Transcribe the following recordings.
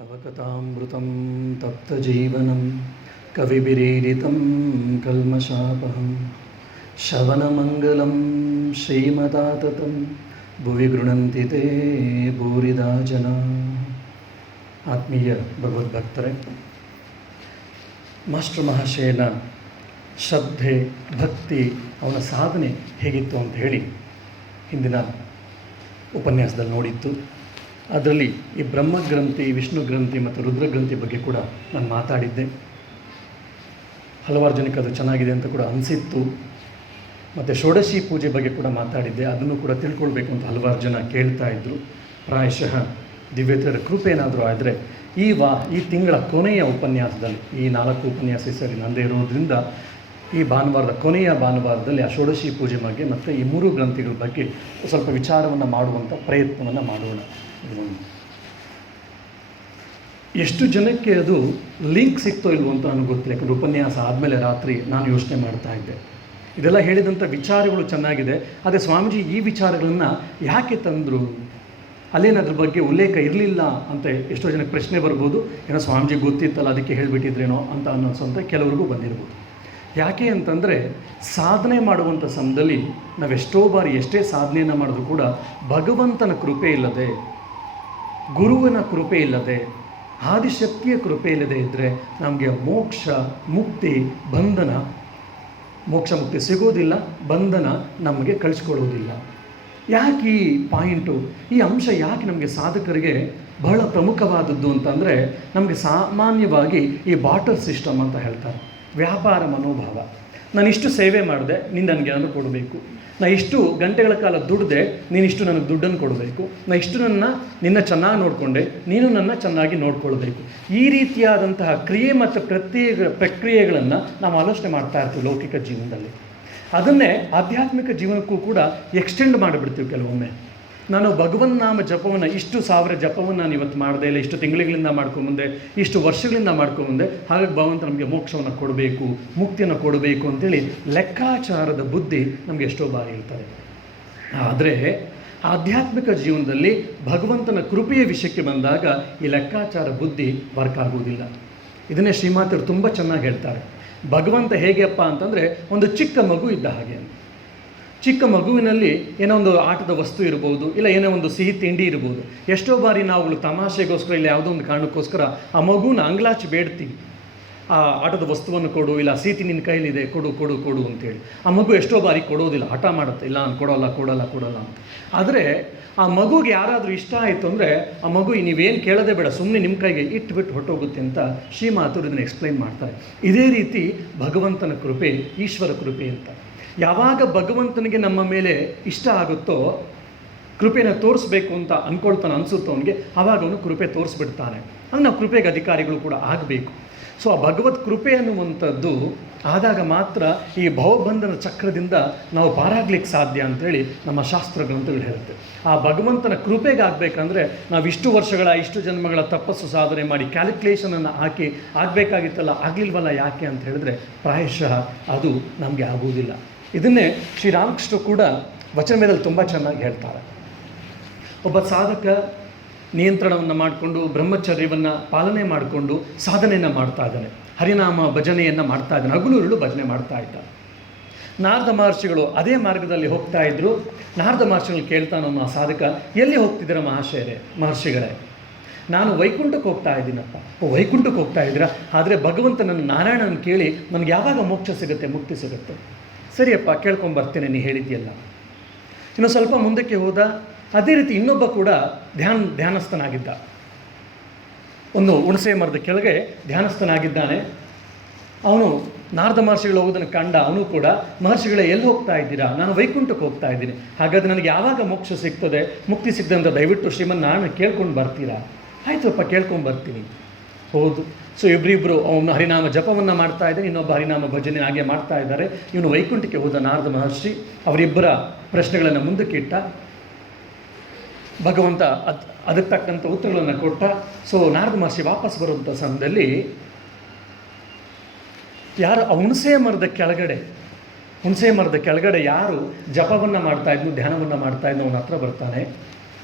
तव कथामृतं तप्तजीवनं कविभिरीडितं कल्मषापहं श्रवणमङ्गलं श्रीमदाततं भुवि गृह्णन्ति ते भूरिदा जना. ಆತ್ಮೀಯ ಭಗವದ್ಭಕ್ತರೇ, ಮಾಸ್ಟರ್ ಮಹಾಶಯನ ಶ್ರದ್ಧೆ, ಭಕ್ತಿ, ಅವನ ಸಾಧನೆ ಹೇಗಿತ್ತು ಅಂತ ಹೇಳಿ ಹಿಂದಿನ ಉಪನ್ಯಾಸದಲ್ಲಿ ನೋಡಿತ್ತು. ಅದರಲ್ಲಿ ಈ ಬ್ರಹ್ಮಗ್ರಂಥಿ, ವಿಷ್ಣು ಗ್ರಂಥಿ ಮತ್ತು ರುದ್ರಗ್ರಂಥಿ ಬಗ್ಗೆ ಕೂಡ ನಾನು ಮಾತಾಡಿದ್ದೆ. ಹಲವಾರು ಜನಕ್ಕೆ ಅದು ಚೆನ್ನಾಗಿದೆ ಅಂತ ಕೂಡ ಅನಿಸಿತ್ತು. ಮತ್ತು ಷೋಡಶಿ ಪೂಜೆ ಬಗ್ಗೆ ಕೂಡ ಮಾತಾಡಿದ್ದೆ. ಅದನ್ನು ಕೂಡ ತಿಳ್ಕೊಳ್ಬೇಕು ಅಂತ ಹಲವಾರು ಜನ ಕೇಳ್ತಾ ಇದ್ದರು. ಪ್ರಾಯಶಃ ದಿವ್ಯತೆಯ ಕೃಪೆ ಏನಾದರೂ ಆದರೆ ಈ ತಿಂಗಳ ಕೊನೆಯ ಉಪನ್ಯಾಸದಲ್ಲಿ, ಈ 4 ಉಪನ್ಯಾಸ ಸರಿ ನಂದೇ ಇರೋದ್ರಿಂದ ಈ ಭಾನುವಾರದ ಕೊನೆಯ ಭಾನುವಾರದಲ್ಲಿ ಆ ಷೋಡಶಿ ಪೂಜೆ ಬಗ್ಗೆ ಮತ್ತು ಈ 3 ಗ್ರಂಥಿಗಳ ಬಗ್ಗೆ ಸ್ವಲ್ಪ ವಿಚಾರವನ್ನು ಮಾಡುವಂಥ ಪ್ರಯತ್ನವನ್ನು ಮಾಡೋಣ. ಎಷ್ಟು ಜನಕ್ಕೆ ಅದು ಲಿಂಕ್ ಸಿಗ್ತೋ ಇಲ್ವೋ ಅಂತ ನನಗೆ ಗೊತ್ತಿಲ್ಲ. ಯಾಕಂದರೆ ಉಪನ್ಯಾಸ ಆದಮೇಲೆ ರಾತ್ರಿ ನಾನು ಯೋಚನೆ ಮಾಡ್ತಾ ಇದ್ದೆ. ಇದೆಲ್ಲ ಹೇಳಿದಂಥ ವಿಚಾರಗಳು ಚೆನ್ನಾಗಿದೆ, ಆದರೆ ಸ್ವಾಮೀಜಿ ಈ ವಿಚಾರಗಳನ್ನು ಯಾಕೆ ತಂದರು, ಅಲ್ಲೇನದ್ರ ಬಗ್ಗೆ ಉಲ್ಲೇಖ ಇರಲಿಲ್ಲ ಅಂತ ಎಷ್ಟೋ ಜನಕ್ಕೆ ಪ್ರಶ್ನೆ ಬರ್ಬೋದು. ಏನೋ ಸ್ವಾಮೀಜಿ ಗೊತ್ತಿತ್ತಲ್ಲ ಅದಕ್ಕೆ ಹೇಳಿಬಿಟ್ಟಿದ್ರೇನೋ ಅಂತ ಅನ್ನಿಸೋಂಥ ಕೆಲವ್ರಿಗೂ ಬಂದಿರ್ಬೋದು. ಯಾಕೆ ಅಂತಂದರೆ, ಸಾಧನೆ ಮಾಡುವಂಥ ಸಮಯದಲ್ಲಿ ನಾವೆಷ್ಟೋ ಬಾರಿ ಎಷ್ಟೇ ಸಾಧನೆಯನ್ನು ಮಾಡಿದ್ರೂ ಕೂಡ ಭಗವಂತನ ಕೃಪೆ ಇಲ್ಲದೆ, ಗುರುವಿನ ಕೃಪೆ ಇಲ್ಲದೆ, ಆದಿಶಕ್ತಿಯ ಕೃಪೆ ಇಲ್ಲದೆ ಇದ್ದರೆ ನಮಗೆ ಮೋಕ್ಷ ಮುಕ್ತಿ ಬಂಧನ, ಮೋಕ್ಷ ಮುಕ್ತಿ ಸಿಗೋದಿಲ್ಲ, ಬಂಧನ ನಮಗೆ ಕಳಿಸ್ಕೊಳ್ಳೋದಿಲ್ಲ. ಯಾಕೆ ಈ ಪಾಯಿಂಟು, ಈ ಅಂಶ ಯಾಕೆ ನಮಗೆ ಸಾಧಕರಿಗೆ ಬಹಳ ಪ್ರಮುಖವಾದದ್ದು ಅಂತಂದರೆ, ನಮಗೆ ಸಾಮಾನ್ಯವಾಗಿ ಈ ಬಾಟರ್ ಸಿಸ್ಟಮ್ ಅಂತ ಹೇಳ್ತಾರೆ, ವ್ಯಾಪಾರ ಮನೋಭಾವ. ನಾನಿಷ್ಟು ಸೇವೆ ಮಾಡಿದೆ, ನೀನು ನನಗೆ ಏನಾದರೂ ಕೊಡಬೇಕು. ನಾನು ಇಷ್ಟು ಗಂಟೆಗಳ ಕಾಲ ದುಡ್ದೆ, ನೀನಿಷ್ಟು ನನಗೆ ದುಡ್ಡನ್ನು ಕೊಡಬೇಕು. ನಾನು ಇಷ್ಟು ನಿನ್ನ ಚೆನ್ನಾಗಿ ನೋಡಿಕೊಂಡೆ, ನೀನು ನನ್ನ ಚೆನ್ನಾಗಿ ನೋಡ್ಕೊಳ್ಬೇಕು. ಈ ರೀತಿಯಾದಂತಹ ಕ್ರಿಯೆ ಮತ್ತು ಪ್ರಕ್ರಿಯೆಗಳನ್ನು ನಾವು ಆಲೋಚನೆ ಮಾಡ್ತಾ ಇರ್ತೀವಿ ಲೌಕಿಕ ಜೀವನದಲ್ಲಿ. ಅದನ್ನೇ ಆಧ್ಯಾತ್ಮಿಕ ಜೀವನಕ್ಕೂ ಕೂಡ ಎಕ್ಸ್ಟೆಂಡ್ ಮಾಡಿಬಿಡ್ತೀವಿ ಕೆಲವೊಮ್ಮೆ. ನಾನು ಭಗವನ್ ನಾಮ ಜಪವನ್ನು ಇಷ್ಟು 1000 ಜಪವನ್ನು ನಾನು ಇವತ್ತು ಮಾಡಿದೆ, ಇಲ್ಲ ಇಷ್ಟು ತಿಂಗಳಿಂದ ಮಾಡ್ಕೊಂಬಂದೆ, ಇಷ್ಟು ವರ್ಷಗಳಿಂದ ಮಾಡ್ಕೊಂಬಂದೆ, ಹಾಗಾಗಿ ಭಗವಂತ ನಮಗೆ ಮೋಕ್ಷವನ್ನು ಕೊಡಬೇಕು, ಮುಕ್ತಿಯನ್ನು ಕೊಡಬೇಕು ಅಂತೇಳಿ ಲೆಕ್ಕಾಚಾರದ ಬುದ್ಧಿ ನಮಗೆ ಎಷ್ಟೋ ಬಾರಿ ಇರ್ತದೆ. ಆದರೆ ಆಧ್ಯಾತ್ಮಿಕ ಜೀವನದಲ್ಲಿ ಭಗವಂತನ ಕೃಪೆಯ ವಿಷಯಕ್ಕೆ ಬಂದಾಗ ಈ ಲೆಕ್ಕಾಚಾರ ಬುದ್ಧಿ ವರ್ಕ್ ಆಗುವುದಿಲ್ಲ. ಇದನ್ನೇ ಶ್ರೀಮಾತರು ತುಂಬ ಚೆನ್ನಾಗಿ ಹೇಳ್ತಾರೆ. ಭಗವಂತ ಹೇಗೆಪ್ಪ ಅಂತಂದರೆ, ಒಂದು ಚಿಕ್ಕ ಮಗು ಇದ್ದ ಹಾಗೆ. ಚಿಕ್ಕ ಮಗುವಿನಲ್ಲಿ ಏನೋ ಒಂದು ಆಟದ ವಸ್ತು ಇರ್ಬೋದು, ಇಲ್ಲ ಏನೋ ಒಂದು ಸಿಹಿ ತಿಂಡಿ ಇರ್ಬೋದು. ಎಷ್ಟೋ ಬಾರಿ ನಾವು ತಮಾಷೆಗೋಸ್ಕರ ಇಲ್ಲ ಯಾವುದೋ ಒಂದು ಕಾರಣಕ್ಕೋಸ್ಕರ ಆ ಮಗುನ ಅಂಗ್ಲಾಚಿ ಬೇಡ್ತೀವಿ, ಆ ಆಟದ ವಸ್ತುವನ್ನು ಕೊಡು, ಇಲ್ಲ ಸಿಹಿ ನಿನ್ನ ಕೈಲಿದೆ ಕೊಡು ಕೊಡು ಕೊಡು ಅಂತೇಳಿ. ಆ ಮಗು ಎಷ್ಟೋ ಬಾರಿ ಕೊಡೋದಿಲ್ಲ, ಹಠ ಮಾಡುತ್ತೆ, ಇಲ್ಲ ನಾನು ಕೊಡೋಲ್ಲ ಅಂತ. ಆದರೆ ಆ ಮಗುಗೆ ಯಾರಾದರೂ ಇಷ್ಟ ಆಯಿತು ಅಂದರೆ ಆ ಮಗು ನೀವೇನು ಕೇಳೋದೇ ಬೇಡ, ಸುಮ್ಮನೆ ನಿಮ್ಮ ಕೈಗೆ ಇಟ್ಬಿಟ್ಟು ಹೊಟ್ಟೋಗುತ್ತೆ ಅಂತ ಶ್ರೀಮಾತರು ಇದನ್ನು ಎಕ್ಸ್ಪ್ಲೈನ್ ಮಾಡ್ತಾರೆ. ಇದೇ ರೀತಿ ಭಗವಂತನ ಕೃಪೆ, ಈಶ್ವರ ಕೃಪೆ ಅಂತ. ಯಾವಾಗ ಭಗವಂತನಿಗೆ ನಮ್ಮ ಮೇಲೆ ಇಷ್ಟ ಆಗುತ್ತೋ, ಕೃಪೆನ ತೋರಿಸ್ಬೇಕು ಅಂತ ಅಂದ್ಕೊಳ್ತಾನೆ ಅನಿಸುತ್ತೋ ಅವನಿಗೆ, ಆವಾಗ ಅವನು ಕೃಪೆ ತೋರಿಸ್ಬಿಡ್ತಾನೆ. ಅದು ನಾವು ಕೃಪೆಗೆ ಅಧಿಕಾರಿಗಳು ಕೂಡ ಆಗಬೇಕು. ಸೊ ಆ ಭಗವತ್ ಕೃಪೆ ಅನ್ನುವಂಥದ್ದು ಆದಾಗ ಮಾತ್ರ ಈ ಭವಬಂಧನ ಚಕ್ರದಿಂದ ನಾವು ಪಾರಾಗ್ಲಿಕ್ಕೆ ಸಾಧ್ಯ ಅಂಥೇಳಿ ನಮ್ಮ ಶಾಸ್ತ್ರ ಗ್ರಂಥಗಳು ಹೇಳುತ್ತೆ. ಆ ಭಗವಂತನ ಕೃಪೆಗೆ ಆಗಬೇಕಂದ್ರೆ ನಾವು ಇಷ್ಟು ವರ್ಷಗಳ, ಇಷ್ಟು ಜನ್ಮಗಳ ತಪಸ್ಸು ಸಾಧನೆ ಮಾಡಿ ಕ್ಯಾಲ್ಕುಲೇಷನನ್ನು ಹಾಕಿ ಆಗಬೇಕಾಗಿತ್ತಲ್ಲ, ಆಗಲಿಲ್ವಲ್ಲ ಯಾಕೆ ಅಂತ ಹೇಳಿದ್ರೆ ಪ್ರಾಯಶಃ ಅದು ನಮಗೆ ಆಗುವುದಿಲ್ಲ. ಇದನ್ನೇ ಶ್ರೀರಾಮಕೃಷ್ಣ ಕೂಡ ವಚನವೇದಲ್ಲಿ ತುಂಬ ಚೆನ್ನಾಗಿ ಹೇಳ್ತಾರೆ. ಒಬ್ಬ ಸಾಧಕ ನಿಯಂತ್ರಣವನ್ನು ಮಾಡಿಕೊಂಡು ಬ್ರಹ್ಮಚರ್ಯವನ್ನು ಪಾಲನೆ ಮಾಡಿಕೊಂಡು ಸಾಧನೆಯನ್ನು ಮಾಡ್ತಾ ಇದ್ದಾನೆ, ಹರಿನಾಮ ಭಜನೆಯನ್ನು ಮಾಡ್ತಾ ಇದ್ದಾನೆ, ಹಗಲು ಭಜನೆ ಮಾಡ್ತಾ ಇದ್ದಾನೆ. ನಾರದ ಮಹರ್ಷಿಗಳು ಅದೇ ಮಾರ್ಗದಲ್ಲಿ ಹೋಗ್ತಾ ಇದ್ದರು. ನಾರದ ಮಹರ್ಷಿಗಳು ಕೇಳ್ತಾನೆ ನಮ್ಮ ಸಾಧಕ, ಎಲ್ಲಿ ಹೋಗ್ತಿದ್ದೀರ ಮಹರ್ಷಿಗಳೇ? ನಾನು ವೈಕುಂಠಕ್ಕೆ ಹೋಗ್ತಾ ಇದ್ದೀನಪ್ಪ. ವೈಕುಂಠಕ್ಕೆ ಹೋಗ್ತಾ ಇದ್ದೀರಾ? ಆದರೆ ಭಗವಂತನನ್ನು ನಾರಾಯಣನ ಕೇಳಿ ನನಗೆ ಯಾವಾಗ ಮೋಕ್ಷ ಸಿಗುತ್ತೆ, ಮುಕ್ತಿ ಸಿಗುತ್ತೆ? ಸರಿಯಪ್ಪ, ಕೇಳ್ಕೊಂಬರ್ತೇನೆ, ನೀ ಹೇಳಿದ್ಯಲ್ಲ. ಇನ್ನು ಸ್ವಲ್ಪ ಮುಂದಕ್ಕೆ ಹೋದ. ಅದೇ ರೀತಿ ಇನ್ನೊಬ್ಬ ಕೂಡ ಧ್ಯಾನಸ್ಥನಾಗಿದ್ದ. ಒಂದು ಹುಣಸೆ ಮರದ ಕೆಳಗೆ ಧ್ಯಾನಸ್ಥನಾಗಿದ್ದಾನೆ. ಅವನು ನಾರದ ಮಹರ್ಷಿಗಳು ಹೋಗೋದನ್ನು ಕಂಡ. ಅವನು ಕೂಡ, ಮಹರ್ಷಿಗಳೇ ಎಲ್ಲಿ ಹೋಗ್ತಾ ಇದ್ದೀರಾ? ನಾನು ವೈಕುಂಠಕ್ಕೆ ಹೋಗ್ತಾ ಇದ್ದೀನಿ. ಹಾಗಾದರೆ ನನಗೆ ಯಾವಾಗ ಮೋಕ್ಷ ಸಿಗ್ತದೆ, ಮುಕ್ತಿ ಸಿಗ್ತದೆ ಅಂತ ದಯವಿಟ್ಟು ಶ್ರೀಮನ್ ನಾರಾಯಣ ಕೇಳ್ಕೊಂಡು ಬರ್ತೀರಾ? ಆಯ್ತಪ್ಪ, ಕೇಳ್ಕೊಂಡು ಬರ್ತೀನಿ. ಹೌದು. ಸೊ ಇಬ್ಬರಿಬ್ಬರು, ಅವನು ಹರಿನಾಮ ಜಪವನ್ನು ಮಾಡ್ತಾ ಇದ್ದಾನೆ, ಇನ್ನೊಬ್ಬ ಹರಿನಾಮ ಭಜನೆ ಹಾಗೆ ಮಾಡ್ತಾ ಇದ್ದಾರೆ. ಇವನು ವೈಕುಂಠಕ್ಕೆ ಹೋದ ನಾರದ ಮಹರ್ಷಿ. ಅವರಿಬ್ಬರ ಪ್ರಶ್ನೆಗಳನ್ನು ಮುಂದಕ್ಕೆ ಇಟ್ಟ. ಭಗವಂತ ಅದಕ್ಕೆ ತಕ್ಕಂಥ ಉತ್ತರಗಳನ್ನು ಕೊಟ್ಟ. ಸೊ ನಾರದ ಮಹರ್ಷಿ ವಾಪಸ್ ಬರುವಂಥ ಸಮಯದಲ್ಲಿ ಯಾರು ಹುಣಸೆ ಮರದ ಕೆಳಗಡೆ ಯಾರು ಜಪವನ್ನು ಮಾಡ್ತಾಯಿದ್ನು, ಧ್ಯಾನವನ್ನು ಮಾಡ್ತಾಯಿದ್ನು, ಅವನ ಹತ್ರ ಬರ್ತಾನೆ.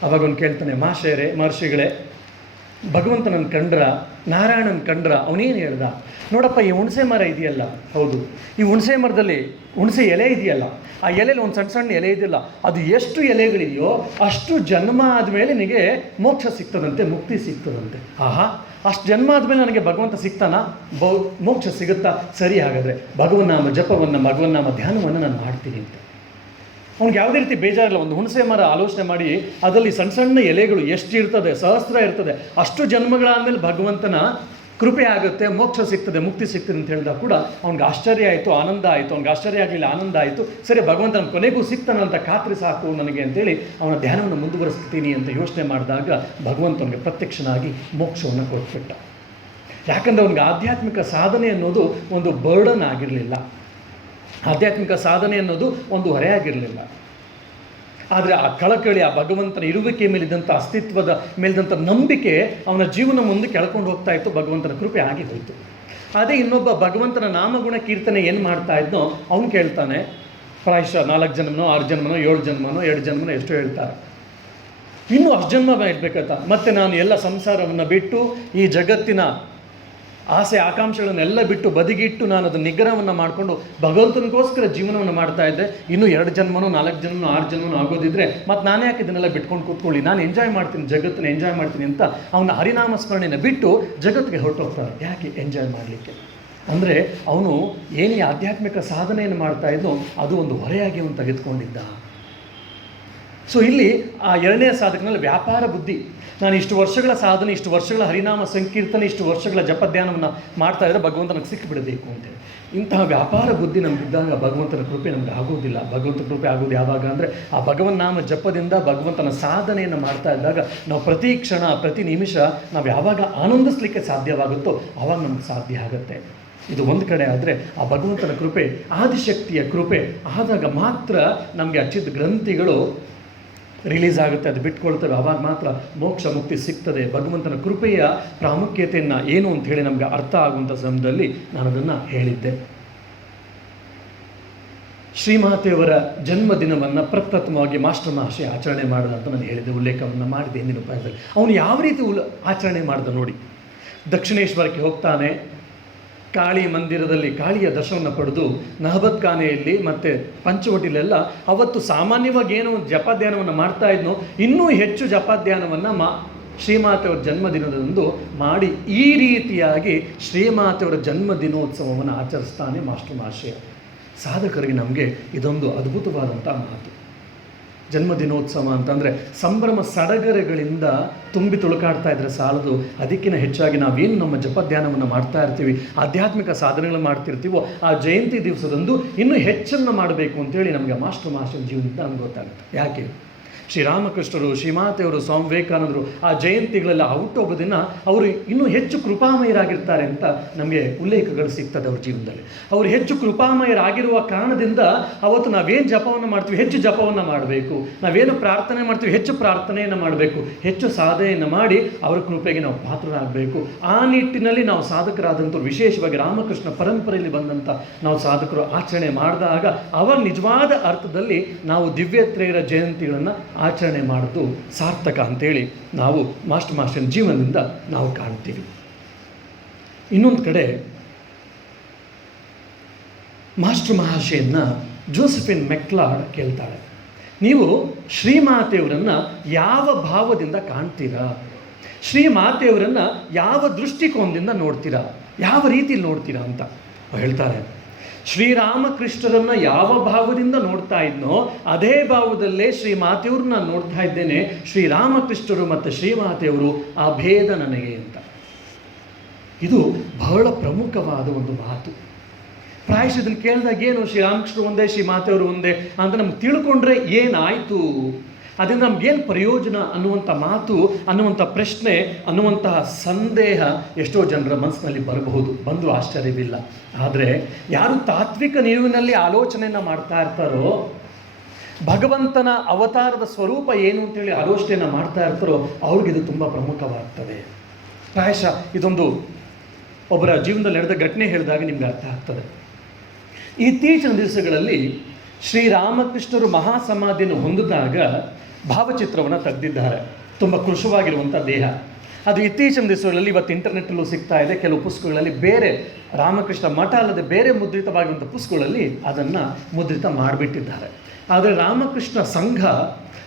ಅವಾಗ ಅವನು ಕೇಳ್ತಾನೆ, ಮಹರ್ಷಿಗಳೇ, ಭಗವಂತನನ್ನು ಕಂಡ್ರ, ನಾರಾಯಣನ ಕಂಡ್ರ, ಅವನೇನು ಹೇಳ್ದ, ನೋಡಪ್ಪ ಈ ಹುಣಸೆ ಮರ ಇದೆಯಲ್ಲ, ಹೌದು ಈ ಹುಣಸೆ ಮರದಲ್ಲಿ ಹುಣಸೆ ಎಲೆ ಇದೆಯಲ್ಲ, ಆ ಎಲೆಯಲ್ಲಿ ಒಂದು ಸಣ್ಣ ಸಣ್ಣ ಎಲೆ ಇದೆಯಲ್ಲ, ಅದು ಎಷ್ಟು ಎಲೆಗಳಿದೆಯೋ ಅಷ್ಟು ಜನ್ಮ ಆದಮೇಲೆ ನಿನಗೆ ಮೋಕ್ಷ ಸಿಗ್ತದಂತೆ, ಮುಕ್ತಿ ಸಿಗ್ತದಂತೆ. ಆಹಾ, ಅಷ್ಟು ಜನ್ಮ ಆದಮೇಲೆ ನನಗೆ ಭಗವಂತ ಸಿಗ್ತಾನ, ಮೋಕ್ಷ ಸಿಗುತ್ತಾ? ಸರಿ, ಹಾಗಾದರೆ ಭಗವನ್ನಾಮ ಜಪವನ್ನು, ಭಗವನ್ನಾಮ ಧ್ಯಾನವನ್ನು ನಾನು ಮಾಡ್ತೀನಿ ಅಂತ. ಅವ್ನಿಗೆ ಯಾವುದೇ ರೀತಿ ಬೇಜಾರಿಲ್ಲ. ಒಂದು ಹುಣಸೆ ಮರ ಆಲೋಚನೆ ಮಾಡಿ ಅದರಲ್ಲಿ ಸಣ್ಣ ಸಣ್ಣ ಎಲೆಗಳು ಎಷ್ಟು ಇರ್ತದೆ, ಸಹಸ್ರ ಇರ್ತದೆ, ಅಷ್ಟು ಜನ್ಮಗಳಾದಮೇಲೆ ಭಗವಂತನ ಕೃಪೆ ಆಗುತ್ತೆ, ಮೋಕ್ಷ ಸಿಗ್ತದೆ, ಮುಕ್ತಿ ಸಿಗ್ತದೆ ಅಂತ ಹೇಳಿದಾಗ ಕೂಡ ಅವ್ನಿಗೆ ಆಶ್ಚರ್ಯ ಆಯಿತು, ಆನಂದ ಆಯಿತು. ಅವ್ನಿಗೆ ಆಶ್ಚರ್ಯ ಆಗಲಿಲ್ಲ, ಆನಂದ ಆಯಿತು. ಸರಿ, ಭಗವಂತನ ಕೊನೆಗೂ ಸಿಗ್ತಾನಂತ ಖಾತ್ರಿ ಸಾಕು ನನಗೆ ಅಂತೇಳಿ ಅವನ ಧ್ಯಾನವನ್ನು ಮುಂದುವರಿಸ್ತೀನಿ ಅಂತ ಯೋಚನೆ ಮಾಡಿದಾಗ ಭಗವಂತನಿಗೆ ಪ್ರತ್ಯಕ್ಷನಾಗಿ ಮೋಕ್ಷವನ್ನು ಕೊಟ್ಬಿಟ್ಟ. ಯಾಕಂದರೆ ಅವನಿಗೆ ಆಧ್ಯಾತ್ಮಿಕ ಸಾಧನೆ ಅನ್ನೋದು ಒಂದು ಬರ್ಡನ್ ಆಗಿರಲಿಲ್ಲ, ಆಧ್ಯಾತ್ಮಿಕ ಸಾಧನೆ ಅನ್ನೋದು ಒಂದು ಹೊರೆಯಾಗಿರಲಿಲ್ಲ. ಆದರೆ ಆ ಕಳಕಳಿ, ಆ ಭಗವಂತನ ಇರುವಿಕೆ ಮೇಲಿದ್ದಂಥ, ಅಸ್ತಿತ್ವದ ಮೇಲಿದ್ದಂಥ ನಂಬಿಕೆ ಅವನ ಜೀವನ ಮುಂದೆ ಕೆಳ್ಕೊಂಡು ಹೋಗ್ತಾ ಇತ್ತು. ಭಗವಂತನ ಕೃಪೆ ಆಗಿ ಹೋಯಿತು. ಅದೇ ಇನ್ನೊಬ್ಬ ಭಗವಂತನ ನಾಮಗುಣ ಕೀರ್ತನೆ ಏನು ಮಾಡ್ತಾ ಇದ್ನೋ ಅವನು ಕೇಳ್ತಾನೆ, ಪ್ರಾಯಶಃ 4 ಜನ್ಮನೋ 6 ಜನ್ಮನೋ 7 ಜನ್ಮನೋ 2 ಜನ್ಮನೋ ಎಷ್ಟೋ ಹೇಳ್ತಾರೆ, ಇನ್ನೂ ಅಷ್ಟು ಜನ್ಮ ಇರಬೇಕಂತ. ಮತ್ತು ನಾನು ಎಲ್ಲ ಸಂಸಾರವನ್ನು ಬಿಟ್ಟು ಈ ಜಗತ್ತಿನ ಆಸೆ ಆಕಾಂಕ್ಷೆಗಳನ್ನೆಲ್ಲ ಬಿಟ್ಟು ಬದಿಗಿಟ್ಟು ನಾನು ಅದನ್ನು ನಿಗ್ರಹವನ್ನು ಮಾಡಿಕೊಂಡು ಭಗವಂತನಿಗೋಸ್ಕರ ಜೀವನವನ್ನು ಮಾಡ್ತಾ ಇದ್ದೆ. ಇನ್ನೂ 2 ಜನ್ಮನೋ 4 ಜನ್ಮನೋ 6 ಜನ್ಮನೋ ಆಗೋದಿದ್ರೆ ಮತ್ತು ನಾನೇ ಯಾಕೆ ಇದನ್ನೆಲ್ಲ ಬಿಟ್ಕೊಂಡು ಕೂತ್ಕೊಳ್ಳಿ, ನಾನು ಎಂಜಾಯ್ ಮಾಡ್ತೀನಿ, ಜಗತ್ತನ್ನ ಎಂಜಾಯ್ ಮಾಡ್ತೀನಿ ಅಂತ ಅವನ ಹರಿನಾಮ ಸ್ಮರಣೆಯನ್ನು ಬಿಟ್ಟು ಜಗತ್ತಿಗೆ ಹೊರಟೋಗ್ತಾರೆ. ಯಾಕೆ? ಎಂಜಾಯ್ ಮಾಡಲಿಕ್ಕೆ. ಅಂದರೆ ಅವನು ಏನೇ ಆಧ್ಯಾತ್ಮಿಕ ಸಾಧನೆಯನ್ನು ಮಾಡ್ತಾ ಇದ್ದೋ ಅದು ಒಂದು ಹೊರೆಯಾಗಿ ಅವನು ತೆಗೆದುಕೊಂಡಿದ್ದ. ಸೊ ಇಲ್ಲಿ ಆ 2ನೇ ಸಾಧಕನಲ್ಲಿ ವ್ಯಾಪಾರ ಬುದ್ಧಿ. ನಾನು ಇಷ್ಟು ವರ್ಷಗಳ ಸಾಧನೆ, ಇಷ್ಟು ವರ್ಷಗಳ ಹರಿನಾಮ ಸಂಕೀರ್ತನೆ, ಇಷ್ಟು ವರ್ಷಗಳ ಜಪಧ್ಯಾನವನ್ನು ಮಾಡ್ತಾ ಇದ್ದರೆ ಭಗವಂತನಿಗೆ ಸಿಕ್ಕಿಬಿಡಬೇಕು ಅಂತೇಳಿ. ಇಂತಹ ವ್ಯಾಪಾರ ಬುದ್ಧಿ ನಮಗಿದ್ದಾಗ ಭಗವಂತನ ಕೃಪೆ ನಮಗೆ ಆಗೋದಿಲ್ಲ. ಭಗವಂತನ ಕೃಪೆ ಆಗೋದು ಯಾವಾಗ ಅಂದರೆ ಆ ಭಗವನ್ನಾಮ ಜಪದಿಂದ ಭಗವಂತನ ಸಾಧನೆಯನ್ನು ಮಾಡ್ತಾ ಇದ್ದಾಗ ನಾವು ಪ್ರತಿ ಕ್ಷಣ, ಪ್ರತಿ ನಿಮಿಷ ನಾವು ಯಾವಾಗ ಆನಂದಿಸಲಿಕ್ಕೆ ಸಾಧ್ಯವಾಗುತ್ತೋ ಆವಾಗ ನಮಗೆ ಸಾಧ್ಯ ಆಗುತ್ತೆ. ಇದು ಒಂದು ಕಡೆ ಆದರೆ ಆ ಭಗವಂತನ ಕೃಪೆ, ಆದಿಶಕ್ತಿಯ ಕೃಪೆ ಆದಾಗ ಮಾತ್ರ ನಮಗೆ ಅಚ್ಚಿದ ಗ್ರಂಥಿಗಳು ರಿಲೀಸ್ ಆಗುತ್ತೆ, ಅದು ಬಿಟ್ಕೊಳ್ತೇವೆ. ಆವಾಗ ಮಾತ್ರ ಮೋಕ್ಷ ಮುಕ್ತಿ ಸಿಗ್ತದೆ. ಭಗವಂತನ ಕೃಪೆಯ ಪ್ರಾಮುಖ್ಯತೆಯನ್ನು ಏನು ಅಂತ ಹೇಳಿ ನಮಗೆ ಅರ್ಥ ಆಗುವಂಥ ಸಮಯದಲ್ಲಿ ನಾನು ಅದನ್ನು ಹೇಳಿದ್ದೆ. ಶ್ರೀಮಾತೆಯವರ ಜನ್ಮದಿನವನ್ನು ಪ್ರಪ್ರಥಮವಾಗಿ ಮಾಸ್ಟರ್ ಮಹಾಶಯ ಆಚರಣೆ ಮಾಡಿದ ಅಂತ ನಾನು ಹೇಳಿದ್ದೆ, ಉಲ್ಲೇಖವನ್ನು ಮಾಡಿದೆ ಹಿಂದಿನ ಉಪಾಯದಲ್ಲಿ. ಅವನು ಯಾವ ರೀತಿ ಆಚರಣೆ ಮಾಡಿದ ನೋಡಿ. ದಕ್ಷಿಣೇಶ್ವರಕ್ಕೆ ಹೋಗ್ತಾನೆ, ಕಾಳಿ ಮಂದಿರದಲ್ಲಿ ಕಾಳಿಯ ದರ್ಶನವನ್ನು ಪಡೆದು ನಹಬತ್ ಖಾನೆಯಲ್ಲಿ ಮತ್ತು ಪಂಚವಟಿಲೆಲ್ಲ ಅವತ್ತು ಸಾಮಾನ್ಯವಾಗಿ ಏನೋ ಒಂದು ಜಪಧ್ಯಾನವನ್ನು ಮಾಡ್ತಾ ಇದ್ನೋ ಇನ್ನೂ ಹೆಚ್ಚು ಜಪಧ್ಯಾನವನ್ನು ಶ್ರೀಮಾತೆಯವರ ಜನ್ಮದಿನದಂದು ಮಾಡಿ ಈ ರೀತಿಯಾಗಿ ಶ್ರೀಮಾತೆಯವರ ಜನ್ಮದಿನೋತ್ಸವವನ್ನು ಆಚರಿಸ್ತಾನೆ ಮಾಸ್ಟರ್ ಮಹಾಶಯ. ಸಾಧಕರಿಗೆ ನಮಗೆ ಇದೊಂದು ಅದ್ಭುತವಾದಂಥ ಮಾತು. ಜನ್ಮದಿನೋತ್ಸವ ಅಂತಂದರೆ ಸಂಭ್ರಮ ಸಡಗರಗಳಿಂದ ತುಂಬಿ ತುಳುಕಾಡ್ತಾ ಇದ್ದರೆ ಸಾಲದು. ಅದಕ್ಕಿಂತ ಹೆಚ್ಚಾಗಿ ನಾವೇನು ನಮ್ಮ ಜಪಧ್ಯಾನವನ್ನು ಮಾಡ್ತಾ ಇರ್ತೀವಿ, ಆಧ್ಯಾತ್ಮಿಕ ಸಾಧನೆಗಳು ಮಾಡ್ತಿರ್ತೀವೋ ಆ ಜಯಂತಿ ದಿವಸದಂದು ಇನ್ನೂ ಹೆಚ್ಚನ್ನು ಮಾಡಬೇಕು ಅಂತೇಳಿ ನಮಗೆ ಮಾಸ್ಟರ್ ಮಹಾಶಯ ಜೀವನದಿಂದ ನಮ್ಗೆ ಗೊತ್ತಾಗುತ್ತೆ. ಯಾಕೆ? ಶ್ರೀರಾಮಕೃಷ್ಣರು, ಶ್ರೀಮಾತೆಯವರು, ಸ್ವಾಮಿ ವಿವೇಕಾನಂದರು ಆ ಜಯಂತಿಗಳೆಲ್ಲ ಹುಟ್ಟುಹಬ್ಬ ದಿನ ಅವರು ಇನ್ನೂ ಹೆಚ್ಚು ಕೃಪಾಮಯರಾಗಿರ್ತಾರೆ ಅಂತ ನಮಗೆ ಉಲ್ಲೇಖಗಳು ಸಿಗ್ತದೆ ಅವ್ರ ಜೀವನದಲ್ಲಿ. ಅವರು ಹೆಚ್ಚು ಕೃಪಾಮಯರಾಗಿರುವ ಕಾರಣದಿಂದ ಅವತ್ತು ನಾವೇನು ಜಪವನ್ನು ಮಾಡ್ತೀವಿ ಹೆಚ್ಚು ಜಪವನ್ನು ಮಾಡಬೇಕು, ನಾವೇನು ಪ್ರಾರ್ಥನೆ ಮಾಡ್ತೀವಿ ಹೆಚ್ಚು ಪ್ರಾರ್ಥನೆಯನ್ನು ಮಾಡಬೇಕು, ಹೆಚ್ಚು ಸಾಧನೆಯನ್ನು ಮಾಡಿ ಅವರ ಕೃಪೆಗೆ ನಾವು ಪಾತ್ರರಾಗಬೇಕು. ಆ ನಿಟ್ಟಿನಲ್ಲಿ ನಾವು ಸಾಧಕರಾದಂಥವ್ರು, ವಿಶೇಷವಾಗಿ ರಾಮಕೃಷ್ಣ ಪರಂಪರೆಯಲ್ಲಿ ಬಂದಂಥ ನಾವು ಸಾಧಕರು ಆಚರಣೆ ಮಾಡಿದಾಗ ಅವಾಗ ನಿಜವಾದ ಅರ್ಥದಲ್ಲಿ ನಾವು ದಿವ್ಯತ್ರೇಯರ ಜಯಂತಿಗಳನ್ನು ಆಚರಣೆ ಮಾಡೋದು ಸಾರ್ಥಕ ಅಂತೇಳಿ ನಾವು ಮಾಸ್ಟರ್ ಮಹಾಶಯನ ಜೀವನದಿಂದ ನಾವು ಕಾಣ್ತೀವಿ. ಇನ್ನೊಂದು ಕಡೆ ಮಾಸ್ಟರ್ ಮಹಾಶಯನ ಜೋಸೆಫಿನ್ ಮೆಕ್ಲಾಡ್ ಕೇಳ್ತಾಳೆ, ನೀವು ಶ್ರೀಮಾತೆಯವರನ್ನು ಯಾವ ಭಾವದಿಂದ ಕಾಣ್ತೀರಾ, ಶ್ರೀಮಾತೆಯವರನ್ನು ಯಾವ ದೃಷ್ಟಿಕೋನದಿಂದ ನೋಡ್ತೀರಾ, ಯಾವ ರೀತಿಯಲ್ಲಿ ನೋಡ್ತೀರಾ ಅಂತ ಹೇಳ್ತಾರೆ. ಶ್ರೀರಾಮಕೃಷ್ಣರನ್ನು ಯಾವ ಭಾವದಿಂದ ನೋಡ್ತಾ ಇದ್ನೋ ಅದೇ ಭಾವದಲ್ಲೇ ಶ್ರೀಮಾತೆಯವ್ರನ್ನ ನಾನು ನೋಡ್ತಾ ಇದ್ದೇನೆ. ಶ್ರೀರಾಮಕೃಷ್ಣರು ಮತ್ತು ಶ್ರೀಮಾತೆಯವರು ಆ ಭೇದ ನನಗೆ ಅಂತ. ಇದು ಬಹಳ ಪ್ರಮುಖವಾದ ಒಂದು ಮಾತು. ಪ್ರಾಯಶಃ ಇದನ್ನು ಕೇಳಿದಾಗ ಏನು ಶ್ರೀರಾಮಕೃಷ್ಣರು ಒಂದೇ ಶ್ರೀಮಾತೆಯವರು ಒಂದೇ ಅಂತ ನಮ್ಗೆ ತಿಳ್ಕೊಂಡ್ರೆ ಏನಾಯಿತು, ಅದರಿಂದ ನಮಗೇನು ಪ್ರಯೋಜನ ಅನ್ನುವಂಥ ಮಾತು, ಅನ್ನುವಂಥ ಪ್ರಶ್ನೆ, ಅನ್ನುವಂತಹ ಸಂದೇಹ ಎಷ್ಟೋ ಜನರ ಮನಸ್ಸಿನಲ್ಲಿ ಬರಬಹುದು, ಬಂದರೂ ಆಶ್ಚರ್ಯವಿಲ್ಲ. ಆದರೆ ಯಾರು ತಾತ್ವಿಕ ನಿಲುವಿನಲ್ಲಿ ಆಲೋಚನೆಯನ್ನು ಮಾಡ್ತಾ ಇರ್ತಾರೋ, ಭಗವಂತನ ಅವತಾರದ ಸ್ವರೂಪ ಏನು ಅಂತೇಳಿ ಆಲೋಚನೆಯನ್ನು ಮಾಡ್ತಾ ಇರ್ತಾರೋ ಅವ್ರಿಗಿದು ತುಂಬ ಪ್ರಮುಖವಾಗ್ತದೆ. ಪ್ರಾಯಶಃ ಇದೊಂದು ಒಬ್ಬರ ಜೀವನದಲ್ಲಿ ನಡೆದ ಘಟನೆ ಹೇಳಿದಾಗ ನಿಮ್ಗೆ ಅರ್ಥ ಆಗ್ತದೆ. ಇತ್ತೀಚಿನ ದಿವಸಗಳಲ್ಲಿ ಶ್ರೀರಾಮಕೃಷ್ಣರು ಮಹಾಸಮಾಧಿಯನ್ನು ಹೊಂದಿದಾಗ ಭಾವಚಿತ್ರವನ್ನು ತೆಗೆದಿದ್ದಾರೆ. ತುಂಬ ಕೃಶವಾಗಿರುವಂಥ ದೇಹ, ಅದು ಇತ್ತೀಚಿನ ದಿವಸಗಳಲ್ಲಿ ಇವತ್ತು ಇಂಟರ್ನೆಟ್ಟಲ್ಲೂ ಸಿಗ್ತಾ ಇದೆ. ಕೆಲವು ಪುಸ್ತಕಗಳಲ್ಲಿ ಬೇರೆ ರಾಮಕೃಷ್ಣ ಮಠ ಅಲ್ಲದೆ ಬೇರೆ ಮುದ್ರಿತವಾಗಿರುವಂಥ ಪುಸ್ತಕಗಳಲ್ಲಿ ಅದನ್ನು ಮುದ್ರಿತ ಮಾಡಿಬಿಟ್ಟಿದ್ದಾರೆ. ಆದರೆ ರಾಮಕೃಷ್ಣ ಸಂಘ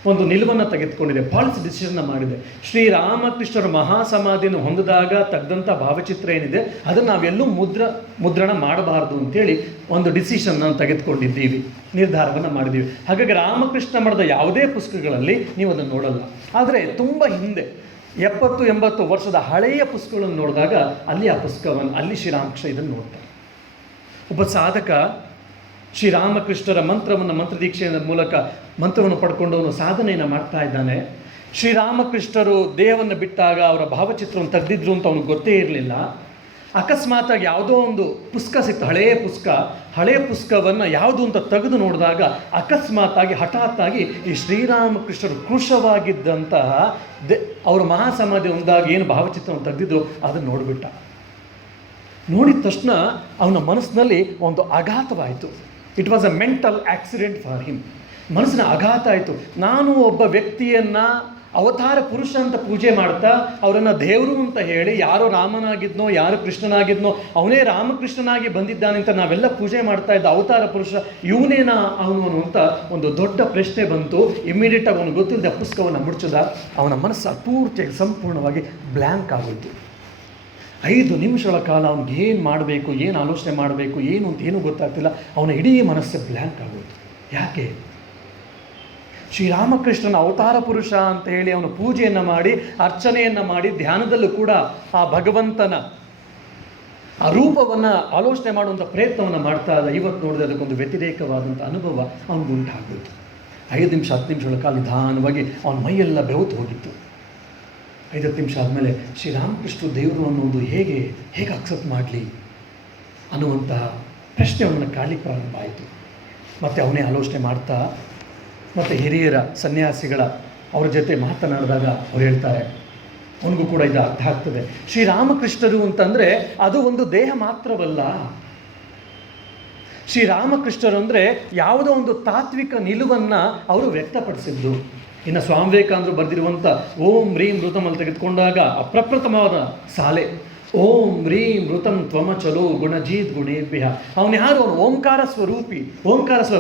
ಒಂದು ನಿಲುವನ್ನು ತೆಗೆದುಕೊಂಡಿದೆ, ಪಾಲಿಸಿ ಡಿಸಿಷನ್ನ ಮಾಡಿದೆ. ಶ್ರೀರಾಮಕೃಷ್ಣರ ಮಹಾಸಮಾಧಿಯನ್ನು ಹೊಂದಿದಾಗ ತೆಗೆದಂಥ ಭಾವಚಿತ್ರ ಏನಿದೆ ಅದನ್ನು ನಾವೆಲ್ಲೂ ಮುದ್ರಣ ಮಾಡಬಾರ್ದು ಅಂತೇಳಿ ಒಂದು ಡಿಸಿಷನ್ ನಾವು ತೆಗೆದುಕೊಂಡಿದ್ದೀವಿ, ನಿರ್ಧಾರವನ್ನು ಮಾಡಿದ್ದೀವಿ. ಹಾಗಾಗಿ ರಾಮಕೃಷ್ಣ ಮಠದ ಯಾವುದೇ ಪುಸ್ತಕಗಳಲ್ಲಿ ನೀವು ಅದನ್ನು ನೋಡಲ್ಲ. ಆದರೆ ತುಂಬ ಹಿಂದೆ 70-80 ವರ್ಷದ ಹಳೆಯ ಪುಸ್ತಕಗಳನ್ನು ನೋಡಿದಾಗ ಅಲ್ಲಿ ಆ ಪುಸ್ತಕವನ್ನು, ಅಲ್ಲಿ ಶ್ರೀರಾಮಕೃಷ್ಣ ಇದನ್ನು ನೋಡ್ತಾರೆ. ಒಬ್ಬ ಸಾಧಕ ಶ್ರೀರಾಮಕೃಷ್ಣರ ಮಂತ್ರದೀಕ್ಷೆಯ ಮೂಲಕ ಮಂತ್ರವನ್ನು ಪಡ್ಕೊಂಡು ಅವನು ಸಾಧನೆಯನ್ನು ಮಾಡ್ತಾ ಇದ್ದಾನೆ. ಶ್ರೀರಾಮಕೃಷ್ಣರು ದೇಹವನ್ನು ಬಿಟ್ಟಾಗ ಅವರ ಭಾವಚಿತ್ರವನ್ನು ತೆಗೆದಿದ್ರು ಅಂತ ಅವನಿಗೆ ಗೊತ್ತೇ ಇರಲಿಲ್ಲ. ಅಕಸ್ಮಾತಾಗಿ ಯಾವುದೋ ಒಂದು ಪುಸ್ತಕ ಸಿಕ್ತು, ಹಳೆಯ ಪುಸ್ತಕವನ್ನು ಯಾವುದು ಅಂತ ತೆಗೆದು ನೋಡಿದಾಗ ಅಕಸ್ಮಾತಾಗಿ ಹಠಾತ್ತಾಗಿ ಈ ಶ್ರೀರಾಮಕೃಷ್ಣರು ಕೃಶವಾಗಿದ್ದಂತಹ ಅವರ ಮಹಾಸಮಾಧಿ ಒಂದಾಗ ಏನು ಭಾವಚಿತ್ರವನ್ನು ತೆಗೆದಿದ್ರು ಅದನ್ನು ನೋಡಿಬಿಟ್ಟ. ನೋಡಿದ ತಕ್ಷಣ ಅವನ ಮನಸ್ಸಿನಲ್ಲಿ ಒಂದು ಆಘಾತವಾಯಿತು. It was a mental accident for him. ಮನಸ್ಸಿನ ಆಘಾತ ಆಯಿತು. ನಾನು ಒಬ್ಬ ವ್ಯಕ್ತಿಯನ್ನು ಅವತಾರ ಪುರುಷ ಅಂತ ಪೂಜೆ ಮಾಡ್ತಾ ಅವರನ್ನು ದೇವರು ಅಂತ ಹೇಳಿ, ಯಾರೋ ರಾಮನಾಗಿದ್ನೋ ಯಾರು ಕೃಷ್ಣನಾಗಿದ್ನೋ ಅವನೇ ರಾಮಕೃಷ್ಣನಾಗಿ ಬಂದಿದ್ದಾನೆ ಅಂತ ನಾವೆಲ್ಲ ಪೂಜೆ ಮಾಡ್ತಾ ಇದ್ದ ಅವತಾರ ಪುರುಷ ಇವನೇನಾ ಅವನು ಅಂತ ಒಂದು ದೊಡ್ಡ ಪ್ರಶ್ನೆ ಬಂತು. ಇಮ್ಮಿಡಿಯೇಟ್ ಅವನು ಗೊತ್ತಿಲ್ಲದೆ ಪುಸ್ತಕವನ್ನು ಮುಡ್ಚಿದ. ಅವನ ಮನಸ್ಸು ಪೂರ್ತಿಯಾಗಿ ಸಂಪೂರ್ಣವಾಗಿ ಬ್ಲ್ಯಾಂಕ್ ಆಗೋಯ್ತು. 5 ನಿಮಿಷಗಳ ಕಾಲ ಅವ್ನಿಗೆ ಏನು ಮಾಡಬೇಕು, ಏನು ಆಲೋಚನೆ ಮಾಡಬೇಕು, ಏನು ಅಂತ ಏನೂ ಗೊತ್ತಾಗ್ತಿಲ್ಲ. ಅವನ ಇಡೀ ಮನಸ್ಸು ಬ್ಲ್ಯಾಂಕ್ ಆಗೋಯ್ತು. ಯಾಕೆ? ಶ್ರೀರಾಮಕೃಷ್ಣನ ಅವತಾರ ಪುರುಷ ಅಂತ ಹೇಳಿ ಅವನು ಪೂಜೆಯನ್ನು ಮಾಡಿ, ಅರ್ಚನೆಯನ್ನು ಮಾಡಿ, ಧ್ಯಾನದಲ್ಲೂ ಕೂಡ ಆ ಭಗವಂತನ ಆ ರೂಪವನ್ನು ಆಲೋಚನೆ ಮಾಡುವಂಥ ಪ್ರಯತ್ನವನ್ನು ಮಾಡ್ತಾ ಇದ್ದ. ಇವತ್ತು ನೋಡಿದ್ರೆ ಅದಕ್ಕೊಂದು ವ್ಯತಿರೇಕವಾದಂಥ ಅನುಭವ ಅವನಿಗೆ ಉಂಟಾಗೋಯ್ತು. 5 ನಿಮಿಷ 10 ನಿಮಿಷಗಳ ಕಾಲ ನಿಧಾನವಾಗಿ ಅವನ ಮೈಯೆಲ್ಲ ಬೆವತು ಹೋಗಿತ್ತು. 5 ನಿಮಿಷ ಆದಮೇಲೆ ಶ್ರೀರಾಮಕೃಷ್ಣ ದೇವರು ಅನ್ನೋದು ಹೇಗೆ ಅಕ್ಸೆಪ್ಟ್ ಮಾಡಲಿ ಅನ್ನುವಂತಹ ಪ್ರಶ್ನೆ ಅವನನ್ನು ಕಾಡಲಿಕ್ಕೆ ಪ್ರಾರಂಭ ಆಯಿತು. ಮತ್ತು ಅವನೇ ಆಲೋಚನೆ ಮಾಡ್ತಾ, ಮತ್ತು ಹಿರಿಯರ ಸನ್ಯಾಸಿಗಳ ಅವ್ರ ಜೊತೆ ಮಾತನಾಡಿದಾಗ ಅವ್ರು ಹೇಳ್ತಾರೆ, ಅವನಿಗೂ ಕೂಡ ಇದು ಅರ್ಥ ಆಗ್ತದೆ. ಶ್ರೀರಾಮಕೃಷ್ಣರು ಅಂತಂದರೆ ಅದು ಒಂದು ದೇಹ ಮಾತ್ರವಲ್ಲ. ಶ್ರೀರಾಮಕೃಷ್ಣರು ಅಂದರೆ ಯಾವುದೋ ಒಂದು ತಾತ್ವಿಕ ನಿಲುವನ್ನು ಅವರು ವ್ಯಕ್ತಪಡಿಸಿದ್ದು. ಇನ್ನು ಸ್ವಾಮಿ ವಿವೇಕಾನಂದರು ಬರೆದಿರುವಂಥ ಓಂ ರೀಂ ಋತಮ್ ಅಲ್ಲಿ ತೆಗೆದುಕೊಂಡಾಗ ಅಪ್ರಪ್ರಥಮವಾದ ಸಾಲೆ, ಓಂ ರೀಂ ಋತಂ ತ್ವಮಚಲೋ ಗುಣಜೀತ್ ಗುಣೇಭ್ಯ. ಅವನು ಯಾರು? ಅವನು ಓಂಕಾರ ಸ್ವರೂಪಿ,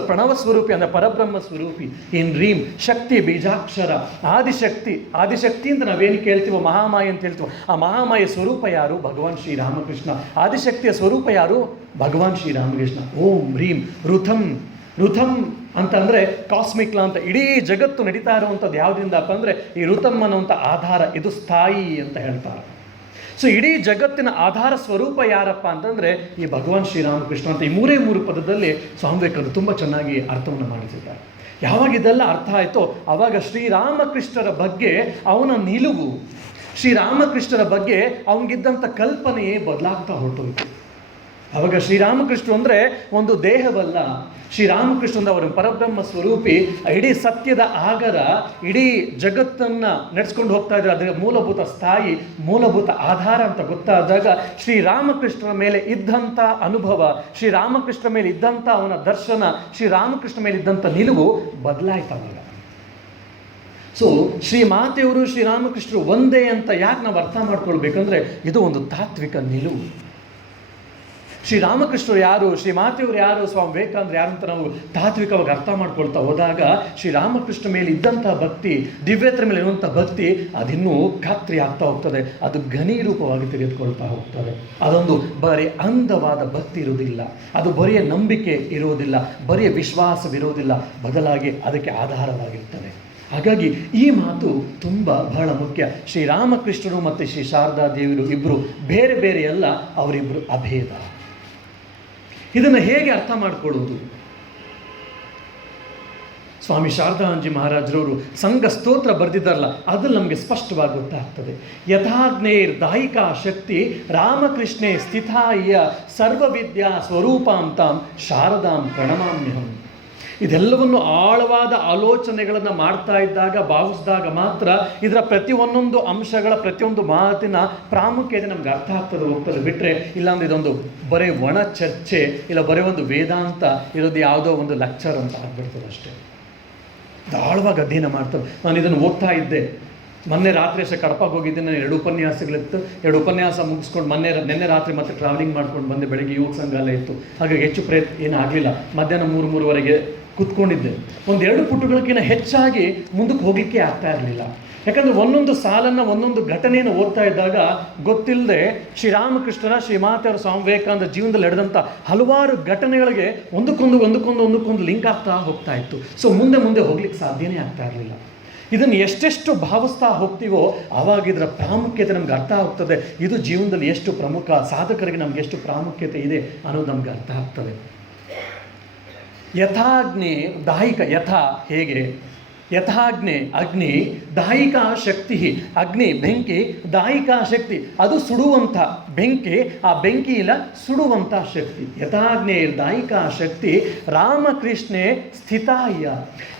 ಪ್ರಣವ ಸ್ವರೂಪಿ ಅಂದರೆ ಪರಬ್ರಹ್ಮ ಸ್ವರೂಪಿ. ಇನ್ ರೀಂ ಶಕ್ತಿ ಬೀಜಾಕ್ಷರ, ಆದಿಶಕ್ತಿ ಅಂತ ನಾವೇನು ಕೇಳ್ತೀವೋ ಮಹಾಮಾಯ ಅಂತ ಹೇಳ್ತೀವೋ, ಆ ಮಹಾಮಾಯ ಸ್ವರೂಪ ಯಾರು? ಭಗವಾನ್ ಶ್ರೀರಾಮಕೃಷ್ಣ. ಆದಿಶಕ್ತಿಯ ಸ್ವರೂಪ ಯಾರು? ಭಗವಾನ್ ಶ್ರೀರಾಮಕೃಷ್ಣ. ಓಂ ರೀಂ ಋತಂ ಅಂತಂದರೆ ಕಾಸ್ಮಿಕ್ ಲಾ ಅಂತ. ಇಡೀ ಜಗತ್ತು ನಡೀತಾ ಇರುವಂಥದ್ದು ಯಾವುದರಿಂದಪ್ಪ ಅಂದರೆ ಈ ಋತಮ್ ಅನ್ನುವಂಥ ಆಧಾರ, ಇದು ಸ್ಥಾಯಿ ಅಂತ ಹೇಳ್ತಾರೆ. ಸೊ ಇಡೀ ಜಗತ್ತಿನ ಆಧಾರ ಸ್ವರೂಪ ಯಾರಪ್ಪ ಅಂತಂದರೆ ಈ ಭಗವಾನ್ ಶ್ರೀರಾಮಕೃಷ್ಣ ಅಂತ. ಈ 3 ಪದದಲ್ಲಿ ಸ್ವಾಮಿ ವಿವೇಕಾನಂದರು ತುಂಬ ಚೆನ್ನಾಗಿ ಅರ್ಥವನ್ನು ಮಾಡಿಸಿದ್ದಾರೆ. ಯಾವಾಗ ಇದೆಲ್ಲ ಅರ್ಥ ಆಯಿತೋ ಆವಾಗ ಶ್ರೀರಾಮಕೃಷ್ಣರ ಬಗ್ಗೆ ಅವನ ನಿಲುವು, ಶ್ರೀರಾಮಕೃಷ್ಣರ ಬಗ್ಗೆ ಅವನಿಗಿದ್ದಂಥ ಕಲ್ಪನೆಯೇ ಬದಲಾಗ್ತಾ ಹೊರಟೋಯ್ತು. ಆವಾಗ ಶ್ರೀರಾಮಕೃಷ್ಣ ಅಂದರೆ ಒಂದು ದೇಹವಲ್ಲ, ಶ್ರೀರಾಮಕೃಷ್ಣ ಅಂದರೆ ಅವರ ಪರಬ್ರಹ್ಮ ಸ್ವರೂಪಿ, ಇಡೀ ಸತ್ಯದ ಆಗರ, ಇಡೀ ಜಗತ್ತನ್ನು ನಡೆಸ್ಕೊಂಡು ಹೋಗ್ತಾ ಇದ್ದಾರೆ. ಅದರ ಮೂಲಭೂತ ಸ್ಥಾಯಿ, ಮೂಲಭೂತ ಆಧಾರ ಅಂತ ಗೊತ್ತಾದಾಗ ಶ್ರೀರಾಮಕೃಷ್ಣನ ಮೇಲೆ ಇದ್ದಂಥ ಅನುಭವ, ಶ್ರೀರಾಮಕೃಷ್ಣ ಮೇಲೆ ಇದ್ದಂಥ ಅವನ ದರ್ಶನ, ಶ್ರೀರಾಮಕೃಷ್ಣ ಮೇಲೆ ಇದ್ದಂಥ ನಿಲುವು ಬದಲಾಯ್ತಾವಾಗ. ಸೊ ಶ್ರೀಮಾತೆಯವರು ಶ್ರೀರಾಮಕೃಷ್ಣರು ಒಂದೇ ಅಂತ ಯಾಕೆ ನಾವು ಅರ್ಥ ಮಾಡ್ಕೊಳ್ಬೇಕಂದ್ರೆ ಇದು ಒಂದು ತಾತ್ವಿಕ ನಿಲುವು. ಶ್ರೀರಾಮಕೃಷ್ಣರು ಯಾರು, ಶ್ರೀಮಾತೆಯವರು ಯಾರು, ಸ್ವಾಮಿ ವಿವೇಕಾನಂದರು ಯಾರು ಅಂತ ನಾವು ತಾತ್ವಿಕವಾಗಿ ಅರ್ಥ ಮಾಡ್ಕೊಳ್ತಾ ಹೋದಾಗ ಶ್ರೀರಾಮಕೃಷ್ಣ ಮೇಲೆ ಇದ್ದಂಥ ಭಕ್ತಿ, ದಿವ್ಯತ್ರ ಮೇಲೆ ಇರುವಂಥ ಭಕ್ತಿ ಅದಿನ್ನೂ ಖಾತ್ರಿ ಆಗ್ತಾ ಹೋಗ್ತದೆ. ಅದು ಘನೀರೂಪವಾಗಿ ತೆಗೆದುಕೊಳ್ತಾ ಹೋಗ್ತದೆ. ಅದೊಂದು ಬರೀ ಅಂದವಾದ ಭಕ್ತಿ ಇರುವುದಿಲ್ಲ, ಅದು ಬರಿಯ ನಂಬಿಕೆ ಇರುವುದಿಲ್ಲ, ಬರಿಯ ವಿಶ್ವಾಸವಿರುವುದಿಲ್ಲ, ಬದಲಾಗಿ ಅದಕ್ಕೆ ಆಧಾರವಾಗಿರ್ತದೆ. ಹಾಗಾಗಿ ಈ ಮಾತು ಬಹಳ ಮುಖ್ಯ. ಶ್ರೀರಾಮಕೃಷ್ಣರು ಮತ್ತು ಶ್ರೀ ಶಾರದಾ ದೇವಿರು ಇಬ್ಬರು ಬೇರೆ ಬೇರೆಯಲ್ಲ, ಅವರಿಬ್ಬರು ಅಭೇದ. ಇದನ್ನು ಹೇಗೆ ಅರ್ಥ ಮಾಡಿಕೊಳ್ಳುವುದು? ಸ್ವಾಮಿ ಶಾರದಾಂಜಿ ಮಹಾರಾಜರವರು ಸಂಘ ಸ್ತೋತ್ರ ಬರೆದಿದ್ದಾರಲ್ಲ, ಅದು ನಮಗೆ ಸ್ಪಷ್ಟವಾಗಿ ಗೊತ್ತಾಗ್ತದೆ. ಯಥಾಗ್ನೇರ್ ದಾಯಿಕಾ ಶಕ್ತಿ ರಾಮಕೃಷ್ಣೇ ಸ್ಥಿತಾಯ ಸರ್ವವಿದ್ಯಾ ಸ್ವರೂಪಾಂ ತಾಂ ಶಾರದಾಂ ಪ್ರಣಮಾಮ್ಯಹಂ. ಇದೆಲ್ಲವನ್ನು ಆಳವಾದ ಆಲೋಚನೆಗಳನ್ನು ಮಾಡ್ತಾ ಇದ್ದಾಗ, ಭಾವಿಸಿದಾಗ ಮಾತ್ರ ಇದರ ಪ್ರತಿಯೊಂದೊಂದು ಅಂಶಗಳ, ಪ್ರತಿಯೊಂದು ಮಾತಿನ ಪ್ರಾಮುಖ್ಯತೆ ನಮ್ಗೆ ಅರ್ಥ ಆಗ್ತದೆ, ಹೋಗ್ತದೆ. ಬಿಟ್ಟರೆ ಇಲ್ಲಾಂದ್ರೆ ಇದೊಂದು ಬರೀ ಒಣ ಚರ್ಚೆ, ಇಲ್ಲ ಬರೀ ಒಂದು ವೇದಾಂತ ಇರೋದು ಯಾವುದೋ ಒಂದು ಲೆಕ್ಚರ್ ಅಂತ ಆಗ್ಬಿಡ್ತದೆ ಅಷ್ಟೇ. ಆಳವಾಗಿ ಅಧ್ಯಯನ ಮಾಡ್ತಾರೆ. ನಾನು ಇದನ್ನು ಓದ್ತಾ ಇದ್ದೆ, ಮೊನ್ನೆ ರಾತ್ರಿ ಅಷ್ಟೇ ಕಡಪಾಗಿ ಹೋಗಿದ್ದೆ. ನಾನು 2 ಉಪನ್ಯಾಸಗಳಿತ್ತು. 2 ಉಪನ್ಯಾಸ ಮುಗಿಸ್ಕೊಂಡು ನಿನ್ನೆ ರಾತ್ರಿ ಮತ್ತೆ ಟ್ರಾವೆಲಿಂಗ್ ಮಾಡ್ಕೊಂಡು ಬಂದೆ. ಬೆಳಗ್ಗೆ ಯೋಗ ಸಂಘಾಲ ಇತ್ತು, ಹಾಗಾಗಿ ಹೆಚ್ಚು ಪ್ರಯತ್ನ ಏನೂ ಆಗಲಿಲ್ಲ. ಮಧ್ಯಾಹ್ನ 3-3:30 ಕೂತ್ಕೊಂಡಿದ್ದೆ. 1-2 ಪುಟಗಳಕ್ಕಿಂತ ಹೆಚ್ಚಾಗಿ ಮುಂದಕ್ಕೆ ಹೋಗಲಿಕ್ಕೆ ಆಗ್ತಾ ಇರಲಿಲ್ಲ. ಯಾಕಂದರೆ ಒಂದೊಂದು ಸಾಲನ್ನು, ಒಂದೊಂದು ಘಟನೆಯನ್ನು ಓದ್ತಾ ಇದ್ದಾಗ ಗೊತ್ತಿಲ್ಲದೆ ಶ್ರೀರಾಮಕೃಷ್ಣರ, ಶ್ರೀಮಾತೆಯವರ, ಸ್ವಾಮಿ ವಿವೇಕಾನಂದ ಜೀವನದಲ್ಲಿ ನಡೆದಂಥ ಹಲವಾರು ಘಟನೆಗಳಿಗೆ ಒಂದಕ್ಕೊಂದು ಲಿಂಕ್ ಆಗ್ತಾ ಹೋಗ್ತಾ ಇತ್ತು. ಸೊ ಮುಂದೆ ಹೋಗ್ಲಿಕ್ಕೆ ಸಾಧ್ಯನೇ ಆಗ್ತಾ ಇರಲಿಲ್ಲ. ಇದನ್ನು ಎಷ್ಟೆಷ್ಟು ಭಾವಿಸ್ತಾ ಹೋಗ್ತೀವೋ ಆವಾಗ ಇದರ ಪ್ರಾಮುಖ್ಯತೆ ನಮ್ಗೆ ಅರ್ಥ ಆಗ್ತದೆ. ಇದು ಜೀವನದಲ್ಲಿ ಎಷ್ಟು ಪ್ರಮುಖ, ಸಾಧಕರಿಗೆ ನಮ್ಗೆ ಎಷ್ಟು ಪ್ರಾಮುಖ್ಯತೆ ಇದೆ ಅನ್ನೋದು ನಮ್ಗೆ ಅರ್ಥ ಆಗ್ತದೆ. ಯಥಾಗ್ನಿ ದಾಹಿಕ, ಯಥಾ ಹೇಗೆ, ಯಥಾಗ್ನಿ ಅಗ್ನಿ, ದಾಹಿಕಾ ಶಕ್ತಿ, ಅಗ್ನಿ ಬೆಂಕಿ, ದಾಹಿಕಾ ಶಕ್ತಿ ಅದು ಸುಡುವಂಥ ಬೆಂಕಿ, ಆ ಬೆಂಕಿಯಿಂದ ಸುಡುವಂಥ ಶಕ್ತಿ. ಯಥಾಗ್ನಿ ದಾಹಿಕಾ ಶಕ್ತಿ ರಾಮಕೃಷ್ಣೇ ಸ್ಥಿತಾಯ.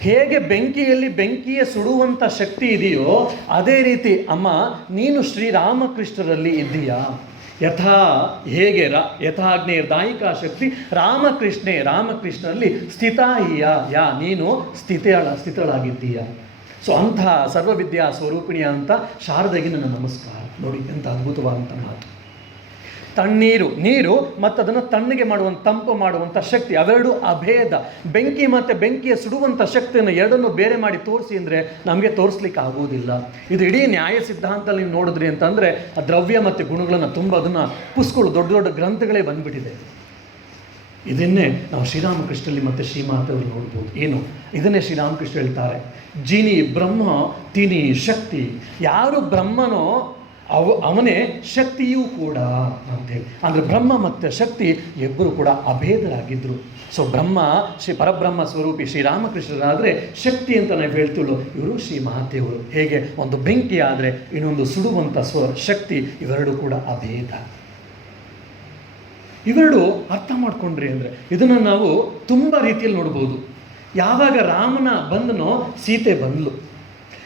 ಹೇಗೆ ಬೆಂಕಿಯ ಸುಡುವಂಥ ಶಕ್ತಿ ಇದೆಯೋ ಅದೇ ರೀತಿ ಅಮ್ಮ ನೀನು ಶ್ರೀರಾಮಕೃಷ್ಣರಲ್ಲಿ ಇದ್ದೀಯಾ. ಯಥಾ ಹೇಗೆ ಯಥಾಗ್ನೇಯ ದಾಯಿಕಾ ಶಕ್ತಿ ರಾಮಕೃಷ್ಣರಲ್ಲಿ ಸ್ಥಿತಾಯಿಯ ನೀನು ಸ್ಥಿತಳಾಗಿದ್ದೀಯ. ಸೊ ಅಂಥ ಸರ್ವವಿದ್ಯಾ ಸ್ವರೂಪಿಣಿಯ ಅಂತ ಶಾರದೆಗೆ ನನ್ನ ನಮಸ್ಕಾರ. ನೋಡಿ ಎಂಥ ಅದ್ಭುತವಾದಂಥ ಮಾತು. ನೀರು ಮತ್ತು ಅದನ್ನು ತಣ್ಣಗೆ ಮಾಡುವಂಥ, ತಂಪು ಮಾಡುವಂಥ ಶಕ್ತಿ, ಅವೆರಡು ಅಭೇದ. ಬೆಂಕಿ ಮತ್ತು ಬೆಂಕಿಯ ಸುಡುವಂಥ ಶಕ್ತಿಯನ್ನು ಎರಡನ್ನು ಬೇರೆ ಮಾಡಿ ತೋರಿಸಿ ಅಂದರೆ ನಮಗೆ ತೋರಿಸ್ಲಿಕ್ಕೆ ಆಗೋದಿಲ್ಲ. ಇದು ಇಡೀ ನ್ಯಾಯ ಸಿದ್ಧಾಂತದಲ್ಲಿ ನೀವು ನೋಡಿದ್ರಿ ಅಂತಂದರೆ ಆ ದ್ರವ್ಯ ಮತ್ತು ಗುಣಗಳನ್ನು ತುಂಬ ಅದನ್ನು ಪುಸ್ತಕಗಳು ದೊಡ್ಡ ಗ್ರಂಥಗಳೇ ಬಂದುಬಿಟ್ಟಿದೆ. ಇದನ್ನೇ ನಾವು ಶ್ರೀರಾಮಕೃಷ್ಣಲ್ಲಿ ಮತ್ತು ಶ್ರೀಮಾತೆಯವರು ನೋಡ್ಬೋದು. ಏನು ಇದನ್ನೇ ಶ್ರೀರಾಮಕೃಷ್ಣ ಹೇಳ್ತಾರೆ, ಜಿನಿ ಬ್ರಹ್ಮ ತಿನಿ ಶಕ್ತಿ. ಯಾರು ಬ್ರಹ್ಮನೋ ಅವನೇ ಶಕ್ತಿಯೂ ಕೂಡ ಅಂತೇಳಿ. ಅಂದರೆ ಬ್ರಹ್ಮ ಮತ್ತು ಶಕ್ತಿ ಇಬ್ಬರು ಕೂಡ ಅಭೇದರಾಗಿದ್ದರು. ಸೊ ಪರಬ್ರಹ್ಮ ಸ್ವರೂಪಿ ಶ್ರೀರಾಮಕೃಷ್ಣರಾದರೆ ಶಕ್ತಿ ಅಂತ ನಾವು ಹೇಳ್ತೀವೋ, ಇವರು ಶ್ರೀಮಾತೆಯವರು. ಹೇಗೆ ಒಂದು ಬೆಂಕಿ ಆದರೆ ಇನ್ನೊಂದು ಸುಡುವಂಥ ಶಕ್ತಿ, ಇವೆರಡು ಕೂಡ ಅಭೇದ. ಇವೆರಡು ಅರ್ಥ ಮಾಡ್ಕೊಂಡ್ರಿ ಅಂದರೆ ಇದನ್ನು ನಾವು ತುಂಬ ರೀತಿಯಲ್ಲಿ ನೋಡ್ಬೋದು. ಯಾವಾಗ ರಾಮನ ಬಂದನೋ ಸೀತೆ ಬಂದಳು,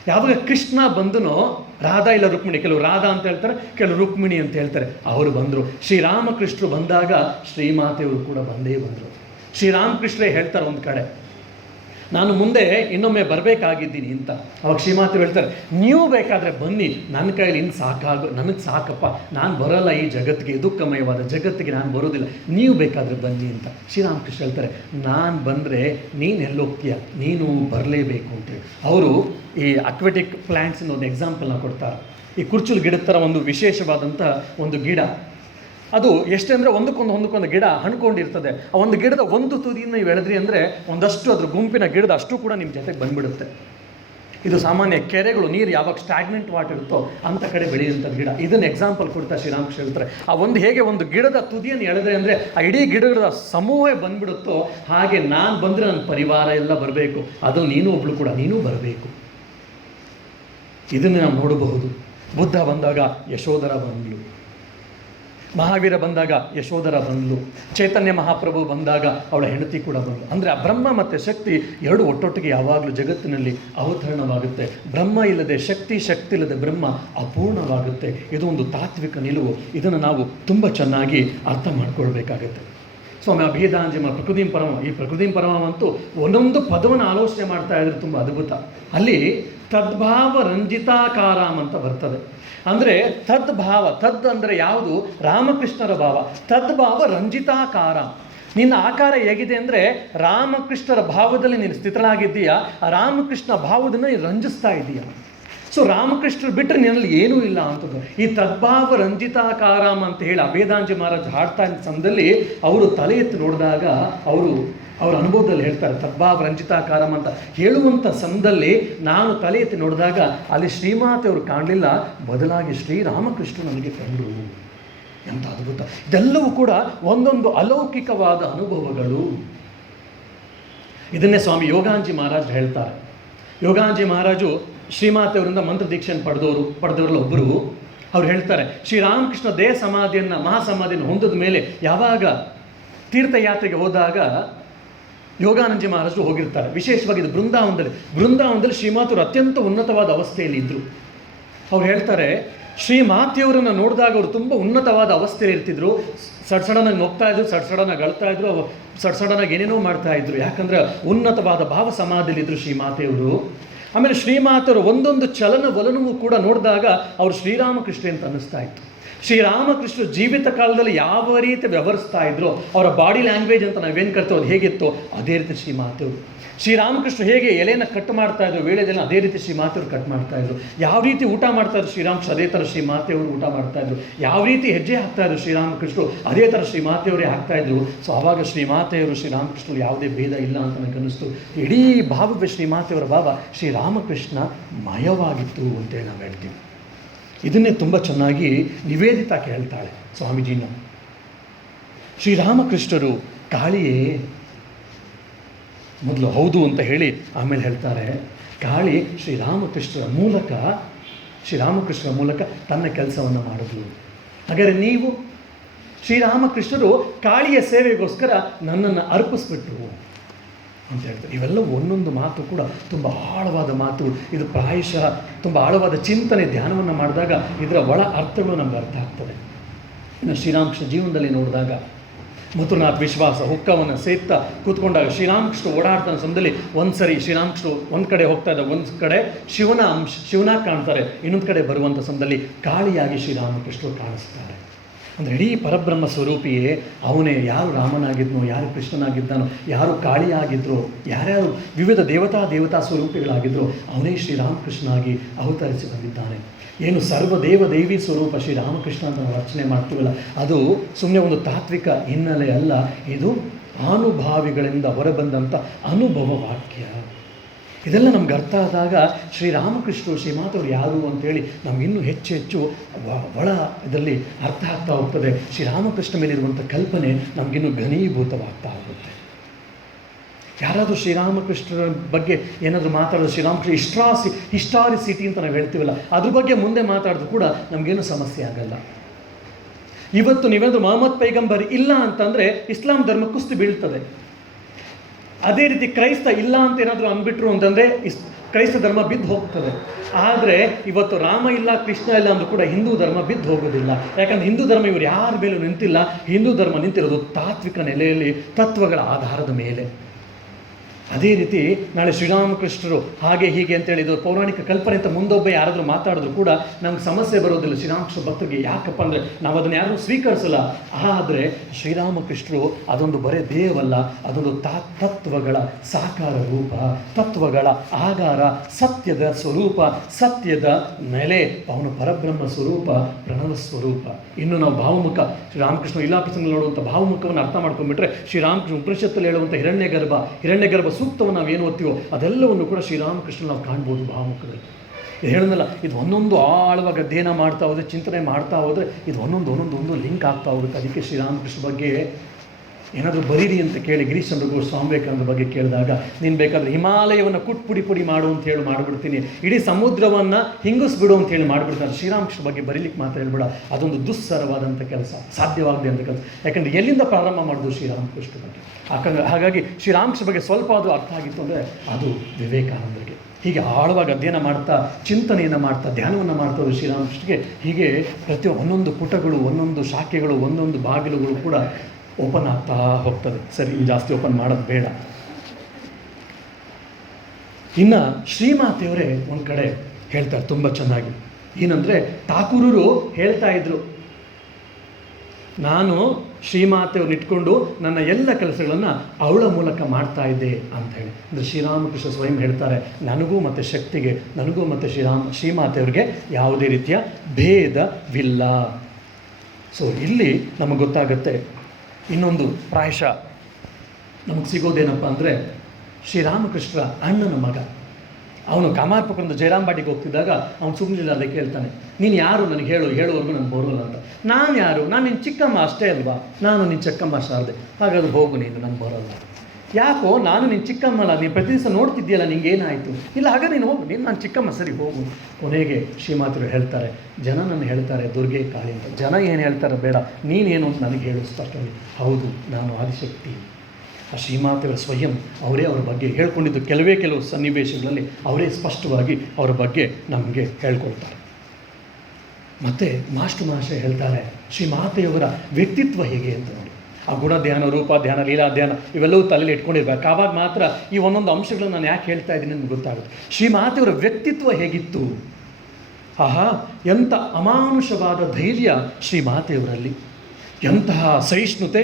ಯಾವಾಗ ಕೃಷ್ಣ ಬಂದನೋ ರಾಧಾ ಇಲ್ಲ ರುಕ್ಮಿಣಿ, ಕೆಲವು ರಾಧಾ ಅಂತ ಹೇಳ್ತಾರೆ, ಕೆಲವು ರುಕ್ಮಿಣಿ ಅಂತ ಹೇಳ್ತಾರೆ, ಅವರು ಬಂದರು. ಶ್ರೀರಾಮಕೃಷ್ಣರು ಬಂದಾಗ ಶ್ರೀಮಾತೆಯವರು ಕೂಡ ಬಂದೇ ಬಂದರು. ಶ್ರೀರಾಮಕೃಷ್ಣರೇ ಹೇಳ್ತಾರೆ ಒಂದು ಕಡೆ, ನಾನು ಮುಂದೆ ಇನ್ನೊಮ್ಮೆ ಬರಬೇಕಾಗಿದ್ದೀನಿ ಅಂತ. ಅವಾಗ ಶ್ರೀಮಾತೆ ಹೇಳ್ತಾರೆ, ನೀವು ಬೇಕಾದರೆ ಬನ್ನಿ, ನನ್ನ ಕೈಯಲ್ಲಿ ನನಗೆ ಸಾಕಪ್ಪ, ನಾನು ಬರೋಲ್ಲ ಈ ಜಗತ್ತಿಗೆ, ದುಃಖಮಯವಾದ ಜಗತ್ತಿಗೆ ನಾನು ಬರೋದಿಲ್ಲ, ನೀವು ಬೇಕಾದರೆ ಬನ್ನಿ ಅಂತ. ಶ್ರೀರಾಮಕೃಷ್ಣ ಹೇಳ್ತಾರೆ, ನಾನು ಬಂದರೆ ನೀನು ಎಲ್ಲೋಗ್ತೀಯ, ನೀನು ಬರಲೇಬೇಕು ಅಂತೇಳಿ. ಅವರು ಈ ಅಕ್ವೆಟಿಕ್ ಪ್ಲ್ಯಾಂಟ್ಸಿನ ಒಂದು ಎಕ್ಸಾಂಪಲ್ನ ಕೊಡ್ತಾರೆ. ಈ ಕುರ್ಚುಲ್ ಗಿಡದ ಥರ ಒಂದು ವಿಶೇಷವಾದಂಥ ಒಂದು ಗಿಡ, ಅದು ಎಷ್ಟಂದರೆ ಒಂದಕ್ಕೊಂದು ಗಿಡ ಹಣ್ಕೊಂಡಿರ್ತದೆ. ಆ ಒಂದು ಗಿಡದ ಒಂದು ತುದಿಯನ್ನು ನೀವು ಎಳೆದ್ರಿ ಅಂದರೆ ಒಂದಷ್ಟು ಅದ್ರ ಗುಂಪಿನ ಗಿಡದ ಅಷ್ಟು ಕೂಡ ನಿಮ್ಮ ಜೊತೆಗೆ ಬಂದುಬಿಡುತ್ತೆ. ಇದು ಸಾಮಾನ್ಯ ಕೆರೆಗಳು, ನೀರು ಯಾವಾಗ ಸ್ಟ್ಯಾಗ್ನೆಂಟ್ ವಾಟರ್ ಇರುತ್ತೋ ಅಂಥ ಕಡೆ ಬೆಳೆಯುವಂಥ ಗಿಡ. ಇದನ್ನು ಎಕ್ಸಾಂಪಲ್ ಕೊಡ್ತಾ ಶ್ರೀರಾಮಕೃಷ್ಣ ಹೇಳ್ತಾರೆ, ಆ ಹೇಗೆ ಒಂದು ಗಿಡದ ತುದಿಯನ್ನು ಎಳೆದ್ರೆ ಅಂದರೆ ಆ ಇಡೀ ಗಿಡಗಳ ಸಮೂಹವೇ ಬಂದುಬಿಡುತ್ತೋ, ಹಾಗೆ ನಾನು ಬಂದರೆ ನನ್ನ ಪರಿವಾರ ಎಲ್ಲ ಬರಬೇಕು, ಅದು ನೀನು ಒಬ್ಳು ಕೂಡ, ನೀನು ಬರಬೇಕು. ಇದನ್ನು ನಾವು ನೋಡಬಹುದು. ಬುದ್ಧ ಬಂದಾಗ ಯಶೋಧರ ಬಂದಳು, ಮಹಾವೀರ ಬಂದಾಗ ಯಶೋಧರ ಬಂದಳು, ಚೈತನ್ಯ ಮಹಾಪ್ರಭು ಬಂದಾಗ ಅವಳ ಹೆಂಡತಿ ಕೂಡ ಬಂದಳು. ಅಂದರೆ ಆ ಬ್ರಹ್ಮ ಮತ್ತು ಶಕ್ತಿ ಎರಡು ಒಟ್ಟೊಟ್ಟಿಗೆ ಯಾವಾಗಲೂ ಜಗತ್ತಿನಲ್ಲಿ ಅವತರಣವಾಗುತ್ತೆ. ಬ್ರಹ್ಮ ಇಲ್ಲದೆ ಶಕ್ತಿ, ಶಕ್ತಿ ಇಲ್ಲದೆ ಬ್ರಹ್ಮ ಅಪೂರ್ಣವಾಗುತ್ತೆ. ಇದು ಒಂದು ತಾತ್ವಿಕ ನಿಲುವು. ಇದನ್ನು ನಾವು ತುಂಬ ಚೆನ್ನಾಗಿ ಅರ್ಥ ಮಾಡ್ಕೊಳ್ಬೇಕಾಗತ್ತೆ. ಸ್ವಾಮಿ ಅಭೇದಾಂಜಮ ಪ್ರಕೃತಿಂ ಪರಮ, ಈ ಪ್ರಕೃತಿಂ ಪರಮವಂತೂ ಒಂದೊಂದು ಪದವನ್ನು ಆಲೋಚನೆ ಮಾಡ್ತಾ ಇದ್ರೆ ತುಂಬ ಅದ್ಭುತ. ಅಲ್ಲಿ ತದ್ಭಾವ ರಂಜಿತಾಕಾರಾಮ್ ಅಂತ ಬರ್ತದೆ. ಅಂದರೆ ತದ್ಭಾವ, ತದ್ ಅಂದರೆ ಯಾವುದು? ರಾಮಕೃಷ್ಣರ ಭಾವ. ತದ್ಭಾವ ರಂಜಿತಾಕಾರ, ನಿನ್ನ ಆಕಾರ ಹೇಗಿದೆ ಅಂದರೆ ರಾಮಕೃಷ್ಣರ ಭಾವದಲ್ಲಿ ನೀನು ಸ್ಥಿತಳಾಗಿದ್ದೀಯಾ, ಆ ರಾಮಕೃಷ್ಣ ಭಾವದನ್ನು ನೀನು ರಂಜಿಸ್ತಾ ಇದೀಯಾ. ಸೊ ರಾಮಕೃಷ್ಣರು ಬಿಟ್ಟರೆ ನಿನ್ನಲ್ಲಿ ಏನೂ ಇಲ್ಲ ಅಂತದ್ದು. ಈ ತದ್ಭಾವ ರಂಜಿತಾಕಾರಾಮ್ ಅಂತ ಹೇಳಿ ಅಭೇದಾಂಜಿ ಮಹಾರಾಜ್ ಹಾಡ್ತಾ ಇದ್ದ ಸಮಯದಲ್ಲಿ ಅವರು ತಲೆ ಎತ್ತಿ ನೋಡಿದಾಗ ಅವ್ರ ಅನುಭವದಲ್ಲಿ ಹೇಳ್ತಾರೆ, ತದ್ಭಾವ ರಂಜಿತಾಕಾರಂ ಅಂತ ಹೇಳುವಂಥ ಸಮಯದಲ್ಲಿ ನಾನು ತಲೆ ಎತ್ತಿ ನೋಡಿದಾಗ ಅಲ್ಲಿ ಶ್ರೀಮಾತೆಯವರು ಕಾಣಲಿಲ್ಲ, ಬದಲಾಗಿ ಶ್ರೀರಾಮಕೃಷ್ಣ ನನಗೆ ಕಂಡು. ಎಂಥ ಅದ್ಭುತ! ಇದೆಲ್ಲವೂ ಕೂಡ ಒಂದೊಂದು ಅಲೌಕಿಕವಾದ ಅನುಭವಗಳು. ಇದನ್ನೇ ಸ್ವಾಮಿ ಯೋಗಾಂಜಿ ಮಹಾರಾಜ್ ಹೇಳ್ತಾರೆ. ಯೋಗಾಂಜಿ ಮಹಾರಾಜು ಶ್ರೀಮಾತೆಯವರಿಂದ ಮಂತ್ರ ದೀಕ್ಷೆಯನ್ನು ಪಡೆದವರಲ್ಲಿ ಒಬ್ಬರು. ಅವ್ರು ಹೇಳ್ತಾರೆ, ಶ್ರೀರಾಮಕೃಷ್ಣ ದೇಹ ಸಮಾಧಿಯನ್ನು, ಮಹಾಸಮಾಧಿಯನ್ನು ಹೊಂದಿದ ಮೇಲೆ ಯಾವಾಗ ತೀರ್ಥಯಾತ್ರೆಗೆ ಹೋದಾಗ ಯೋಗಾನಂದಜಿ ಮಹಾರಾಜರು ಹೋಗಿರ್ತಾರೆ. ವಿಶೇಷವಾಗಿ ಇದು ಬೃಂದಾವನದಲ್ಲಿ ಶ್ರೀಮಾತೆಯವರು ಅತ್ಯಂತ ಉನ್ನತವಾದ ಅವಸ್ಥೆಯಲ್ಲಿ ಇದ್ದರು. ಅವ್ರು ಹೇಳ್ತಾರೆ, ಶ್ರೀಮಾತೆಯವರನ್ನು ನೋಡಿದಾಗ ಅವರು ತುಂಬ ಉನ್ನತವಾದ ಅವಸ್ಥೆಯಲ್ಲಿ ಇರ್ತಿದ್ರು. ಸಡನ್ನಾಗಿ ನೋಗ್ತಾಯಿದ್ರು, ಸಡನ್ನಾಗಿ ಅಳ್ತಾಯಿದ್ರು, ಸಡನ್ನಾಗಿ ಏನೇನೋ ಮಾಡ್ತಾಯಿದ್ರು. ಯಾಕಂದರೆ ಉನ್ನತವಾದ ಭಾವ ಸಮಾಧಿಯಲ್ಲಿದ್ದರು ಶ್ರೀಮಾತೆಯವರು. ಆಮೇಲೆ ಶ್ರೀಮಾತೆಯವರು ಒಂದೊಂದು ಚಲನವಲನವೂ ಕೂಡ ನೋಡಿದಾಗ ಅವರು ಶ್ರೀರಾಮಕೃಷ್ಣ ಅಂತ ಅನ್ನಿಸ್ತಾ ಇತ್ತು. ಶ್ರೀರಾಮಕೃಷ್ಣರು ಜೀವಿತ ಕಾಲದಲ್ಲಿ ಯಾವ ರೀತಿ ವ್ಯವಹರಿಸ್ತಾ ಇದ್ರು, ಅವರ ಬಾಡಿ ಲ್ಯಾಂಗ್ವೇಜ್ ಅಂತ ನಾವೇನು ಕರಿತೀವೋ ಅದು ಹೇಗಿತ್ತು, ಅದೇ ರೀತಿ ಶ್ರೀಮಾತೆಯವರು. ಶ್ರೀರಾಮಕೃಷ್ಣ ಹೇಗೆ ಎಲೆನ ಕಟ್ ಮಾಡ್ತಾ ಇದ್ರು ವೇಳೆದೆಲ್ಲ, ಅದೇ ರೀತಿ ಶ್ರೀಮಾತೆಯವರು ಕಟ್ ಮಾಡ್ತಾ ಇದ್ರು. ಯಾವ ರೀತಿ ಊಟ ಮಾಡ್ತಾ ಇದ್ರು ಶ್ರೀರಾಮಕೃಷ್ಣ, ಅದೇ ಥರ ಶ್ರೀಮಾತೆಯವರು ಊಟ ಮಾಡ್ತಾ ಇದ್ರು. ಯಾವ ರೀತಿ ಹೆಜ್ಜೆ ಹಾಕ್ತಾ ಇದ್ರು ಶ್ರೀರಾಮಕೃಷ್ಣರು, ಅದೇ ಥರ ಶ್ರೀಮಾತೆಯವರೇ ಹಾಕ್ತಾ ಇದ್ರು. ಸೊ ಆವಾಗ ಶ್ರೀಮಾತೆಯವರು ಶ್ರೀರಾಮಕೃಷ್ಣರು ಯಾವುದೇ ಭೇದ ಇಲ್ಲ ಅಂತ ನನಗೆ ಅನ್ನಿಸ್ತು. ಇಡೀ ಭಾವವೇ ಶ್ರೀಮಾತೆಯವರ ಭಾವ ಶ್ರೀರಾಮಕೃಷ್ಣ ಮಯವಾಗಿತ್ತು ಅಂತೇಳಿ ನಾವು ಹೇಳ್ತೀವಿ. ಇದನ್ನೇ ತುಂಬ ಚೆನ್ನಾಗಿ ನಿವೇದಿತಾ ಕೇಳ್ತಾಳೆ ಸ್ವಾಮೀಜಿನ. ಶ್ರೀರಾಮಕೃಷ್ಣರು ಕಾಳಿಯೇ ಮೊದಲು ಹೌದು ಅಂತ ಹೇಳಿ ಆಮೇಲೆ ಹೇಳ್ತಾರೆ, ಕಾಳಿ ಶ್ರೀರಾಮಕೃಷ್ಣರ ಮೂಲಕ ತನ್ನ ಕೆಲಸವನ್ನು ಮಾಡಿದ್ಲು. ಹಾಗಾದರೆ ನೀವು ಶ್ರೀರಾಮಕೃಷ್ಣರು ಕಾಳಿಯ ಸೇವೆಗೋಸ್ಕರ ನನ್ನನ್ನು ಅರ್ಪಿಸ್ಬಿಟ್ರು ಅಂತ ಹೇಳ್ತಾರೆ. ಇವೆಲ್ಲ ಒಂದೊಂದು ಮಾತು ಕೂಡ ತುಂಬ ಆಳವಾದ ಮಾತು. ಇದು ಪ್ರಾಯಶಃ ತುಂಬ ಆಳವಾದ ಚಿಂತನೆ, ಧ್ಯಾನವನ್ನು ಮಾಡಿದಾಗ ಇದರ ಒಳ ಅರ್ಥಗಳು ನಮ್ಗೆ ಅರ್ಥ ಆಗ್ತದೆ. ಇನ್ನು ಶ್ರೀರಾಮಕೃಷ್ಣ ಜೀವನದಲ್ಲಿ ನೋಡಿದಾಗ ಮಥುರನಾಥ್ ವಿಶ್ವಾಸ ಹುಕ್ಕವನ್ನು ಸೇರ್ತಾ ಕೂತ್ಕೊಂಡಾಗ ಶ್ರೀರಾಮಕೃಷ್ಣ ಓಡಾಡ್ತಾನೆ ಸಮಯದಲ್ಲಿ ಒಂದು ಸರಿ ಶ್ರೀರಾಮಕೃಷ್ಣ ಒಂದು ಕಡೆ ಹೋಗ್ತಾ ಇದ್ದ, ಒಂದು ಕಡೆ ಶಿವನಾಗಿ ಕಾಣ್ತಾರೆ, ಇನ್ನೊಂದು ಕಡೆ ಬರುವಂಥ ಸಮಯದಲ್ಲಿ ಕಾಳಿಯಾಗಿ ಶ್ರೀರಾಮಕೃಷ್ಣರು ಕಾಣಿಸ್ತಾರೆ. ಅಂದರೆ ಇಡೀ ಪರಬ್ರಹ್ಮ ಸ್ವರೂಪಿಯೇ ಅವನೇ. ಯಾರು ರಾಮನಾಗಿದ್ನೋ, ಯಾರು ಕೃಷ್ಣನಾಗಿದ್ದಾನೋ, ಯಾರು ಕಾಳಿಯಾಗಿದ್ರೋ, ಯಾರ್ಯಾರು ವಿವಿಧ ದೇವತಾ ಸ್ವರೂಪಿಗಳಾಗಿದ್ರೋ ಅವನೇ ಶ್ರೀರಾಮಕೃಷ್ಣನಾಗಿ ಅವತರಿಸಿ ಬಂದಿದ್ದಾನೆ. ಏನು ಸರ್ವದೇವ ದೈವಿ ಸ್ವರೂಪ ಶ್ರೀರಾಮಕೃಷ್ಣ ಅಂತ ನಾವು ರಚನೆ ಮಾಡ್ತೀವಲ್ಲ, ಅದು ಸುಮ್ಮನೆ ಒಂದು ತಾತ್ವಿಕ ಹಿನ್ನೆಲೆ ಅಲ್ಲ, ಇದು ಆನುಭಾವಿಗಳಿಂದ ಹೊರಬಂದಂಥ ಅನುಭವ ವಾಕ್ಯ. ಇದೆಲ್ಲ ನಮ್ಗೆ ಅರ್ಥ ಆದಾಗ ಶ್ರೀರಾಮಕೃಷ್ಣರು ಶ್ರೀಮಾತೆಯವರು ಯಾರು ಅಂತೇಳಿ ನಮ್ಗೆ ಇನ್ನೂ ಹೆಚ್ಚು ಒಳ ಇದರಲ್ಲಿ ಅರ್ಥ ಆಗ್ತಾ ಹೋಗ್ತದೆ. ಶ್ರೀರಾಮಕೃಷ್ಣ ಮೇಲಿರುವಂಥ ಕಲ್ಪನೆ ನಮಗಿನ್ನೂ ಘನೀಭೂತವಾಗ್ತಾ ಹೋಗುತ್ತೆ. ಯಾರಾದರೂ ಶ್ರೀರಾಮಕೃಷ್ಣರ ಬಗ್ಗೆ ಏನಾದರೂ ಮಾತಾಡೋದು, ಶ್ರೀರಾಮಕೃಷ್ಣ ಹಿಸ್ಟಾರಿಸಿಟಿ ಅಂತ ನಾವು ಹೇಳ್ತೀವಲ್ಲ, ಅದ್ರ ಬಗ್ಗೆ ಮುಂದೆ ಮಾತಾಡಿದ್ರು ಕೂಡ ನಮಗೇನು ಸಮಸ್ಯೆ ಆಗಲ್ಲ. ಇವತ್ತು ನೀವೇನಾದರೂ ಮೊಹಮ್ಮದ್ ಪೈಗಂಬರ್ ಇಲ್ಲ ಅಂತಂದರೆ ಇಸ್ಲಾಂ ಧರ್ಮ ಕುಸ್ತು ಬೀಳ್ತದೆ. ಅದೇ ರೀತಿ ಕ್ರೈಸ್ತ ಇಲ್ಲ ಅಂತ ಏನಾದರೂ ಅಂದ್ಬಿಟ್ರು ಅಂತಂದರೆ ಕ್ರೈಸ್ತ ಧರ್ಮ ಬಿದ್ದು ಹೋಗ್ತದೆ. ಆದರೆ ಇವತ್ತು ರಾಮ ಇಲ್ಲ ಕೃಷ್ಣ ಇಲ್ಲ ಅಂದರೂ ಕೂಡ ಹಿಂದೂ ಧರ್ಮ ಬಿದ್ದು ಹೋಗೋದಿಲ್ಲ. ಯಾಕಂದರೆ ಹಿಂದೂ ಧರ್ಮ ಇವರು ಯಾರ ಮೇಲೂ ನಿಂತಿಲ್ಲ. ಹಿಂದೂ ಧರ್ಮ ನಿಂತಿರೋದು ತಾತ್ವಿಕ ನೆಲೆಯಲ್ಲಿ, ತತ್ವಗಳ ಆಧಾರದ ಮೇಲೆ. ಅದೇ ರೀತಿ ನಾಳೆ ಶ್ರೀರಾಮಕೃಷ್ಣರು ಹಾಗೆ ಹೀಗೆ ಅಂತೇಳಿ ಇದು ಪೌರಾಣಿಕ ಕಲ್ಪನೆ ಅಂತ ಮುಂದೊಬ್ಬ ಯಾರಾದರೂ ಮಾತಾಡಿದ್ರು ಕೂಡ ನಮ್ಗೆ ಸಮಸ್ಯೆ ಬರೋದಿಲ್ಲ ಶ್ರೀರಾಮಕೃಷ್ಣ ಭಕ್ತರಿಗೆ. ಯಾಕಪ್ಪ ಅಂದರೆ ನಾವು ಅದನ್ನು ಯಾರೂ ಸ್ವೀಕರಿಸಲ್ಲ. ಆದರೆ ಶ್ರೀರಾಮಕೃಷ್ಣರು ಅದೊಂದು ಬರೇ ದೇಹವಲ್ಲ, ಅದೊಂದು ತತ್ವಗಳ ಸಾಕಾರ ರೂಪ, ತತ್ವಗಳ ಆಗಾರ, ಸತ್ಯದ ಸ್ವರೂಪ, ಸತ್ಯದ ನೆಲೆ. ಅವನು ಪರಬ್ರಹ್ಮ ಸ್ವರೂಪ, ಪ್ರಣವ ಸ್ವರೂಪ. ಇನ್ನು ನಾವು ಭಾವಮುಖ ಶ್ರೀರಾಮಕೃಷ್ಣ ಇಲಾಪಸಂಗಲ್ಲಿ ನೋಡುವಂಥ ಭಾವಮುಖವನ್ನು ಅರ್ಥ ಮಾಡ್ಕೊಂಡ್ಬಿಟ್ರೆ ಶ್ರೀರಾಮಕೃಷ್ಣ ಉಪನಿಷತ್ತಲ್ಲಿ ಹೇಳುವಂಥ ಹಿರಣ್ಯಗರ್ಭ ಸೂಕ್ತವನ್ನು ನಾವೇನು ಓದ್ತೀವೋ ಅದೆಲ್ಲವನ್ನು ಕೂಡ ಶ್ರೀರಾಮಕೃಷ್ಣ ನಾವು ಕಾಣ್ಬೋದು ಭಾವಮುಖದಲ್ಲಿ. ಇದು ಹೇಳೋದಲ್ಲ, ಇದು ಒಂದೊಂದು ಆಳವಾಗಿ ಅಧ್ಯಯನ ಮಾಡ್ತಾ ಹೋದರೆ, ಚಿಂತನೆ ಮಾಡ್ತಾ ಹೋದರೆ ಇದು ಒಂದೊಂದು ಲಿಂಕ್ ಆಗ್ತಾ ಹೋಗುತ್ತೆ. ಅದಕ್ಕೆ ಶ್ರೀರಾಮಕೃಷ್ಣ ಬಗ್ಗೆ ಏನಾದರೂ ಬರೀರಿ ಅಂತ ಕೇಳಿ ಗಿರೀಶ್ ಚಂದ್ರ ಘೋಷ್, ಸ್ವಾಮಿ ವಿವೇಕಾನಂದ ಬಗ್ಗೆ ಕೇಳಿದಾಗ, ನೀನು ಬೇಕಾದರೆ ಹಿಮಾಲಯವನ್ನು ಪುಡಿ ಮಾಡು ಅಂತ ಹೇಳಿ ಮಾಡಿಬಿಡ್ತೀನಿ, ಇಡೀ ಸಮುದ್ರವನ್ನು ಹಿಂಗಿಸ್ಬಿಡು ಅಂತ ಹೇಳಿ ಮಾಡಿಬಿಡ್ತಾರೆ. ಶ್ರೀರಾಮಕೃಷ್ಣ ಬಗ್ಗೆ ಬರೀಲಿಕ್ಕೆ ಮಾತ್ರ ಹೇಳ್ಬೇಡ, ಅದೊಂದು ದುಸ್ಸರವಾದಂಥ ಕೆಲಸ, ಸಾಧ್ಯವಾಗದೆ ಅಂತ ಕೆಲಸ. ಯಾಕಂದರೆ ಎಲ್ಲಿಂದ ಪ್ರಾರಂಭ ಮಾಡೋದು ಶ್ರೀರಾಮಕೃಷ್ಣ ಬಗ್ಗೆ. ಹಾಗಾಗಿ ಶ್ರೀರಾಮಕೃಷ್ಣ ಬಗ್ಗೆ ಸ್ವಲ್ಪ ಅದು ಅರ್ಥ ಆಗಿತ್ತು ಅಂದರೆ ಅದು ವಿವೇಕಾನಂದರಿಗೆ. ಹೀಗೆ ಆಳವಾಗಿ ಅಧ್ಯಯನ ಮಾಡ್ತಾ, ಚಿಂತನೆಯನ್ನು ಮಾಡ್ತಾ, ಧ್ಯಾನವನ್ನು ಮಾಡ್ತಾ ಶ್ರೀರಾಮಕೃಷ್ಣಗೆ ಹೀಗೆ ಒಂದೊಂದು ಪುಟಗಳು, ಒಂದೊಂದು ಶಾಖೆಗಳು, ಒಂದೊಂದು ಬಾಗಿಲುಗಳು ಕೂಡ ಓಪನ್ ಆಗ್ತಾ ಹೋಗ್ತದೆ. ಸರಿ, ಜಾಸ್ತಿ ಓಪನ್ ಮಾಡೋದು ಬೇಡ. ಇನ್ನು ಶ್ರೀಮಾತೆಯವರೇ ಒಂದು ಕಡೆ ಹೇಳ್ತಾರೆ ತುಂಬ ಚೆನ್ನಾಗಿ. ಏನಂದರೆ ಠಾಕೂರರು ಹೇಳ್ತಾ ಇದ್ರು, ನಾನು ಶ್ರೀಮಾತೆಯವ್ರನ್ನ ಇಟ್ಕೊಂಡು ನನ್ನ ಎಲ್ಲ ಕೆಲಸಗಳನ್ನು ಅವಳ ಮೂಲಕ ಮಾಡ್ತಾ ಇದ್ದೆ ಅಂತ ಹೇಳಿ. ಅಂದರೆ ಶ್ರೀರಾಮಕೃಷ್ಣ ಸ್ವಯಂ ಹೇಳ್ತಾರೆ, ನನಗೂ ಮತ್ತು ಶಕ್ತಿಗೆ, ನನಗೂ ಮತ್ತು ಶ್ರೀಮಾತೆಯವ್ರಿಗೆ ಯಾವುದೇ ರೀತಿಯ ಭೇದವಿಲ್ಲ. ಸೊ ಇಲ್ಲಿ ನಮಗೆ ಗೊತ್ತಾಗುತ್ತೆ ಇನ್ನೊಂದು ಪ್ರಾಯಶಃ ನಮಗೆ ಸಿಗೋದೇನಪ್ಪ ಅಂದರೆ, ಶ್ರೀರಾಮಕೃಷ್ಣರ ಅಣ್ಣನ ಮಗ ಅವನು ಕಾಮಾರ್ಪಕಂದು ಜಯರಾಮ್ ಬಾಟಿಗೆ ಹೋಗ್ತಿದ್ದಾಗ ಅವನು ಸುಮ್ಮನಿಲ್ಲ, ಅದಕ್ಕೆ ಹೇಳ್ತಾನೆ, ನೀನು ಯಾರು ನನಗೆ ಹೇಳುವವರೆಗೂ ನನಗೆ ಬರೋಲ್ಲ ಅಂತ. ನಾನು ಯಾರು? ನಾನು ನಿನ್ನ ಚಿಕ್ಕಮ್ಮ ಅಷ್ಟೇ ಅಲ್ವಾ? ನಾನು ನಿನ್ನ ಚಿಕ್ಕಮ್ಮ ಶಾರದೆ, ಹಾಗಾದ್ರೆ ಹೋಗು ನೀನು, ನನಗೆ ಬರೋಲ್ಲ. ಯಾಕೋ? ನಾನು ನಿನ್ನ ಚಿಕ್ಕಮ್ಮಲ್ಲ, ನೀನು ಪ್ರತಿ ದಿವಸ ನೋಡ್ತಿದ್ದೀಯಲ್ಲ, ನಿಂಗೆ ಏನಾಯಿತು? ಇಲ್ಲ, ಹಾಗೆ ನೀನು ಹೋಗು, ನೀನು ನಾನು ಚಿಕ್ಕಮ್ಮ, ಸರಿ ಹೋಗು. ಕೊನೆಗೆ ಶ್ರೀಮಾತರು ಹೇಳ್ತಾರೆ, ಜನ ನನ್ನ ಹೇಳ್ತಾರೆ ದುರ್ಗೆ ಕಾಳಿ ಅಂತ. ಜನ ಏನು ಹೇಳ್ತಾರೆ ಬೇಡ, ನೀನೇನು ಅಂತ ನನಗೆ ಹೇಳು ಸ್ಪಷ್ಟವಾಗಿ. ಹೌದು, ನಾನು ಆದಿಶಕ್ತಿ. ಆ ಶ್ರೀಮಾತೆಯವರ ಸ್ವಯಂ ಅವರೇ ಅವರ ಬಗ್ಗೆ ಹೇಳ್ಕೊಂಡಿದ್ದು ಕೆಲವು ಸನ್ನಿವೇಶಗಳಲ್ಲಿ ಅವರೇ ಸ್ಪಷ್ಟವಾಗಿ ಅವರ ಬಗ್ಗೆ ನಮಗೆ ಹೇಳ್ಕೊಳ್ತಾರೆ. ಮತ್ತು ಮಾಸ್ಟರ್ ಹೇಳ್ತಾರೆ ಶ್ರೀಮಾತೆಯವರ ವ್ಯಕ್ತಿತ್ವ ಹೇಗೆ ಅಂತ ನೋಡಿ. ಆ ಗುಣ ಧ್ಯಾನ, ರೂಪ ಧ್ಯಾನ, ಲೀಲಾ ಧ್ಯಾನ ಇವೆಲ್ಲವೂ ತಲೆಯಲ್ಲಿ ಇಟ್ಕೊಂಡಿರ್ಬೇಕು. ಆವಾಗ ಮಾತ್ರ ಈ ಒಂದೊಂದು ಅಂಶಗಳನ್ನು ನಾನು ಯಾಕೆ ಹೇಳ್ತಾ ಇದ್ದೀನಿ ಅಂತ ಗೊತ್ತಾಗುತ್ತೆ. ಶ್ರೀಮಾತೆಯವರ ವ್ಯಕ್ತಿತ್ವ ಹೇಗಿತ್ತು? ಆಹಾ, ಎಂಥ ಅಮಾನುಷವಾದ ಧೈರ್ಯ ಶ್ರೀಮಾತೆಯವರಲ್ಲಿ, ಎಂತಹ ಸಹಿಷ್ಣುತೆ,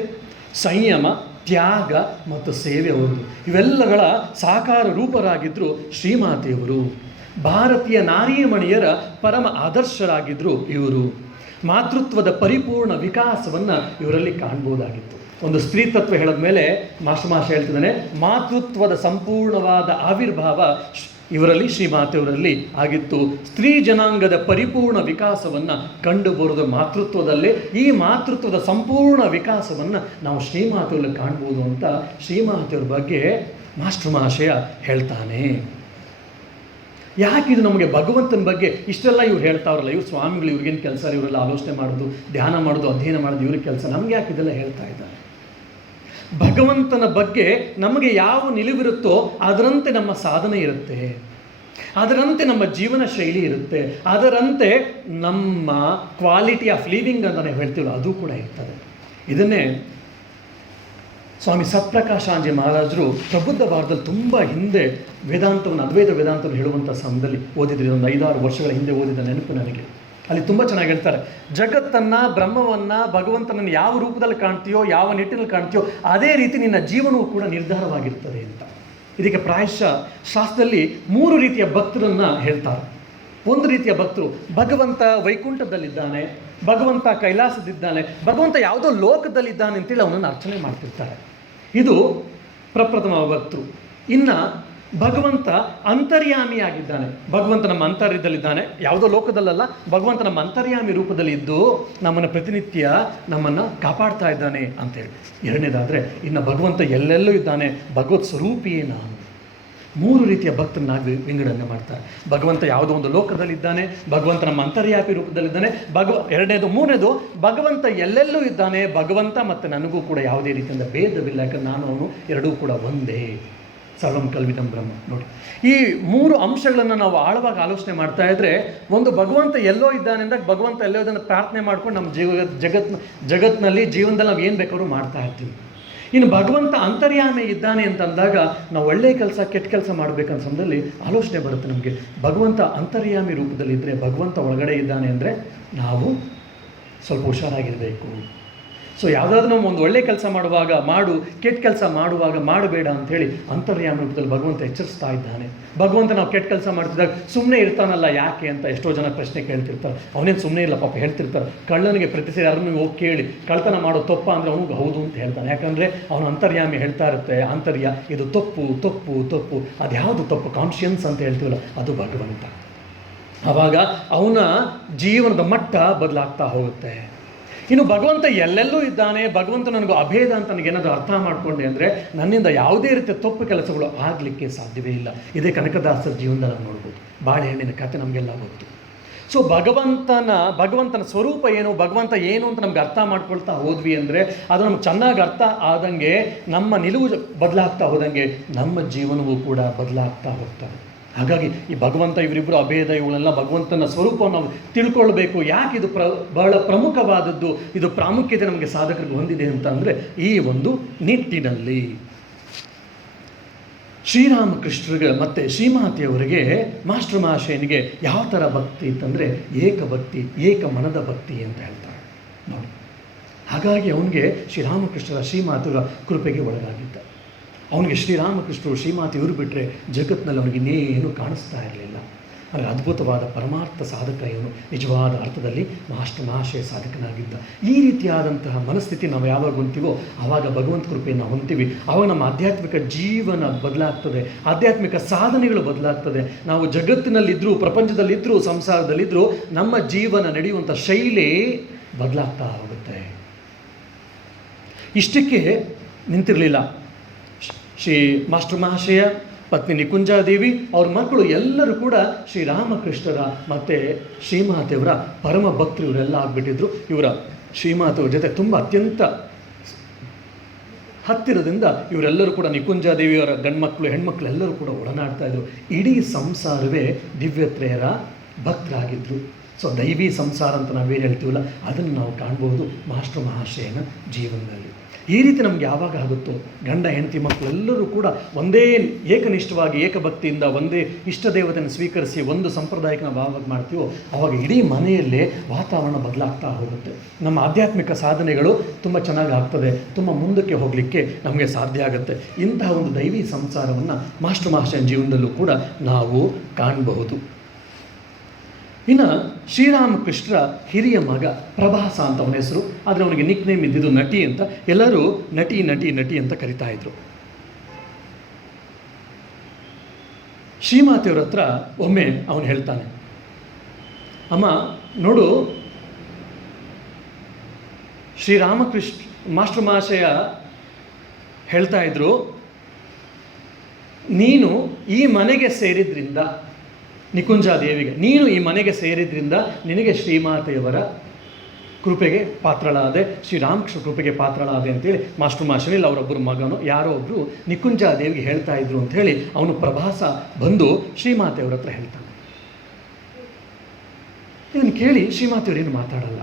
ಸಂಯಮ, ತ್ಯಾಗ ಮತ್ತು ಸೇವೆ ಅವರದು. ಇವೆಲ್ಲಗಳ ಸಾಕಾರ ರೂಪರಾಗಿದ್ದರು ಶ್ರೀಮಾತೆಯವರು. ಭಾರತೀಯ ನಾರೀಮಣಿಯರ ಪರಮ ಆದರ್ಶರಾಗಿದ್ದರು ಇವರು. ಮಾತೃತ್ವದ ಪರಿಪೂರ್ಣ ವಿಕಾಸವನ್ನು ಇವರಲ್ಲಿ ಕಾಣ್ಬೋದಾಗಿತ್ತು. ಒಂದು ಸ್ತ್ರೀ ತತ್ವ ಹೇಳಿದ ಮೇಲೆ ಮಾಸ್ಟರ್ ಹೇಳ್ತಿದ್ದಾನೆ, ಮಾತೃತ್ವದ ಸಂಪೂರ್ಣವಾದ ಆವಿರ್ಭಾವ ಇವರಲ್ಲಿ, ಶ್ರೀಮಾತೆಯವರಲ್ಲಿ ಆಗಿತ್ತು. ಸ್ತ್ರೀ ಜನಾಂಗದ ಪರಿಪೂರ್ಣ ವಿಕಾಸವನ್ನು ಕಂಡು ಬರೋದು ಮಾತೃತ್ವದಲ್ಲೇ. ಈ ಮಾತೃತ್ವದ ಸಂಪೂರ್ಣ ವಿಕಾಸವನ್ನು ನಾವು ಶ್ರೀಮಾತೆಯವರಲ್ಲಿ ಕಾಣ್ಬೋದು ಅಂತ ಶ್ರೀಮಾತೆಯವ್ರ ಬಗ್ಗೆ ಮಾಸ್ಟರ್ ಮಹಾಶಯ ಹೇಳ್ತಾನೆ. ಯಾಕಿದು ನಮಗೆ ಭಗವಂತನ ಬಗ್ಗೆ ಇಷ್ಟೆಲ್ಲ ಇವ್ರು ಹೇಳ್ತಾವ್ರಲ್ಲ, ಇವ್ರು ಸ್ವಾಮಿಗಳು, ಇವ್ರಿಗೇನು ಕೆಲಸ, ಇವರೆಲ್ಲ ಆಲೋಚನೆ ಮಾಡೋದು, ಧ್ಯಾನ ಮಾಡೋದು, ಅಧ್ಯಯನ ಮಾಡೋದು ಇವ್ರಿಗೆ ಕೆಲಸ, ನಮ್ಗೆ ಯಾಕೆ ಇದೆಲ್ಲ ಹೇಳ್ತಾ ಇದ್ದಾರೆ? ಭಗವಂತನ ಬಗ್ಗೆ ನಮಗೆ ಯಾವ ನಿಲುವಿರುತ್ತೋ ಅದರಂತೆ ನಮ್ಮ ಸಾಧನೆ ಇರುತ್ತೆ, ಅದರಂತೆ ನಮ್ಮ ಜೀವನ ಶೈಲಿ ಇರುತ್ತೆ, ಅದರಂತೆ ನಮ್ಮ ಕ್ವಾಲಿಟಿ ಆಫ್ ಲಿವಿಂಗ್ ಅಂತ ನಾವು ಹೇಳ್ತೀವಲ್ಲ ಅದು ಕೂಡ ಇರ್ತದೆ. ಇದನ್ನೇ ಸ್ವಾಮಿ ಸತ್ಪ್ರಕಾಶಾಂಜಿ ಮಹಾರಾಜರು ಪ್ರಬುದ್ಧ ಭಾರತದಲ್ಲಿ ತುಂಬ ಹಿಂದೆ ವೇದಾಂತವನ್ನು, ಅದ್ವೈತ ವೇದಾಂತವನ್ನು ಹೇಳುವಂಥ ಸಮಯದಲ್ಲಿ ಓದಿದ್ರಿ. ಒಂದು 5-6 ವರ್ಷಗಳ ಹಿಂದೆ ಓದಿದ ನೆನಪು ನನಗೆ. ಅಲ್ಲಿ ತುಂಬ ಚೆನ್ನಾಗಿ ಹೇಳ್ತಾರೆ, ಜಗತ್ತನ್ನು, ಬ್ರಹ್ಮವನ್ನು, ಭಗವಂತನನ್ನು ಯಾವ ರೂಪದಲ್ಲಿ ಕಾಣ್ತೀಯೋ, ಯಾವ ನಿಟ್ಟಿನಲ್ಲಿ ಕಾಣ್ತೀಯೋ ಅದೇ ರೀತಿ ನಿನ್ನ ಜೀವನವೂ ಕೂಡ ನಿರ್ಧಾರವಾಗಿರ್ತದೆ ಅಂತ. ಇದಕ್ಕೆ ಪ್ರಾಯಶಃ ಶಾಸ್ತ್ರದಲ್ಲಿ 3 ರೀತಿಯ ಭಕ್ತರನ್ನು ಹೇಳ್ತಾರೆ. ಒಂದು ರೀತಿಯ ಭಕ್ತರು, ಭಗವಂತ ವೈಕುಂಠದಲ್ಲಿದ್ದಾನೆ, ಭಗವಂತ ಕೈಲಾಸದಿದ್ದಾನೆ, ಭಗವಂತ ಯಾವುದೋ ಲೋಕದಲ್ಲಿದ್ದಾನೆ ಅಂತೇಳಿ ಅವನನ್ನು ಅರ್ಚನೆ ಮಾಡ್ತಿರ್ತಾರೆ. ಇದು ಪ್ರಪ್ರಥಮ ಭಕ್ತರು. ಇನ್ನು ಭಗವಂತ ಅಂತರ್ಯಾಮಿಯಾಗಿದ್ದಾನೆ, ಭಗವಂತ ನಮ್ಮ ಅಂತರ್ಯದಲ್ಲಿದ್ದಾನೆ, ಯಾವುದೋ ಲೋಕದಲ್ಲಲ್ಲ, ಭಗವಂತ ನಮ್ಮ ಅಂತರ್ಯಾಮಿ ರೂಪದಲ್ಲಿ ಇದ್ದು ನಮ್ಮನ್ನು ಪ್ರತಿನಿತ್ಯ ನಮ್ಮನ್ನು ಕಾಪಾಡ್ತಾ ಇದ್ದಾನೆ ಅಂತೇಳಿ. ಎರಡನೇದಾದರೆ ಇನ್ನು ಭಗವಂತ ಎಲ್ಲೆಲ್ಲೂ ಇದ್ದಾನೆ, ಭಗವತ್ ಸ್ವರೂಪಿಯೇ ನಾನು. 3 ರೀತಿಯ ಭಕ್ತರನ್ನಾಗಿ ವಿಂಗಡಣೆ ಮಾಡ್ತಾರೆ. ಭಗವಂತ ಯಾವುದೋ ಒಂದು ಲೋಕದಲ್ಲಿದ್ದಾನೆ, ಭಗವಂತ ನಮ್ಮ ಅಂತರ್ಯಾಪಿ ರೂಪದಲ್ಲಿದ್ದಾನೆ, ಎರಡನೇದು. ಮೂರನೇದು, ಭಗವಂತ ಎಲ್ಲೆಲ್ಲೂ ಇದ್ದಾನೆ, ಭಗವಂತ ಮತ್ತು ನನಗೂ ಕೂಡ ಯಾವುದೇ ರೀತಿಯಿಂದ ಭೇದವಿಲ್ಲ, ಯಾಕಂದ್ರೆ ನಾನು ಅವನು ಎರಡೂ ಕೂಡ ಒಂದೇ, ಸರ್ವಂ ಕಲ್ವಿದಂ ಬ್ರಹ್ಮ. ನೋಡಿ, ಈ 3 ಅಂಶಗಳನ್ನು ನಾವು ಆಳವಾಗಿ ಆಲೋಚನೆ ಮಾಡ್ತಾ ಇದ್ದರೆ, ಒಂದು ಭಗವಂತ ಎಲ್ಲೋ ಇದ್ದಾನೆ ಅಂದಾಗ ಭಗವಂತ ಎಲ್ಲೋ ಇದನ್ನು ಪ್ರಾರ್ಥನೆ ಮಾಡ್ಕೊಂಡು ನಮ್ಮ ಜಗತ್ತಿನಲ್ಲಿ ಜೀವನದಲ್ಲಿ ನಾವು ಏನು ಬೇಕಾದ್ರೂ ಮಾಡ್ತಾ ಇರ್ತೀವಿ. ಇನ್ನು ಭಗವಂತ ಅಂತರ್ಯಾಮಿ ಇದ್ದಾನೆ ಅಂತಂದಾಗ ನಾವು ಒಳ್ಳೆಯ ಕೆಲಸ, ಕೆಟ್ಟ ಕೆಲಸ ಮಾಡಬೇಕನ್ನೋ ಸಮಯದಲ್ಲಿ ಆಲೋಚನೆ ಬರುತ್ತೆ ನಮಗೆ. ಭಗವಂತ ಅಂತರ್ಯಾಮಿ ರೂಪದಲ್ಲಿ ಇದ್ದರೆ, ಭಗವಂತ ಒಳಗಡೆ ಇದ್ದಾನೆ ಅಂದರೆ ನಾವು ಸ್ವಲ್ಪ ಹುಷಾರಾಗಿರಬೇಕು. ಸೊ ಯಾವುದಾದ್ರೂ ನಾವು ಒಂದು ಒಳ್ಳೆಯ ಕೆಲಸ ಮಾಡುವಾಗ ಮಾಡು, ಕೆಟ್ಟ ಕೆಲಸ ಮಾಡುವಾಗ ಮಾಡಬೇಡ ಅಂಥೇಳಿ ಅಂತರ್ಯಾಮಿ ರೂಪದಲ್ಲಿ ಭಗವಂತ ಎಚ್ಚರಿಸ್ತಾ ಇದ್ದಾನೆ. ಭಗವಂತ ನಾವು ಕೆಟ್ಟ ಕೆಲಸ ಮಾಡ್ತಿದ್ದಾಗ ಸುಮ್ಮನೆ ಇರ್ತಾನಲ್ಲ ಯಾಕೆ ಅಂತ ಎಷ್ಟೋ ಜನ ಪ್ರಶ್ನೆ ಕೇಳ್ತಿರ್ತಾರೆ. ಅವನೇನು ಸುಮ್ಮನೆ ಇಲ್ಲ ಪಾಪ, ಹೇಳ್ತಿರ್ತಾರೆ. ಕಳ್ಳನಿಗೆ ಪ್ರತಿ ಸೇರಿ ಯಾರನ್ನು ಹೋಗಿ ಕೇಳಿ ಕಳ್ತನ ಮಾಡೋ ತಪ್ಪ ಅಂದರೆ ಅವನಿಗೆ ಹೌದು ಅಂತ ಹೇಳ್ತಾನೆ. ಯಾಕಂದರೆ ಅವನ ಅಂತರ್ಯಾಮಿ ಹೇಳ್ತಾ ಇರುತ್ತೆ, ಆಂತರ್ಯ ಇದು ತಪ್ಪು ತಪ್ಪು ತಪ್ಪು, ಅದು ಯಾವುದು ತಪ್ಪು, ಕಾನ್ಷಿಯನ್ಸ್ ಅಂತ ಹೇಳ್ತೀವಲ್ಲ ಅದು ಭಗವಂತ. ಆವಾಗ ಅವನ ಜೀವನದ ಮಟ್ಟ ಬದಲಾಗ್ತಾ ಹೋಗುತ್ತೆ. ಇನ್ನು ಭಗವಂತ ಎಲ್ಲೆಲ್ಲೂ ಇದ್ದಾನೆ, ಭಗವಂತ ನನಗೂ ಅಭೇದ ಅಂತ ನನಗೇನಾದರೂ ಅರ್ಥ ಮಾಡಿಕೊಂಡೆ ಅಂದರೆ ನನ್ನಿಂದ ಯಾವುದೇ ರೀತಿಯ ತಪ್ಪು ಕೆಲಸಗಳು ಆಗಲಿಕ್ಕೆ ಸಾಧ್ಯವೇ ಇಲ್ಲ. ಇದೇ ಕನಕದಾಸರ ಜೀವನದಲ್ಲಿ ನಾವು ನೋಡ್ಬೋದು. ಬಾಳೆಹಣ್ಣಿನ ಕಥೆ ನಮಗೆಲ್ಲ ಗೊತ್ತು. ಸೊ ಭಗವಂತನ ಸ್ವರೂಪ ಏನು, ಭಗವಂತ ಏನು ಅಂತ ನಮ್ಗೆ ಅರ್ಥ ಮಾಡ್ಕೊಳ್ತಾ ಹೋದ್ವಿ ಅಂದರೆ, ಅದು ನಮ್ಗೆ ಚೆನ್ನಾಗಿ ಅರ್ಥ ಆದಂಗೆ ನಮ್ಮ ನಿಲುವು ಬದಲಾಗ್ತಾ ಹೋದಂಗೆ ನಮ್ಮ ಜೀವನವೂ ಕೂಡ ಬದಲಾಗ್ತಾ ಹೋಗ್ತಾರೆ. ಹಾಗಾಗಿ ಈ ಭಗವಂತ, ಇವರಿಬ್ಬರು ಅಭೇದ, ಇವುಗಳೆಲ್ಲ ಭಗವಂತನ ಸ್ವರೂಪವನ್ನು ನಾವು ತಿಳ್ಕೊಳ್ಬೇಕು. ಯಾಕೆ ಇದು ಬಹಳ ಪ್ರಮುಖವಾದದ್ದು, ಇದು ಪ್ರಾಮುಖ್ಯತೆ ನಮಗೆ ಸಾಧಕರಿಗೆ ಹೊಂದಿದೆ ಅಂತ ಅಂದರೆ, ಈ ಒಂದು ನಿಟ್ಟಿನಲ್ಲಿ ಶ್ರೀರಾಮಕೃಷ್ಣರಿಗೆ ಮತ್ತು ಶ್ರೀಮಾತೆಯವರಿಗೆ ಮಾಸ್ಟರ್ ಮಹಾಶಯನಿಗೆ ಯಾವ ಥರ ಭಕ್ತಿ ಇತ್ತಂದರೆ ಏಕಭಕ್ತಿ, ಏಕ ಮನದ ಭಕ್ತಿ ಅಂತ ಹೇಳ್ತಾರೆ ನೋಡಿ. ಹಾಗಾಗಿ ಅವನಿಗೆ ಶ್ರೀರಾಮಕೃಷ್ಣರ ಶ್ರೀಮಾತೆಯವರ ಕೃಪೆಗೆ ಒಳಗಾಗಿದ್ದ. ಅವನಿಗೆ ಶ್ರೀರಾಮಕೃಷ್ಣರು, ಶ್ರೀಮಾತೆ ಇವರು ಬಿಟ್ಟರೆ ಜಗತ್ತಿನಲ್ಲಿ ಅವನಿಗೆ ಇನ್ನೇನು ಕಾಣಿಸ್ತಾ ಇರಲಿಲ್ಲ. ಆದರೆ ಅದ್ಭುತವಾದ ಪರಮಾರ್ಥ ಸಾಧಕ ಇವನು, ನಿಜವಾದ ಅರ್ಥದಲ್ಲಿ ಮಹಾಶಯ ಸಾಧಕನಾಗಿದ್ದ. ಈ ರೀತಿಯಾದಂತಹ ಮನಸ್ಥಿತಿ ನಾವು ಯಾವಾಗ ಹೊಂತೀವೋ ಆವಾಗ ಭಗವಂತ ಕೃಪೆಯನ್ನು ಹೊಂತೀವಿ. ಆವಾಗ ನಮ್ಮ ಆಧ್ಯಾತ್ಮಿಕ ಜೀವನ ಬದಲಾಗ್ತದೆ, ಆಧ್ಯಾತ್ಮಿಕ ಸಾಧನೆಗಳು ಬದಲಾಗ್ತದೆ. ನಾವು ಜಗತ್ತಿನಲ್ಲಿದ್ದರೂ, ಪ್ರಪಂಚದಲ್ಲಿದ್ದರೂ, ಸಂಸಾರದಲ್ಲಿದ್ದರೂ ನಮ್ಮ ಜೀವನ ನಡೆಯುವಂಥ ಶೈಲಿ ಬದಲಾಗ್ತಾ ಹೋಗುತ್ತೆ. ಇಷ್ಟಕ್ಕೆ ನಿಂತಿರಲಿಲ್ಲ. ಶ್ರೀ ಮಾಸ್ಟರ್ ಮಹಾಶಯ, ಪತ್ನಿ ನಿಕುಂಜಾದೇವಿ, ಅವ್ರ ಮಕ್ಕಳು ಎಲ್ಲರೂ ಕೂಡ ಶ್ರೀರಾಮಕೃಷ್ಣರ ಮತ್ತು ಶ್ರೀಮಾತೆಯವರ ಪರಮ ಭಕ್ತರು ಇವರೆಲ್ಲ ಆಗಿಬಿಟ್ಟಿದ್ರು. ಇವರ ಶ್ರೀಮಾತೆಯವ್ರ ಜೊತೆ ತುಂಬ ಅತ್ಯಂತ ಹತ್ತಿರದಿಂದ ಇವರೆಲ್ಲರೂ ಕೂಡ, ನಿಕುಂಜಾದೇವಿಯವರ ಗಂಡ್ಮಕ್ಕಳು ಹೆಣ್ಮಕ್ಳು ಎಲ್ಲರೂ ಕೂಡ ಒಡನಾಡ್ತಾ ಇದ್ರು. ಇಡೀ ಸಂಸಾರವೇ ದಿವ್ಯತ್ರೆಯರ ಭಕ್ತರಾಗಿದ್ದರು. ಸೊ ದೈವಿ ಸಂಸಾರ ಅಂತ ನಾವೇನು ಹೇಳ್ತೀವಲ್ಲ ಅದನ್ನು ನಾವು ಕಾಣ್ಬೋದು ಮಾಸ್ಟರ್ ಮಹಾಶಯನ ಜೀವನದಲ್ಲಿ. ಈ ರೀತಿ ನಮ್ಗೆ ಯಾವಾಗ ಆಗುತ್ತೋ ಗಂಡ ಹೆಂಡತಿ ಮಕ್ಕಳೆಲ್ಲರೂ ಕೂಡ ಒಂದೇ ಏಕನಿಷ್ಠವಾಗಿ ಏಕಭಕ್ತಿಯಿಂದ ಒಂದೇ ಇಷ್ಟ ದೇವತೆಯನ್ನು ಸ್ವೀಕರಿಸಿ ಒಂದು ಸಂಪ್ರದಾಯಕ್ಕೆ ನಾವು ಯಾವಾಗ ಮಾಡ್ತೀವೋ ಆವಾಗ ಇಡೀ ಮನೆಯಲ್ಲೇ ವಾತಾವರಣ ಬದಲಾಗ್ತಾ ಹೋಗುತ್ತೆ. ನಮ್ಮ ಆಧ್ಯಾತ್ಮಿಕ ಸಾಧನೆಗಳು ತುಂಬ ಚೆನ್ನಾಗಿ ಆಗ್ತದೆ, ತುಂಬ ಮುಂದಕ್ಕೆ ಹೋಗಲಿಕ್ಕೆ ನಮಗೆ ಸಾಧ್ಯ ಆಗುತ್ತೆ. ಇಂತಹ ಒಂದು ದೈವಿ ಸಂಸಾರವನ್ನು ಮಾಸ್ಟರ್ ಮಹಾಶಯನ ಜೀವನದಲ್ಲೂ ಕೂಡ ನಾವು ಕಾಣಬಹುದು. ಇನ್ನು ಶ್ರೀರಾಮಕೃಷ್ಣರ ಹಿರಿಯ ಮಗ ಪ್ರಭಾಸ ಅಂತ ಅವನ ಹೆಸರು, ಆದರೆ ಅವನಿಗೆ ನಿಕ್ ನೇಮ್ ಇದ್ದಿದ್ದು ನಟಿ ಅಂತ. ಎಲ್ಲರೂ ನಟಿ ನಟಿ ನಟಿ ಅಂತ ಕರಿತಾ ಇದ್ರು. ಶ್ರೀಮಾತೆಯವ್ರ ಹತ್ರ ಒಮ್ಮೆ ಅವನು ಹೇಳ್ತಾನೆ, ಅಮ್ಮ ನೋಡು, ಶ್ರೀರಾಮಕೃಷ್ಣ ಮಾಸ್ಟರ್ ಮಹಾಶಯ ಹೇಳ್ತಾ ಇದ್ರು, ನೀನು ಈ ಮನೆಗೆ ಸೇರಿದ್ರಿಂದ, ನಿಕುಂಜಾದೇವಿಗೆ ನೀನು ಈ ಮನೆಗೆ ಸೇರಿದ್ರಿಂದ ನಿನಗೆ ಶ್ರೀಮಾತೆಯವರ ಕೃಪೆಗೆ ಪಾತ್ರಳಾದೆ, ಶ್ರೀರಾಮಕೃಷ್ಣ ಕೃಪೆಗೆ ಪಾತ್ರಳಾದೆ ಅಂತೇಳಿ ಮಾಸ್ಟರ್ ಮಹಾಶಯ ಅವರೊಬ್ಬರು ಮಗನು ಯಾರೋ ಒಬ್ಬರು ನಿಕುಂಜಾದೇವಿಗೆ ಹೇಳ್ತಾ ಇದ್ರು ಅಂಥೇಳಿ ಅವನು ಪ್ರಭಾಸ ಬಂದು ಶ್ರೀಮಾತೆಯವ್ರ ಹತ್ರ ಹೇಳ್ತಾನೆ. ಇದನ್ನು ಕೇಳಿ ಶ್ರೀಮಾತೆಯವರೇನು ಮಾತಾಡಲ್ಲ.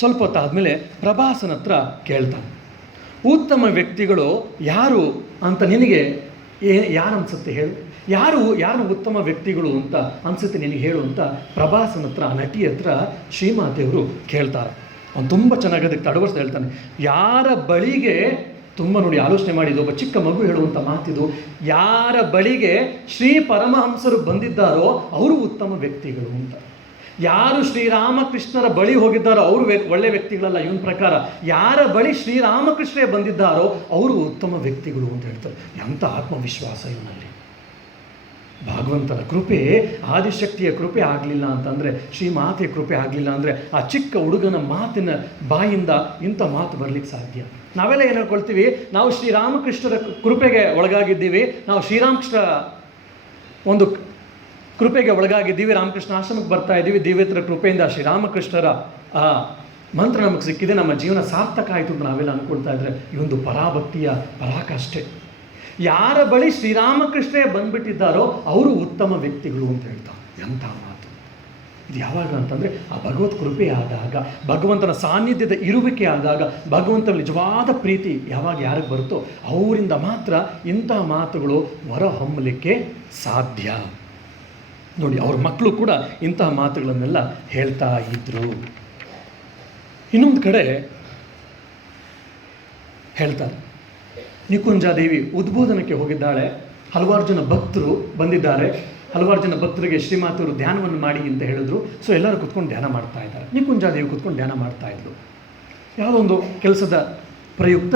ಸ್ವಲ್ಪ ಹೊತ್ತಾದಮೇಲೆ ಪ್ರಭಾಸನ ಹತ್ರ ಕೇಳ್ತಾನೆ, ಉತ್ತಮ ವ್ಯಕ್ತಿಗಳು ಯಾರು ಅಂತ ನಿನಗೆ ಯಾರು ಅನ್ಸುತ್ತೆ ಹೇಳು, ಯಾರು ಉತ್ತಮ ವ್ಯಕ್ತಿಗಳು ಅಂತ ಅನ್ಸುತ್ತೆ ನಿನಗೆ ಹೇಳು ಅಂತ ಪ್ರಭಾಸನ ಹತ್ರ ನಟಿ ಹತ್ರ ಶ್ರೀಮಾತೆಯವರು ಕೇಳ್ತಾರೆ. ಅವನು ತುಂಬ ಚೆನ್ನಾಗಿ ಅದಕ್ಕೆ ತಡವರ್ಸ್ತಾ ಹೇಳ್ತಾನೆ, ಯಾರ ಬಳಿಗೆ ತುಂಬ ನೋಡಿ ಆಲೋಚನೆ ಮಾಡಿದ್ದು, ಒಬ್ಬ ಚಿಕ್ಕ ಮಗು ಹೇಳುವಂಥ ಮಾತಿದು, ಯಾರ ಬಳಿಗೆ ಶ್ರೀ ಪರಮಹಂಸರು ಬಂದಿದ್ದಾರೋ ಅವರು ಉತ್ತಮ ವ್ಯಕ್ತಿಗಳು ಅಂತ. ಯಾರು ಶ್ರೀರಾಮಕೃಷ್ಣರ ಬಳಿ ಹೋಗಿದ್ದಾರೋ ಅವರು ಒಳ್ಳೆ ವ್ಯಕ್ತಿಗಳಲ್ಲ. ಇವನ ಪ್ರಕಾರ ಯಾರ ಬಳಿ ಶ್ರೀರಾಮಕೃಷ್ಣರೇ ಬಂದಿದ್ದಾರೋ ಅವರು ಉತ್ತಮ ವ್ಯಕ್ತಿಗಳು ಅಂತ ಹೇಳ್ತಾರೆ. ಎಂಥ ಆತ್ಮವಿಶ್ವಾಸ ಇವನಲ್ಲಿ. ಭಗವಂತನ ಕೃಪೆ, ಆದಿಶಕ್ತಿಯ ಕೃಪೆ ಆಗಲಿಲ್ಲ ಅಂತಂದರೆ, ಶ್ರೀಮಾತೆಯ ಕೃಪೆ ಆಗಲಿಲ್ಲ ಅಂದರೆ ಆ ಚಿಕ್ಕ ಹುಡುಗನ ಮಾತಿನ ಬಾಯಿಂದ ಇಂಥ ಮಾತು ಬರಲಿಕ್ಕೆ ಸಾಧ್ಯ. ನಾವೆಲ್ಲ ಏನು ಹೇಳ್ಕೊಳ್ತೀವಿ, ನಾವು ಶ್ರೀರಾಮಕೃಷ್ಣರ ಕೃಪೆಗೆ ಒಳಗಾಗಿದ್ದೀವಿ, ನಾವು ಶ್ರೀರಾಮಕೃಷ್ಣ ಒಂದು ಕೃಪೆಗೆ ಒಳಗಾಗಿದ್ದೀವಿ, ರಾಮಕೃಷ್ಣ ಆಶ್ರಮಕ್ಕೆ ಬರ್ತಾ ಇದ್ದೀವಿ, ದಿವ್ಯತರ ಕೃಪೆಯಿಂದ ಶ್ರೀರಾಮಕೃಷ್ಣರ ಆ ಮಂತ್ರ ನಮಗೆ ಸಿಕ್ಕಿದೆ, ನಮ್ಮ ಜೀವನ ಸಾರ್ಥಕ ಆಯಿತು ಅಂತ ನಾವೆಲ್ಲ ಅಂದ್ಕೊಳ್ತಾ ಇದ್ರೆ ಈ ಒಂದು ಪರಾಭಕ್ತಿಯ ಪರಾಕಾಷ್ಠೆ. ಯಾರ ಬಳಿ ಶ್ರೀರಾಮಕೃಷ್ಣೇ ಬಂದ್ಬಿಟ್ಟಿದ್ದಾರೋ ಅವರು ಉತ್ತಮ ವ್ಯಕ್ತಿಗಳು ಅಂತ ಹೇಳ್ತಾರೆ. ಎಂಥ ಮಾತು ಇದು! ಯಾವಾಗ ಅಂತಂದರೆ ಆ ಭಗವತ್ ಕೃಪೆ ಆದಾಗ, ಭಗವಂತನ ಸಾನ್ನಿಧ್ಯದ ಇರುವಿಕೆ ಆದಾಗ, ಭಗವಂತನ ನಿಜವಾದ ಪ್ರೀತಿ ಯಾವಾಗ ಯಾರಿಗೆ ಬರುತ್ತೋ ಅವರಿಂದ ಮಾತ್ರ ಇಂತಹ ಮಾತುಗಳು ಹೊರಹೊಮ್ಮಲಿಕ್ಕೆ ಸಾಧ್ಯ. ನೋಡಿ, ಅವ್ರ ಮಕ್ಕಳು ಕೂಡ ಇಂತಹ ಮಾತುಗಳನ್ನೆಲ್ಲ ಹೇಳ್ತಾ ಇದ್ರು. ಇನ್ನೊಂದು ಕಡೆ ಹೇಳ್ತಾರೆ, ನಿಕುಂಜಾದೇವಿ ಉದ್ಬೋಧನಕ್ಕೆ ಹೋಗಿದ್ದಾಳೆ, ಹಲವಾರು ಜನ ಭಕ್ತರು ಬಂದಿದ್ದಾರೆ, ಹಲವಾರು ಜನ ಭಕ್ತರಿಗೆ ಶ್ರೀಮಾತೆಯವರು ಧ್ಯಾನವನ್ನು ಮಾಡಿ ಅಂತ ಹೇಳಿದ್ರು. ಸೊ ಎಲ್ಲರೂ ಕುತ್ಕೊಂಡು ಧ್ಯಾನ ಮಾಡ್ತಾ ಇದ್ದಾರೆ. ನಿಕುಂಜಾದೇವಿ ಕುತ್ಕೊಂಡು ಧ್ಯಾನ ಮಾಡ್ತಾ ಇದ್ರು. ಯಾವುದೋ ಒಂದು ಕೆಲಸದ ಪ್ರಯುಕ್ತ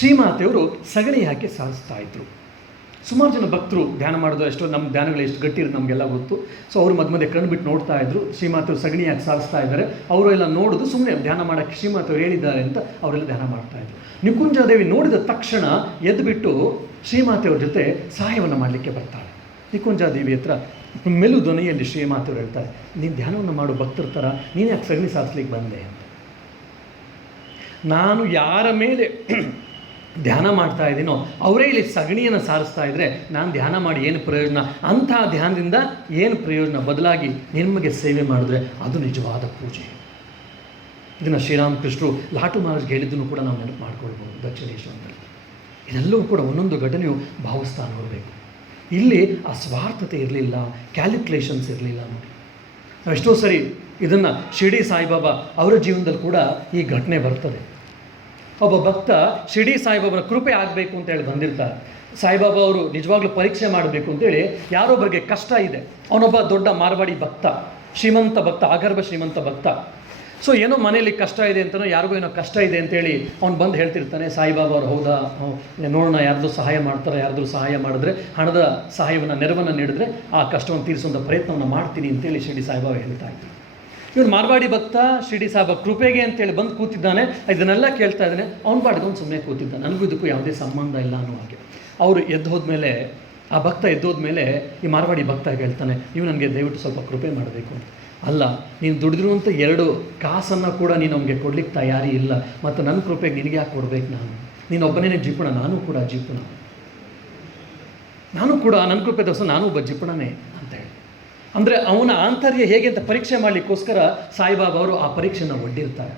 ಶ್ರೀಮಾತೆಯವರು ಸಗಣಿ ಹಾಕಿ ಸಾರಿಸ್ತಾ ಇದ್ರು. ಸುಮಾರು ಜನ ಭಕ್ತರು ಧ್ಯಾನ ಮಾಡೋದು, ಎಷ್ಟೋ ನಮ್ಮ ಧ್ಯಾನಗಳು ಎಷ್ಟು ಗಟ್ಟಿ ಇರೋದು ನಮಗೆಲ್ಲ ಗೊತ್ತು. ಸೊ ಅವರು ಮಧ್ಯೆ ಕಣ್ಣು ಬಿಟ್ಟು ನೋಡ್ತಾ ಇದ್ರು. ಶ್ರೀಮಾತೆಯವರು ಸಗಣಿ ಹಾಕಿ ಸಾರಿಸ್ತಾ ಇದ್ದಾರೆ. ಅವರು ಎಲ್ಲ ನೋಡೋದು, ಸುಮ್ಮನೆ ಧ್ಯಾನ ಮಾಡೋಕ್ಕೆ ಶ್ರೀಮಾತೆಯವರು ಹೇಳಿದ್ದಾರೆ ಅಂತ ಅವರೆಲ್ಲ ಧ್ಯಾನ ಮಾಡ್ತಾ ಇದ್ರು. ನಿಕುಂಜಾದೇವಿ ನೋಡಿದ ತಕ್ಷಣ ಎದ್ದುಬಿಟ್ಟು ಶ್ರೀಮಾತೆಯವ್ರ ಜೊತೆ ಸಹಾಯವನ್ನು ಮಾಡಲಿಕ್ಕೆ ಬರ್ತಾಳೆ. ನಿಕುಂಜಾದೇವಿ ಹತ್ರ ಮೆಲು ಧ್ವನಿಯಲ್ಲಿ ಶ್ರೀಮಾತೆಯವರು ಹೇಳ್ತಾರೆ, ನೀನು ಧ್ಯಾನವನ್ನು ಮಾಡೋ ಭಕ್ತರ ಥರ ನೀನು ಯಾಕೆ ಸಗಣಿ ಸಾರಿಸ್ಲಿಕ್ಕೆ ಬಂದೆ ಅಂತ. ನಾನು ಯಾರ ಮೇಲೆ ಧ್ಯಾನ ಮಾಡ್ತಾ ಇದ್ದೀನೋ ಅವರೇ ಇಲ್ಲಿ ಸಗಣಿಯನ್ನು ಸಾರಿಸ್ತಾ ಇದ್ದರೆ ನಾನು ಧ್ಯಾನ ಮಾಡಿ ಏನು ಪ್ರಯೋಜನ? ಅಂಥ ಧ್ಯಾನದಿಂದ ಏನು ಪ್ರಯೋಜನ? ಬದಲಾಗಿ ನಿಮಗೆ ಸೇವೆ ಮಾಡಿದ್ರೆ ಅದು ನಿಜವಾದ ಪೂಜೆ. ಇದನ್ನು ಶ್ರೀರಾಮಕೃಷ್ಣರು ಲಾಟು ಮಹಾರಾಜ್ಗೆ ಹೇಳಿದ್ದನ್ನು ಕೂಡ ನಾವು ನೆನಪು ಮಾಡ್ಕೊಳ್ಬೋದು. ದಕ್ಷಿಣೇಶ್ವರದಲ್ಲಿ ಇದೆಲ್ಲವೂ ಕೂಡ ಒಂದೊಂದು ಘಟನೆಯು ಭಾವಿಸ್ತಾ ನೋಡಬೇಕು. ಇಲ್ಲಿ ಆ ಸ್ವಾರ್ಥತೆ ಇರಲಿಲ್ಲ, ಕ್ಯಾಲ್ಕುಲೇಷನ್ಸ್ ಇರಲಿಲ್ಲ. ನೋಡಿ, ನಾವು ಎಷ್ಟೋ ಸರಿ ಇದನ್ನು ಶಿರ್ಡಿ ಸಾಯಿಬಾಬಾ ಅವರ ಜೀವನದಲ್ಲಿ ಕೂಡ ಈ ಘಟನೆ ಬರ್ತದೆ. ಒಬ್ಬ ಭಕ್ತ ಶಿರ್ಡಿ ಸಾಯಿಬಾಬನ ಕೃಪೆ ಆಗಬೇಕು ಅಂತೇಳಿ ಬಂದಿರ್ತಾರೆ. ಸಾಯಿಬಾಬಾ ಅವರು ನಿಜವಾಗ್ಲೂ ಪರೀಕ್ಷೆ ಮಾಡಬೇಕು ಅಂತೇಳಿ ಯಾರೊಬ್ಬರಿಗೆ ಕಷ್ಟ ಇದೆ. ಅವನೊಬ್ಬ ದೊಡ್ಡ ಮಾರ್ವಾಡಿ ಭಕ್ತ, ಶ್ರೀಮಂತ ಭಕ್ತ, ಆಗರ್ಭ ಶ್ರೀಮಂತ ಭಕ್ತ. ಸೊ ಏನೋ ಮನೇಲಿ ಕಷ್ಟ ಇದೆ ಅಂತನೋ, ಯಾರಿಗೂ ಏನೋ ಕಷ್ಟ ಇದೆ ಅಂತೇಳಿ ಅವ್ನು ಬಂದು ಹೇಳ್ತಿರ್ತಾನೆ. ಸಾಯಿಬಾಬಾ ಅವ್ರು, ಹೌದಾ, ನೋಡೋಣ ಯಾರ್ದು ಸಹಾಯ ಮಾಡ್ತಾರೆ, ಯಾರ್ದು ಸಹಾಯ ಮಾಡಿದ್ರೆ ಹಣದ ಸಹಾಯವನ್ನು, ನೆರವನ್ನು ನೀಡಿದ್ರೆ ಆ ಕಷ್ಟವನ್ನು ತೀರಿಸುವಂಥ ಪ್ರಯತ್ನವನ್ನು ಮಾಡ್ತೀನಿ ಅಂತೇಳಿ ಶಿರ್ಡಿ ಸಾಯಿಬಾಬಾ ಹೇಳ್ತಾ ಇದ್ರು. ಇವನು ಮಾರ್ವಾಡಿ ಭಕ್ತ ಶಿರ್ಡಿ ಸಾಯಿಬಾ ಕೃಪೆಗೆ ಅಂತೇಳಿ ಬಂದು ಕೂತಿದ್ದಾನೆ. ಇದನ್ನೆಲ್ಲ ಕೇಳ್ತಾ ಇದ್ದಾನೆ. ಅವ್ನು ಪಾಡ್ಕೊಂಡು ಸುಮ್ಮನೆ ಕೂತಿದ್ದಾನೆ. ನನಗೂ ಇದಕ್ಕೂ ಯಾವುದೇ ಸಂಬಂಧ ಇಲ್ಲ ಅನ್ನೋ ಹಾಗೆ. ಅವರು ಎದ್ದೋದ್ಮೇಲೆ, ಆ ಭಕ್ತ ಎದ್ದೋದ್ಮೇಲೆ ಈ ಮಾರ್ವಾಡಿ ಭಕ್ತ ಹೇಳ್ತಾನೆ, ನೀವು ನನಗೆ ದಯವಿಟ್ಟು ಸ್ವಲ್ಪ ಕೃಪೆ ಮಾಡಬೇಕು ಅಂತ. ಅಲ್ಲ, ನೀನು ದುಡಿದಿರುವಂಥ 2 ಕಾಸನ್ನು ಕೂಡ ನೀನು ನಮಗೆ ಕೊಡ್ಲಿಕ್ಕೆ ತಯಾರಿ ಇಲ್ಲ, ಮತ್ತು ನನ್ನ ಕೃಪೆಗೆ ನಿನಗೆ ಯಾಕೆ ಕೊಡ್ಬೇಕು? ನೀನೊಬ್ಬನೇ ಜಿಪುಣ, ನಾನು ಕೂಡ ಜಿಪುಣ, ನಾನು ಕೂಡ ನನ್ನ ಕೃಪೆ ದೋಸ ನಾನು ಒಬ್ಬ ಜಿಪುಣನೇ ಅಂತ ಹೇಳಿ. ಅಂದರೆ ಅವನ ಆಂತರ್ಯ ಹೇಗೆ ಅಂತ ಪರೀಕ್ಷೆ ಮಾಡಲಿಕ್ಕೋಸ್ಕರ ಸಾಯಿಬಾಬಾ ಅವರು ಆ ಪರೀಕ್ಷೆಯನ್ನು ಒಡ್ಡಿರ್ತಾರೆ.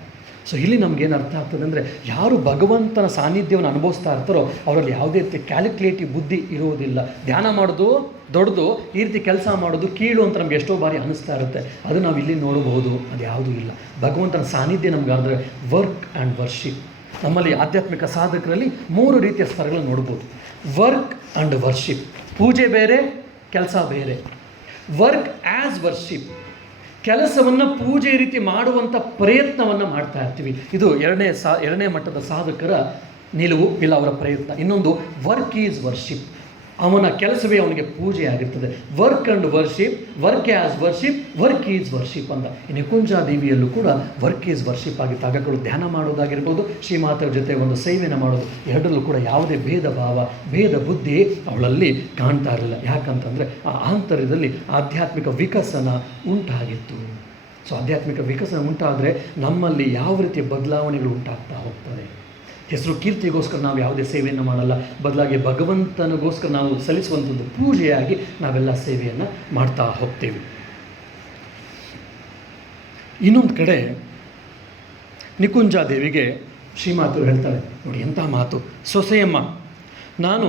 ಸೊ ಇಲ್ಲಿ ನಮಗೇನು ಅರ್ಥ ಆಗ್ತದೆ ಅಂದರೆ, ಯಾರು ಭಗವಂತನ ಸಾನ್ನಿಧ್ಯವನ್ನು ಅನುಭವಿಸ್ತಾ ಇರ್ತಾರೋ ಅವರಲ್ಲಿ ಯಾವುದೇ ರೀತಿ ಕ್ಯಾಲ್ಕುಲೇಟಿವ್ ಬುದ್ಧಿ ಇರುವುದಿಲ್ಲ. ಧ್ಯಾನ ಮಾಡೋದು ದೊಡ್ಡದು, ಈ ರೀತಿ ಕೆಲಸ ಮಾಡೋದು ಕೀಳು ಅಂತ ನಮ್ಗೆ ಎಷ್ಟೋ ಬಾರಿ ಅನ್ನಿಸ್ತಾ ಇರುತ್ತೆ. ಅದು ನಾವು ಇಲ್ಲಿ ನೋಡಬಹುದು, ಅದು ಯಾವುದೂ ಇಲ್ಲ. ಭಗವಂತನ ಸಾನ್ನಿಧ್ಯ ನಮ್ಗೆ ಅಂದರೆ ವರ್ಕ್ ಆ್ಯಂಡ್ ವರ್ಷಿಪ್. ನಮ್ಮಲ್ಲಿ ಆಧ್ಯಾತ್ಮಿಕ ಸಾಧಕರಲ್ಲಿ 3 ರೀತಿಯ ಸ್ತರಗಳನ್ನು ನೋಡ್ಬೋದು. ವರ್ಕ್ ಆ್ಯಂಡ್ ವರ್ಷಿಪ್, ಪೂಜೆ ಬೇರೆ, ಕೆಲಸ ಬೇರೆ. ವರ್ಕ್ ಆ್ಯಸ್ ವರ್ಷಿಪ್, ಕೆಲಸವನ್ನು ಪೂಜೆ ರೀತಿ ಮಾಡುವಂಥ ಪ್ರಯತ್ನವನ್ನು ಮಾಡ್ತಾ ಇರ್ತೀವಿ. ಇದು ಎರಡನೇ ಮಟ್ಟದ ಸಾಧಕರ ನಿಲುವು, ಇಲ್ಲ ಅವರ ಪ್ರಯತ್ನ. ಇನ್ನೊಂದು ವರ್ಕ್ ಈಸ್ ವರ್ಷಿಪ್, ಅವನ ಕೆಲಸವೇ ಅವನಿಗೆ ಪೂಜೆ ಆಗಿರ್ತದೆ. Work and worship, work as worship, work is worship ಅಂತ. ಈ ನಿಕುಂಜಾದೇವಿಯಲ್ಲೂ ಕೂಡ ವರ್ಕ್ ಈಸ್ ವರ್ಷಿಪ್ ಆಗಿತ್ತು. ಆಗಗಳು ಧ್ಯಾನ ಮಾಡೋದಾಗಿರ್ಬೋದು, ಶ್ರೀಮಾತರ ಜೊತೆ ಒಂದು ಸೇವೆಯನ್ನು ಮಾಡೋದು, ಎರಡರಲ್ಲೂ ಕೂಡ ಯಾವುದೇ ಭೇದ ಭಾವ, ಭೇದ ಬುದ್ಧಿ ಅವಳಲ್ಲಿ ಕಾಣ್ತಾ ಇರಲಿಲ್ಲ. ಯಾಕಂತಂದರೆ ಆ ಆಂತರ್ಯದಲ್ಲಿ ಆಧ್ಯಾತ್ಮಿಕ ವಿಕಸನ ಉಂಟಾಗಿತ್ತು. ಸೊ ಆಧ್ಯಾತ್ಮಿಕ ವಿಕಸನ ಉಂಟಾದರೆ ನಮ್ಮಲ್ಲಿ ಯಾವ ರೀತಿಯ ಬದಲಾವಣೆಗಳು ಉಂಟಾಗ್ತಾ ಹೋಗ್ತದೆ. ಹೆಸರು ಕೀರ್ತಿಗೋಸ್ಕರ ನಾವು ಯಾವುದೇ ಸೇವೆಯನ್ನು ಮಾಡಲ್ಲ, ಬದಲಾಗಿ ಭಗವಂತನಿಗೋಸ್ಕರ ನಾವು ಸಲ್ಲಿಸುವಂಥದ್ದು ಪೂಜೆಯಾಗಿ ನಾವೆಲ್ಲ ಸೇವೆಯನ್ನು ಮಾಡ್ತಾ ಹೋಗ್ತೇವೆ. ಇನ್ನೊಂದು ಕಡೆ ನಿಕುಂಜಾದೇವಿಗೆ ಶ್ರೀಮಾತರು ಹೇಳ್ತಾರೆ, ನೋಡಿ ಎಂಥ ಮಾತು, ಸೊಸೆಯಮ್ಮ, ನಾನು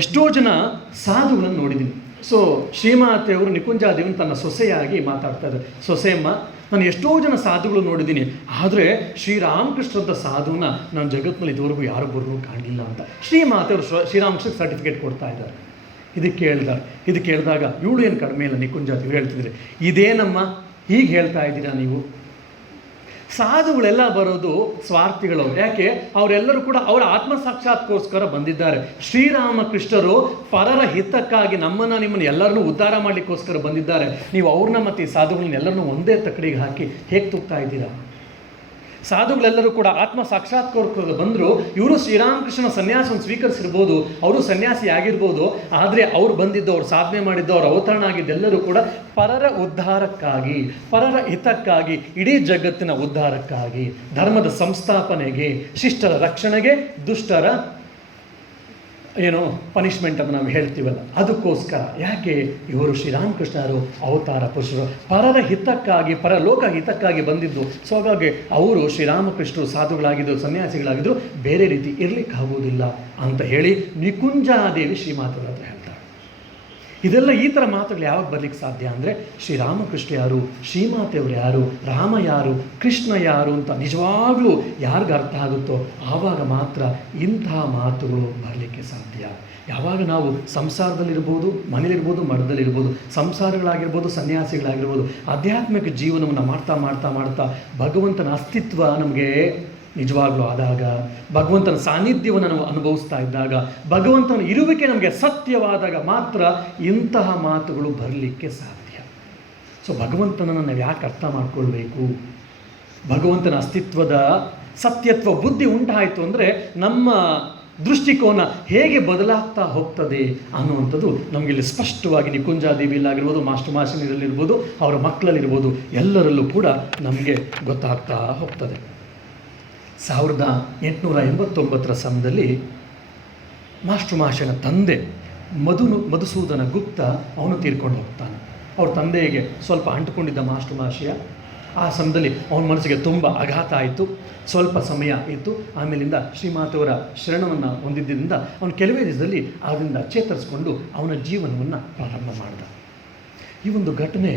ಎಷ್ಟೋ ಜನ ಸಾಧುಗಳನ್ನು ನೋಡಿದ್ದೀನಿ. ಸೊ ಶ್ರೀಮಾತೆಯವರು ನಿಕುಂಜಾದೇವಿನ ತನ್ನ ಸೊಸೆಯಾಗಿ ಮಾತಾಡ್ತಾರೆ. ಸೊಸೆಯಮ್ಮ, ನಾನು ಎಷ್ಟೋ ಜನ ಸಾಧುಗಳು ನೋಡಿದ್ದೀನಿ, ಆದರೆ ಶ್ರೀರಾಮಕೃಷ್ಣಂಥ ಸಾಧುನ ನಾನು ಜಗತ್ತಿನಲ್ಲಿ ಇದುವರೆಗೂ ಯಾರೊಬ್ಬರು ಕಾಣಲಿಲ್ಲ ಅಂತ ಶ್ರೀಮಾತೆಯವರು ಶ್ರೀರಾಮಕೃಷ್ಣ ಸರ್ಟಿಫಿಕೇಟ್ ಕೊಡ್ತಾ ಇದ್ದಾರೆ. ಇದು ಕೇಳಿದಾಗ ಇವಳು ಏನು ಕಡಿಮೆ ಇಲ್ಲ, ನಿಕುಂಜಾದೇವಿ ಹೇಳ್ತಿದ್ರೆ, ಇದೇನಮ್ಮ ಹೀಗೆ ಹೇಳ್ತಾ ಇದ್ದೀರಾ ನೀವು? ಸಾಧುಗಳೆಲ್ಲ ಬರೋದು ಸ್ವಾರ್ಥಿಗಳು. ಯಾಕೆ? ಅವರೆಲ್ಲರೂ ಕೂಡ ಅವರ ಆತ್ಮಸಾಕ್ಷಾತ್ಕೋಸ್ಕರ ಬಂದಿದ್ದಾರೆ. ಶ್ರೀರಾಮಕೃಷ್ಣರು ಪರರ ಹಿತಕ್ಕಾಗಿ ನಿಮ್ಮನ್ನು ಎಲ್ಲರನ್ನೂ ಉದ್ಧಾರ ಮಾಡಲಿಕ್ಕೋಸ್ಕರ ಬಂದಿದ್ದಾರೆ. ನೀವು ಅವ್ರನ್ನ ಮತ್ತು ಈ ಸಾಧುಗಳನ್ನ ಎಲ್ಲರನ್ನೂ ಒಂದೇ ತಕ್ಕಡಿಗೆ ಹಾಕಿ ಹೇಗೆ ತೂಗ್ತಾ ಇದ್ದೀರಾ? ಸಾಧುಗಳೆಲ್ಲರೂ ಕೂಡ ಆತ್ಮ ಸಾಕ್ಷಾತ್ಕಾರ ಬಂದರು. ಇವರು ಶ್ರೀರಾಮಕೃಷ್ಣನ ಸನ್ಯಾಸವನ್ನು ಸ್ವೀಕರಿಸಿರ್ಬೋದು, ಅವರು ಸನ್ಯಾಸಿ ಆಗಿರ್ಬೋದು, ಆದರೆ ಅವ್ರು ಬಂದಿದ್ದು, ಅವ್ರು ಸಾಧನೆ ಮಾಡಿದ್ದು, ಅವ್ರ ಅವತರಣ ಆಗಿದ್ದೆಲ್ಲರೂ ಕೂಡ ಪರರ ಉದ್ಧಾರಕ್ಕಾಗಿ, ಪರರ ಹಿತಕ್ಕಾಗಿ, ಇಡೀ ಜಗತ್ತಿನ ಉದ್ಧಾರಕ್ಕಾಗಿ, ಧರ್ಮದ ಸಂಸ್ಥಾಪನೆಗೆ, ಶಿಷ್ಟರ ರಕ್ಷಣೆಗೆ, ದುಷ್ಟರ ಪನಿಷ್ಮೆಂಟ್ ಅಂತ ನಾವು ಹೇಳ್ತೀವಲ್ಲ, ಅದಕ್ಕೋಸ್ಕರ. ಯಾಕೆ? ಇವರು ಶ್ರೀರಾಮಕೃಷ್ಣರು ಅವತಾರ ಪುರುಷರು, ಪರರ ಹಿತಕ್ಕಾಗಿ, ಪರಲೋಕ ಹಿತಕ್ಕಾಗಿ ಬಂದಿದ್ದು. ಸೊ ಹಾಗಾಗಿ ಅವರು ಶ್ರೀರಾಮಕೃಷ್ಣರು ಸಾಧುಗಳಾಗಿದ್ದರು, ಸನ್ಯಾಸಿಗಳಾಗಿದ್ದರು, ಬೇರೆ ರೀತಿ ಇರಲಿಕ್ಕಾಗುವುದಿಲ್ಲ ಅಂತ ಹೇಳಿ ನಿಕುಂಜಾದೇವಿ ಶ್ರೀಮಾತರ ಹತ್ರ ಹೇಳ್ತಾರೆ. ಇದೆಲ್ಲ ಈ ಥರ ಮಾತುಗಳು ಯಾವಾಗ ಬರಲಿಕ್ಕೆ ಸಾಧ್ಯ ಅಂದರೆ, ಶ್ರೀರಾಮಕೃಷ್ಣ ಯಾರು, ಶ್ರೀಮಾತೆಯವರು ಯಾರು, ರಾಮ ಯಾರು, ಕೃಷ್ಣ ಯಾರು ಅಂತ ನಿಜವಾಗ್ಲೂ ಯಾರಿಗೆ ಅರ್ಥ ಆಗುತ್ತೋ ಆವಾಗ ಮಾತ್ರ ಇಂತಹ ಮಾತುಗಳು ಬರಲಿಕ್ಕೆ ಸಾಧ್ಯ. ಯಾವಾಗ ನಾವು ಸಂಸಾರದಲ್ಲಿರ್ಬೋದು, ಮನೇಲಿರ್ಬೋದು, ಮಠದಲ್ಲಿರ್ಬೋದು, ಸಂಸಾರಗಳಾಗಿರ್ಬೋದು, ಸನ್ಯಾಸಿಗಳಾಗಿರ್ಬೋದು, ಆಧ್ಯಾತ್ಮಿಕ ಜೀವನವನ್ನು ಮಾಡ್ತಾ ಮಾಡ್ತಾ ಮಾಡ್ತಾ ಭಗವಂತನ ಅಸ್ತಿತ್ವ ನಮಗೆ ನಿಜವಾಗ್ಲೂ ಆದಾಗ, ಭಗವಂತನ ಸಾನ್ನಿಧ್ಯವನ್ನು ನಾವು ಅನುಭವಿಸ್ತಾ ಇದ್ದಾಗ, ಭಗವಂತನ ಇರುವಿಕೆ ನಮಗೆ ಸತ್ಯವಾದಾಗ ಮಾತ್ರ ಇಂತಹ ಮಾತುಗಳು ಬರಲಿಕ್ಕೆ ಸಾಧ್ಯ. ಸೊ ಭಗವಂತನನ್ನು ನಾವು ಯಾಕೆ ಅರ್ಥ ಮಾಡ್ಕೊಳ್ಬೇಕು? ಭಗವಂತನ ಅಸ್ತಿತ್ವದ ಸತ್ಯತ್ವ ಬುದ್ಧಿ ಉಂಟಾಯಿತು ಅಂದರೆ ನಮ್ಮ ದೃಷ್ಟಿಕೋನ ಹೇಗೆ ಬದಲಾಗ್ತಾ ಹೋಗ್ತದೆ ಅನ್ನುವಂಥದ್ದು ನಮಗಿಲ್ಲಿ ಸ್ಪಷ್ಟವಾಗಿ ನಿಕುಂಜಾದೇವಿಯಲ್ಲಾಗಿರ್ಬೋದು, ಮಾಸ್ಟರ್ ಮಾಷಿನಲ್ಲಿರ್ಬೋದು, ಅವರ ಮಕ್ಕಳಲ್ಲಿರ್ಬೋದು, ಎಲ್ಲರಲ್ಲೂ ಕೂಡ ನಮಗೆ ಗೊತ್ತಾಗ್ತಾ ಹೋಗ್ತದೆ. 1889 ಸಮಯದಲ್ಲಿ ಮಾಸ್ಟರ್ ಮಾಷನ ತಂದೆ ಮಧುಸೂದನ ಗುಪ್ತ ಅವನು ತೀರ್ಕೊಂಡು ಹೋಗ್ತಾನೆ. ಅವ್ರ ತಂದೆಗೆ ಸ್ವಲ್ಪ ಅಂಟುಕೊಂಡಿದ್ದ ಮಾಸ್ಟರ್ ಮಾಷಿಯ ಆ ಸಮಯದಲ್ಲಿ ಅವನ ಮನಸ್ಸಿಗೆ ತುಂಬ ಆಘಾತ ಆಯಿತು. ಸ್ವಲ್ಪ ಸಮಯ ಇತ್ತು. ಆಮೇಲಿಂದ ಶ್ರೀಮಾತೆಯವರ ಶರಣವನ್ನು ಹೊಂದಿದ್ದರಿಂದ ಅವನು ಕೆಲವೇ ದಿವಸದಲ್ಲಿ ಅದರಿಂದ ಚೇತರಿಸಿಕೊಂಡು ಅವನ ಜೀವನವನ್ನು ಪ್ರಾರಂಭ ಮಾಡಿದ. ಈ ಒಂದು ಘಟನೆ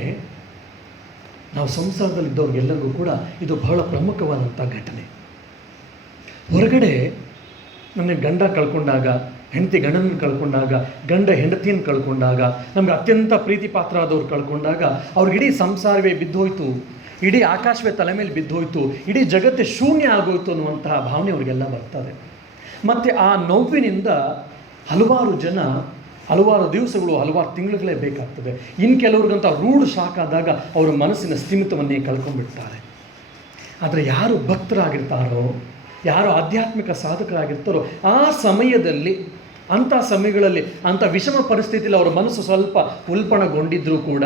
ನಾವು ಸಂಸಾರದಲ್ಲಿದ್ದವ್ರಿಗೆಲ್ಲರಿಗೂ ಕೂಡ ಇದು ಬಹಳ ಪ್ರಮುಖವಾದಂಥ ಘಟನೆ. ಹೊರಗಡೆ ನಮಗೆ ಗಂಡ ಕಳ್ಕೊಂಡಾಗ, ಹೆಂಡತಿ ಗಂಡನ ಕಳ್ಕೊಂಡಾಗ, ಗಂಡ ಹೆಂಡತಿಯನ್ನು ಕಳ್ಕೊಂಡಾಗ, ನಮಗೆ ಅತ್ಯಂತ ಪ್ರೀತಿ ಪಾತ್ರ ಆದವ್ರು ಕಳ್ಕೊಂಡಾಗ ಅವ್ರಿಗೆ ಇಡೀ ಸಂಸಾರವೇ ಬಿದ್ದೋಯ್ತು, ಇಡೀ ಆಕಾಶವೇ ತಲೆ ಮೇಲೆ ಬಿದ್ದೋಯ್ತು, ಇಡೀ ಜಗತ್ತೇ ಶೂನ್ಯ ಆಗೋಯ್ತು ಅನ್ನುವಂತಹ ಭಾವನೆ ಅವರಿಗೆಲ್ಲ ಬರ್ತದೆ. ಮತ್ತು ಆ ನೋವಿನಿಂದ ಹಲವಾರು ಜನ ಹಲವಾರು ದಿವಸಗಳು, ಹಲವಾರು ತಿಂಗಳುಗಳೇ ಬೇಕಾಗ್ತದೆ. ಇನ್ನು ಕೆಲವ್ರಿಗಂತ ರೂಢ ಶಾಕ್ ಆದಾಗ ಅವರ ಮನಸ್ಸಿನ ಸ್ಥಿಮಿತವನ್ನೇ ಕಳ್ಕೊಂಡ್ಬಿಡ್ತಾರೆ. ಆದರೆ ಯಾರು ಭಕ್ತರಾಗಿರ್ತಾರೋ, ಯಾರು ಆಧ್ಯಾತ್ಮಿಕ ಸಾಧಕರಾಗಿರ್ತಾರೋ ಆ ಸಮಯದಲ್ಲಿ, ಅಂಥ ಸಮಯಗಳಲ್ಲಿ, ಅಂಥ ವಿಷಮ ಪರಿಸ್ಥಿತಿಯಲ್ಲಿ ಅವರ ಮನಸ್ಸು ಸ್ವಲ್ಪ ಉಲ್ಪಣಗೊಂಡಿದ್ದರೂ ಕೂಡ,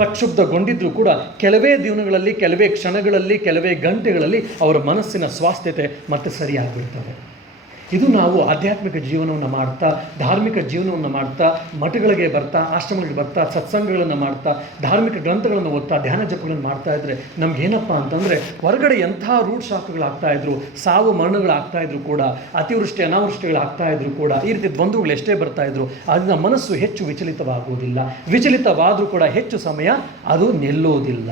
ಪ್ರಕ್ಷುಬ್ಧಗೊಂಡಿದ್ದರೂ ಕೂಡ, ಕೆಲವೇ ದಿನಗಳಲ್ಲಿ, ಕೆಲವೇ ಕ್ಷಣಗಳಲ್ಲಿ, ಕೆಲವೇ ಗಂಟೆಗಳಲ್ಲಿ ಅವರ ಮನಸ್ಸಿನ ಸ್ವಾಸ್ಥ್ಯತೆ ಮತ್ತೆ ಸರಿಯಾಗಿರ್ತದೆ. ಇದು ನಾವು ಆಧ್ಯಾತ್ಮಿಕ ಜೀವನವನ್ನು ಮಾಡ್ತಾ, ಧಾರ್ಮಿಕ ಜೀವನವನ್ನು ಮಾಡ್ತಾ, ಮಠಗಳಿಗೆ ಬರ್ತಾ, ಆಶ್ರಮಗಳಿಗೆ ಬರ್ತಾ, ಸತ್ಸಂಗಗಳನ್ನು ಮಾಡ್ತಾ, ಧಾರ್ಮಿಕ ಗ್ರಂಥಗಳನ್ನು ಓದ್ತಾ, ಧ್ಯಾನ ಜಪಗಳನ್ನು ಮಾಡ್ತಾ ಇದ್ದರೆ ನಮಗೇನಪ್ಪ ಅಂತಂದರೆ ಹೊರಗಡೆ ಎಂಥ ರೂಢ ಶಾಖಗಳಾಗ್ತಾಯಿದ್ರು, ಸಾವು ಮರಣಗಳಾಗ್ತಾಯಿದ್ರು ಕೂಡ, ಅತಿವೃಷ್ಟಿ ಅನಾವೃಷ್ಟಿಗಳಾಗ್ತಾಯಿದ್ರು ಕೂಡ, ಈ ರೀತಿ ದ್ವಂದ್ವಗಳು ಎಷ್ಟೇ ಬರ್ತಾಯಿದ್ರು ಅದನ್ನ ಮನಸ್ಸು ಹೆಚ್ಚು ವಿಚಲಿತವಾಗುವುದಿಲ್ಲ. ವಿಚಲಿತವಾದರೂ ಕೂಡ ಹೆಚ್ಚು ಸಮಯ ಅದು ನಿಲ್ಲೋದಿಲ್ಲ.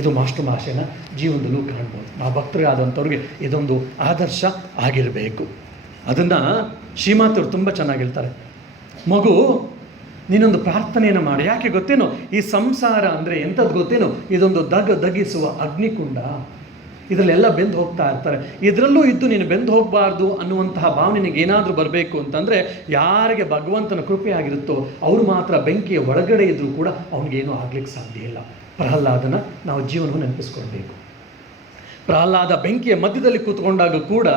ಇದು ಮಾಸ್ಟರ್ ಮಾಷೆನ ಜೀವನದಲ್ಲೂ ಕಾಣ್ಬೋದು. ನಾವು ಭಕ್ತರಾದಂಥವ್ರಿಗೆ ಇದೊಂದು ಆದರ್ಶ ಆಗಿರಬೇಕು. ಅದನ್ನು ಶ್ರೀಮಾತವರು ತುಂಬ ಚೆನ್ನಾಗಿ ಹೇಳ್ತಾರೆ. ಮಗು, ನೀನೊಂದು ಪ್ರಾರ್ಥನೆಯನ್ನು ಮಾಡಿ. ಯಾಕೆ ಗೊತ್ತೇನೋ, ಈ ಸಂಸಾರ ಅಂದರೆ ಎಂಥದ್ದು ಗೊತ್ತೇನೋ, ಇದೊಂದು ದಗಿಸುವ ಅಗ್ನಿಕುಂಡ. ಇದರಲ್ಲೆಲ್ಲ ಬೆಂದು ಹೋಗ್ತಾ ಇರ್ತಾರೆ. ಇದರಲ್ಲೂ ಇದ್ದು ನೀನು ಬೆಂದು ಹೋಗಬಾರ್ದು ಅನ್ನುವಂತಹ ಭಾವನೆ ನಿನಗೆ ಏನಾದರೂ ಬರಬೇಕು ಅಂತಂದರೆ, ಯಾರಿಗೆ ಭಗವಂತನ ಕೃಪೆ ಆಗಿರುತ್ತೋ ಅವರು ಮಾತ್ರ ಬೆಂಕಿಯ ಒಳಗಡೆ ಇದ್ದರೂ ಕೂಡ ಅವನಿಗೇನೂ ಆಗ್ಲಿಕ್ಕೆ ಸಾಧ್ಯ ಇಲ್ಲ. ಪ್ರಹ್ಲಾದನ ನಾವು ಜೀವನವನ್ನು ನೆನಪಿಸ್ಕೊಳ್ಬೇಕು. ಪ್ರಹ್ಲಾದ ಬೆಂಕಿಯ ಮಧ್ಯದಲ್ಲಿ ಕೂತ್ಕೊಂಡಾಗ ಕೂಡ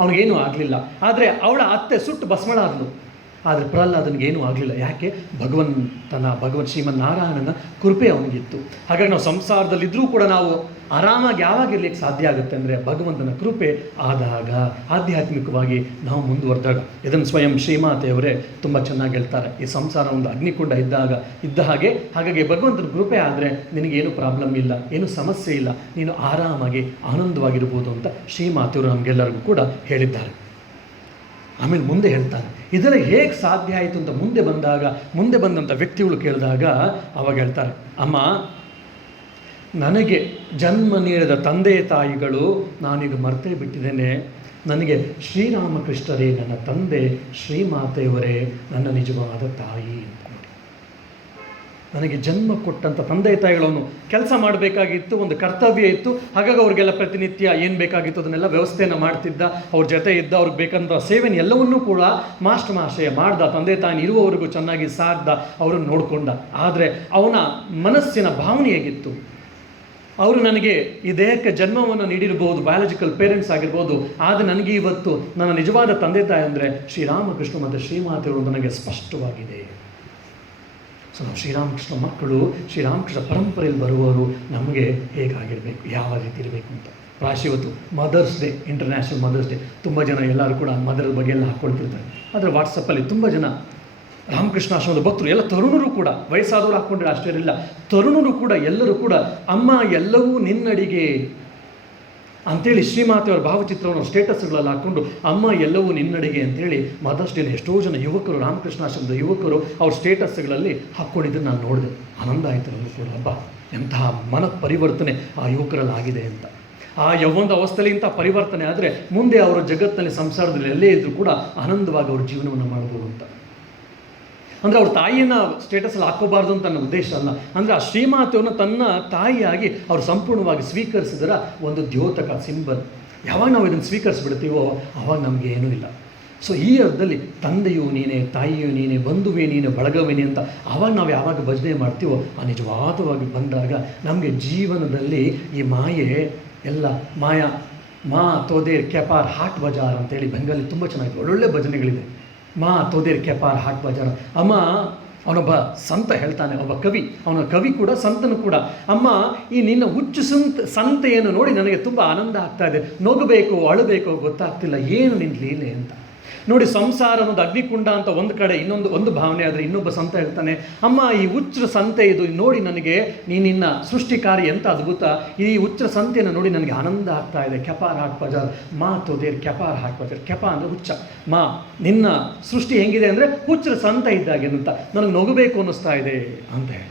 ಅವನಿಗೇನೂ ಆಗಲಿಲ್ಲ. ಆದರೆ ಅವಳ ಅತ್ತೆ ಸುಟ್ಟು ಭಸ್ಮಳಾದಳು. ಆದರೆ ಪ್ರಹ್ಲಾದನಿಗೇನೂ ಆಗಲಿಲ್ಲ. ಯಾಕೆ? ಭಗವನ್ ಶ್ರೀಮನ್ನಾರಾಯಣನ ಕೃಪೆ ಅವನಿಗಿತ್ತು. ಹಾಗಾಗಿ ನಾವು ಸಂಸಾರದಲ್ಲಿದ್ದರೂ ಕೂಡ ನಾವು ಆರಾಮಾಗಿ ಯಾವಾಗ ಇರಲಿಕ್ಕೆ ಸಾಧ್ಯ ಆಗುತ್ತೆ ಅಂದರೆ ಭಗವಂತನ ಕೃಪೆ ಆದಾಗ, ಆಧ್ಯಾತ್ಮಿಕವಾಗಿ ನಾವು ಮುಂದುವರೆದಾಗ. ಇದನ್ನು ಸ್ವಯಂ ಶ್ರೀಮಾತೆಯವರೇ ತುಂಬ ಚೆನ್ನಾಗಿ ಹೇಳ್ತಾರೆ. ಈ ಸಂಸಾರ ಒಂದು ಅಗ್ನಿಕುಂಡ ಇದ್ದ ಹಾಗಾಗಿ ಭಗವಂತನ ಕೃಪೆ ಆದರೆ ನಿನಗೇನು ಪ್ರಾಬ್ಲಮ್ ಇಲ್ಲ, ಏನು ಸಮಸ್ಯೆ ಇಲ್ಲ, ನೀನು ಆರಾಮಾಗಿ ಆನಂದವಾಗಿರ್ಬೋದು ಅಂತ ಶ್ರೀಮಾತೆಯವರು ನಮಗೆಲ್ಲರಿಗೂ ಕೂಡ ಹೇಳಿದ್ದಾರೆ. ಆಮೇಲೆ ಮುಂದೆ ಹೇಳ್ತಾರೆ, ಇದರ ಹೇಗೆ ಸಾಧ್ಯ ಆಯಿತು ಅಂತ ಮುಂದೆ ಬಂದಂಥ ವ್ಯಕ್ತಿಗಳು ಕೇಳಿದಾಗ ಅವಾಗ ಹೇಳ್ತಾರೆ, ಅಮ್ಮ, ನನಗೆ ಜನ್ಮ ನೀಡಿದ ತಂದೆ ತಾಯಿಗಳು ನಾನೀಗ ಮರ್ತೇ ಬಿಟ್ಟಿದ್ದೇನೆ. ನನಗೆ ಶ್ರೀರಾಮಕೃಷ್ಣರೇ ನನ್ನ ತಂದೆ, ಶ್ರೀಮಾತೆಯವರೇ ನನ್ನ ನಿಜವಾದ ತಾಯಿ. ನನಗೆ ಜನ್ಮ ಕೊಟ್ಟಂಥ ತಂದೆ ತಾಯಿಗಳನ್ನು ಕೆಲಸ ಮಾಡಬೇಕಾಗಿತ್ತು, ಒಂದು ಕರ್ತವ್ಯ ಇತ್ತು. ಹಾಗಾಗಿ ಅವ್ರಿಗೆಲ್ಲ ಪ್ರತಿನಿತ್ಯ ಏನು ಬೇಕಾಗಿತ್ತು ಅದನ್ನೆಲ್ಲ ವ್ಯವಸ್ಥೆಯನ್ನು ಮಾಡ್ತಿದ್ದ, ಅವ್ರ ಜೊತೆ ಇದ್ದ, ಅವ್ರಿಗೆ ಬೇಕಂತ ಸೇವೆನ ಎಲ್ಲವನ್ನೂ ಕೂಡ ಮಾಸ್ಟರ್ ಮಾಷಯ ಮಾಡ್ದ. ತಂದೆ ತಾಯಿ ಇರುವವರೆಗೂ ಚೆನ್ನಾಗಿ ಸಾಕ್ದ, ಅವರನ್ನು ನೋಡಿಕೊಂಡ. ಆದರೆ ಅವನ ಮನಸ್ಸಿನ ಭಾವನೆ ಹೇಗಿತ್ತು? ಅವರು ನನಗೆ ಈ ದೇಹಕ್ಕೆ ಜನ್ಮವನ್ನು ನೀಡಿರ್ಬೋದು, ಬಯಾಲಜಿಕಲ್ ಪೇರೆಂಟ್ಸ್ ಆಗಿರ್ಬೋದು, ಆದರೆ ನನಗೆ ಇವತ್ತು ನನ್ನ ನಿಜವಾದ ತಂದೆ ತಾಯಿ ಅಂದರೆ ಶ್ರೀರಾಮಕೃಷ್ಣ ಮತ್ತು ಶ್ರೀಮಾತೆಯವರು ನನಗೆ ಸ್ಪಷ್ಟವಾಗಿದೆ. ಸೊ ನಾವು ಶ್ರೀರಾಮಕೃಷ್ಣ ಮಕ್ಕಳು, ಶ್ರೀರಾಮಕೃಷ್ಣ ಪರಂಪರೆಯಲ್ಲಿ ಬರುವವರು ನಮಗೆ ಹೇಗಾಗಿರಬೇಕು, ಯಾವ ರೀತಿ ಇರಬೇಕು ಅಂತ. ಪ್ರಾಯಶಃ ಇವತ್ತು Mother's Day, international Mother's Day. ತುಂಬ ಜನ ಎಲ್ಲರೂ ಕೂಡ ಮದರ್ ಬಗ್ಗೆ ಎಲ್ಲ ಹಾಕ್ಕೊಳ್ತಿರ್ತಾರೆ. ಆದರೆ ವಾಟ್ಸಪ್ಪಲ್ಲಿ ತುಂಬ ಜನ ರಾಮಕೃಷ್ಣಾಶ್ರಮದ ಭಕ್ತರು, ಎಲ್ಲ ತರುಣರು ಕೂಡ, ವಯಸ್ಸಾದವರು ಹಾಕ್ಕೊಂಡ್ರೆ ಅಷ್ಟೇ ಇಲ್ಲ, ತರುಣರು ಕೂಡ, ಎಲ್ಲರೂ ಕೂಡ ಅಮ್ಮ ಎಲ್ಲವೂ ನಿನ್ನಡಿಗೆ ಅಂಥೇಳಿ ಶ್ರೀಮಾತೆಯವರ ಭಾವಚಿತ್ರವನ್ನು ಸ್ಟೇಟಸ್ಗಳಲ್ಲಿ ಹಾಕ್ಕೊಂಡು ಅಮ್ಮ ಎಲ್ಲವೂ ನಿನ್ನಡೆಗೆ ಅಂಥೇಳಿ ಮದರ್ಸ್ ಡೇನ ಎಷ್ಟೋ ಜನ ಯುವಕರು, ರಾಮಕೃಷ್ಣಾಶ್ರಮದ ಯುವಕರು ಅವ್ರ ಸ್ಟೇಟಸ್ಗಳಲ್ಲಿ ಹಾಕ್ಕೊಂಡಿದ್ದನ್ನು ನಾನು ನೋಡಿದೆ. ಆನಂದ ಆಯಿತು ನನಗೂ ಕೂಡ. ಹಬ್ಬ, ಎಂತಹ ಮನ ಪರಿವರ್ತನೆ ಆ ಯುವಕರಲ್ಲಿ ಆಗಿದೆ ಅಂತ. ಆ ಯೌವನದ ಅವಸ್ಥೆಯಲ್ಲಿ ಇಂಥ ಪರಿವರ್ತನೆ ಆದರೆ ಮುಂದೆ ಅವರ ಜಗತ್ತಿನಲ್ಲಿ, ಸಂಸಾರದಲ್ಲಿ ಎಲ್ಲೇ ಇದ್ದರೂ ಕೂಡ ಆನಂದವಾಗಿ ಅವ್ರ ಜೀವನವನ್ನು ಮಾಡ್ಬೋದು ಅಂತ. ಅಂದರೆ ಅವ್ರ ತಾಯಿಯನ್ನು ಸ್ಟೇಟಸಲ್ಲಿ ಹಾಕೋಬಾರ್ದು ಅಂತ ನನ್ನ ಉದ್ದೇಶ ಅಲ್ಲ. ಅಂದರೆ ಆ ಶ್ರೀಮಾತೆಯನ್ನು ತನ್ನ ತಾಯಿಯಾಗಿ ಅವರು ಸಂಪೂರ್ಣವಾಗಿ ಸ್ವೀಕರಿಸಿದರ ಒಂದು ದ್ಯೋತಕ, ಸಿಂಬಲ್. ಯಾವಾಗ ನಾವು ಇದನ್ನು ಸ್ವೀಕರಿಸ್ಬಿಡ್ತೀವೋ ಆವಾಗ ನಮಗೆ ಏನೂ ಇಲ್ಲ. ಸೊ ಈ ಅರ್ಥದಲ್ಲಿ ತಂದೆಯೂ ನೀನೇ, ತಾಯಿಯೂ ನೀನೇ, ಬಂಧುವೇ ನೀನೇ, ಬಳಗವೇನೇ ಅಂತ ಆವಾಗ ನಾವು ಯಾವಾಗ ಭಜನೆ ಮಾಡ್ತೀವೋ ಆ ನಿಜವಾದವಾಗಿ ಬಂದಾಗ ನಮಗೆ ಜೀವನದಲ್ಲಿ ಈ ಮಾಯೆ ಎಲ್ಲ ಮಾ ತೋದೇರ್ ಕೆಪಾರ್ ಹಾಟ್ ಬಜಾರ್ ಅಂತೇಳಿ ಬೆಂಗಾಲಿ ತುಂಬ ಚೆನ್ನಾಗಿದೆ, ಒಳ್ಳೊಳ್ಳೆ ಭಜನೆಗಳಿದೆ. ಮಾ ತೋದೇರ್ ಕೆಪಾರ್ ಹಾಟ್ ಬಜಾರ್. ಅಮ್ಮ, ಅವನೊಬ್ಬ ಸಂತ ಹೇಳ್ತಾನೆ, ಒಬ್ಬ ಕವಿ ಕೂಡ ಸಂತನು ಕೂಡ, ಅಮ್ಮ ಈ ನಿನ್ನ ಹುಚ್ಚು ಸಂತೆಯನ್ನು ನೋಡಿ ನನಗೆ ತುಂಬ ಆನಂದ ಆಗ್ತಾ ಇದೆ, ನಗಬೇಕೋ ಅಳಬೇಕೋ ಗೊತ್ತಾಗ್ತಿಲ್ಲ, ಏನು ನಿನ್ನ ಲೀಲೆ ಅಂತ. ನೋಡಿ, ಸಂಸಾರ ಅನ್ನೋದು ಅಗ್ನಿಕುಂಡ ಅಂತ ಒಂದು ಕಡೆ, ಒಂದು ಭಾವನೆ ಆದರೆ ಇನ್ನೊಬ್ಬ ಸಂತ ಹೇಳ್ತಾನೆ, ಅಮ್ಮ ಈ ಹುಚ್ಚರ ಸಂತೆ ಇದು ನೋಡಿ ನನಗೆ, ನಿನ್ನ ಸೃಷ್ಟಿಕಾರಿ ಎಂಥ ಅದ್ಭುತ, ಈ ಹುಚ್ಚರ ಸಂತೆಯನ್ನು ನೋಡಿ ನನಗೆ ಆನಂದ ಆಗ್ತಾ ಇದೆ. ಕೆಪಾರ್ ಹಾಟ್ ಬಜಾರ್, ಮಾ ತೋದೇರ್ ಕೆಪಾರ್ ಹಾಟ್ ಬಜಾರ್. ಕೆಪ ಅಂದರೆ ಹುಚ್ಚ, ಮಾ ನಿನ್ನ ಸೃಷ್ಟಿ ಹೆಂಗಿದೆ ಅಂದರೆ ಹುಚ್ಚರ ಸಂತ ಇದ್ದಾಗೆ ಅಂತ, ನನಗೆ ನಗಬೇಕು ಅನ್ನಿಸ್ತಾ ಇದೆ ಅಂತ ಹೇಳಿ.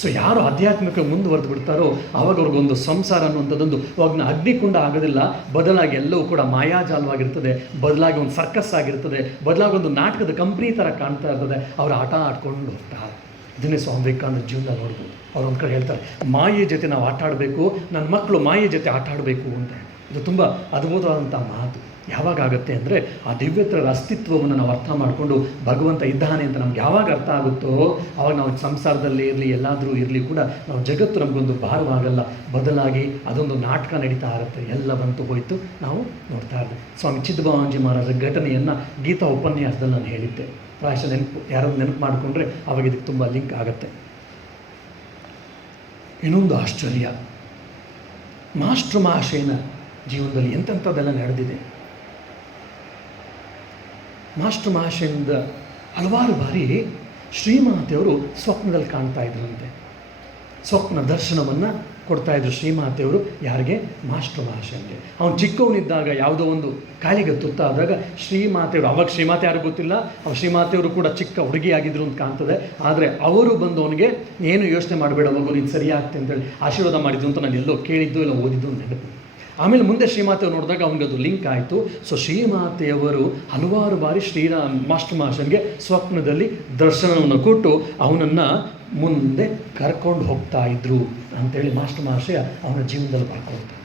ಸೊ ಯಾರು ಆಧ್ಯಾತ್ಮಿಕ ಮುಂದುವರೆದು ಬಿಡ್ತಾರೋ ಆವಾಗ ಅವ್ರಿಗೊಂದು ಸಂಸಾರ ಅನ್ನುವಂಥದ್ದೊಂದು ಅವಾಗ ಅಗ್ನಿಕುಂಡ ಆಗೋದಿಲ್ಲ, ಬದಲಾಗಿ ಎಲ್ಲವೂ ಕೂಡ ಮಾಯಾಜಾಲವಾಗಿರ್ತದೆ, ಬದಲಾಗಿ ಒಂದು ಸರ್ಕಸ್ ಆಗಿರ್ತದೆ, ಬದಲಾಗಿ ಒಂದು ನಾಟಕದ ಕಂಪ್ನಿ ಥರ ಕಾಣ್ತಾ ಇರ್ತದೆ. ಅವರು ಆಟ ಆಡ್ಕೊಂಡು ಹೋಗ್ತಾರೆ. ಇದನ್ನೇ ಸ್ವಾಮಿ ವಿವೇಕಾನಂದ ಜೀವನ ನೋಡ್ಬೋದು. ಅವ್ರು ಒಂದು ಕಡೆ ಹೇಳ್ತಾರೆ, ಮಾಯೆ ಜೊತೆ ನಾವು ಆಟ ಆಡಬೇಕು, ನನ್ನ ಮಕ್ಕಳು ಮಾಯೆ ಜೊತೆ ಆಟ ಆಡಬೇಕು ಅಂತ. ಇದು ತುಂಬ ಅದ್ಭುತವಾದಂಥ ಮಾತು. ಯಾವಾಗ ಆಗುತ್ತೆ ಅಂದರೆ ಆ ದಿವ್ಯತರ ಅಸ್ತಿತ್ವವನ್ನು ನಾವು ಅರ್ಥ ಮಾಡಿಕೊಂಡು ಭಗವಂತ ಇದ್ದಾನೆ ಅಂತ ನಮ್ಗೆ ಯಾವಾಗ ಅರ್ಥ ಆಗುತ್ತೋ ಆವಾಗ ನಾವು ಸಂಸಾರದಲ್ಲಿ ಇರಲಿ, ಎಲ್ಲಾದರೂ ಇರಲಿ ಕೂಡ ನಾವು ಜಗತ್ತು ನಮಗೊಂದು ಭಾರವಾಗಲ್ಲ, ಬದಲಾಗಿ ಅದೊಂದು ನಾಟಕ ನಡೀತಾ ಇರುತ್ತೆ. ಎಲ್ಲ ಬಂತು ಹೋಯಿತು ನಾವು ನೋಡ್ತಾ ಇದ್ದೆ. ಸ್ವಾಮಿ ಚಿದ್ಭವಾಂಜಿ ಮಹಾರಾಜರ ಘಟನೆಯನ್ನು ಗೀತಾ ಉಪನ್ಯಾಸದಲ್ಲಿ ನಾನು ಹೇಳಿದ್ದೆ. ಪ್ರಾಯಶಃ ಯಾರಾದ್ರು ನೆನಪು ಮಾಡಿಕೊಂಡ್ರೆ ಅವಾಗ ಇದಕ್ಕೆ ತುಂಬ ಲಿಂಕ್ ಆಗುತ್ತೆ. ಇನ್ನೊಂದು ಆಶ್ಚರ್ಯ, ಮಾಸ್ಟರ್ ಮಹಾಶಯನ ಜೀವನದಲ್ಲಿ ಎಂತೆಂಥದ್ದೆಲ್ಲ ನಡೆದಿದೆ. ಮಾಸ್ಟರ್ ಮಹಾಶಯಿಂದ ಹಲವಾರು ಬಾರಿ ಶ್ರೀಮಾತೆಯವರು ಸ್ವಪ್ನದಲ್ಲಿ ಕಾಣ್ತಾ ಇದ್ರಂತೆ. ಸ್ವಪ್ನ ದರ್ಶನವನ್ನು ಕೊಡ್ತಾಯಿದ್ರು ಶ್ರೀಮಾತೆಯವರು. ಯಾರಿಗೆ? ಮಾಸ್ಟರ್ ಮಹಾಶಯನಿಗೆ. ಅವನು ಚಿಕ್ಕವನಿದ್ದಾಗ ಯಾವುದೋ ಒಂದು ಕಾಯಿಲೆಗೆ ತುತ್ತಾದಾಗ ಶ್ರೀಮಾತೆಯವರು, ಅವಾಗ ಶ್ರೀಮಾತೆ ಯಾರು ಗೊತ್ತಿಲ್ಲ, ಅವಾಗ ಶ್ರೀಮಾತೆಯವರು ಕೂಡ ಚಿಕ್ಕ ಹುಡುಗಿಯಾಗಿದ್ರು ಅಂತ ಕಾಣ್ತದೆ. ಆದರೆ ಅವರು ಬಂದು ಅವನಿಗೆ ಏನು ಯೋಚನೆ ಮಾಡಬೇಡ ಮಗು, ನೀನು ಸರಿಯಾಗ್ತೆ ಅಂತೇಳಿ ಆಶೀರ್ವಾದ ಮಾಡಿದ್ದು ಅಂತ ನಾನು ಎಲ್ಲೋ ಕೇಳಿದ್ದು ಇಲ್ಲ ಓದಿದ್ದು ನೆನಪು. ಆಮೇಲೆ ಮುಂದೆ ಶ್ರೀಮಾತೆಯವರು ನೋಡಿದಾಗ ಅವನಿಗೆ ಅದು ಲಿಂಕ್ ಆಯಿತು. ಸೊ ಶ್ರೀಮಾತೆಯವರು ಹಲವಾರು ಬಾರಿ ಮಾಸ್ಟರ್ ಮಹಾಶಯನಿಗೆ ಸ್ವಪ್ನದಲ್ಲಿ ದರ್ಶನವನ್ನು ಕೊಟ್ಟು ಅವನನ್ನು ಮುಂದೆ ಕರ್ಕೊಂಡು ಹೋಗ್ತಾ ಇದ್ರು ಅಂಥೇಳಿ ಮಾಸ್ಟರ್ ಮಹಾಶಯ ಅವನ ಜೀವನದಲ್ಲಿ ಬರ್ಕೊಳ್ತಾರೆ.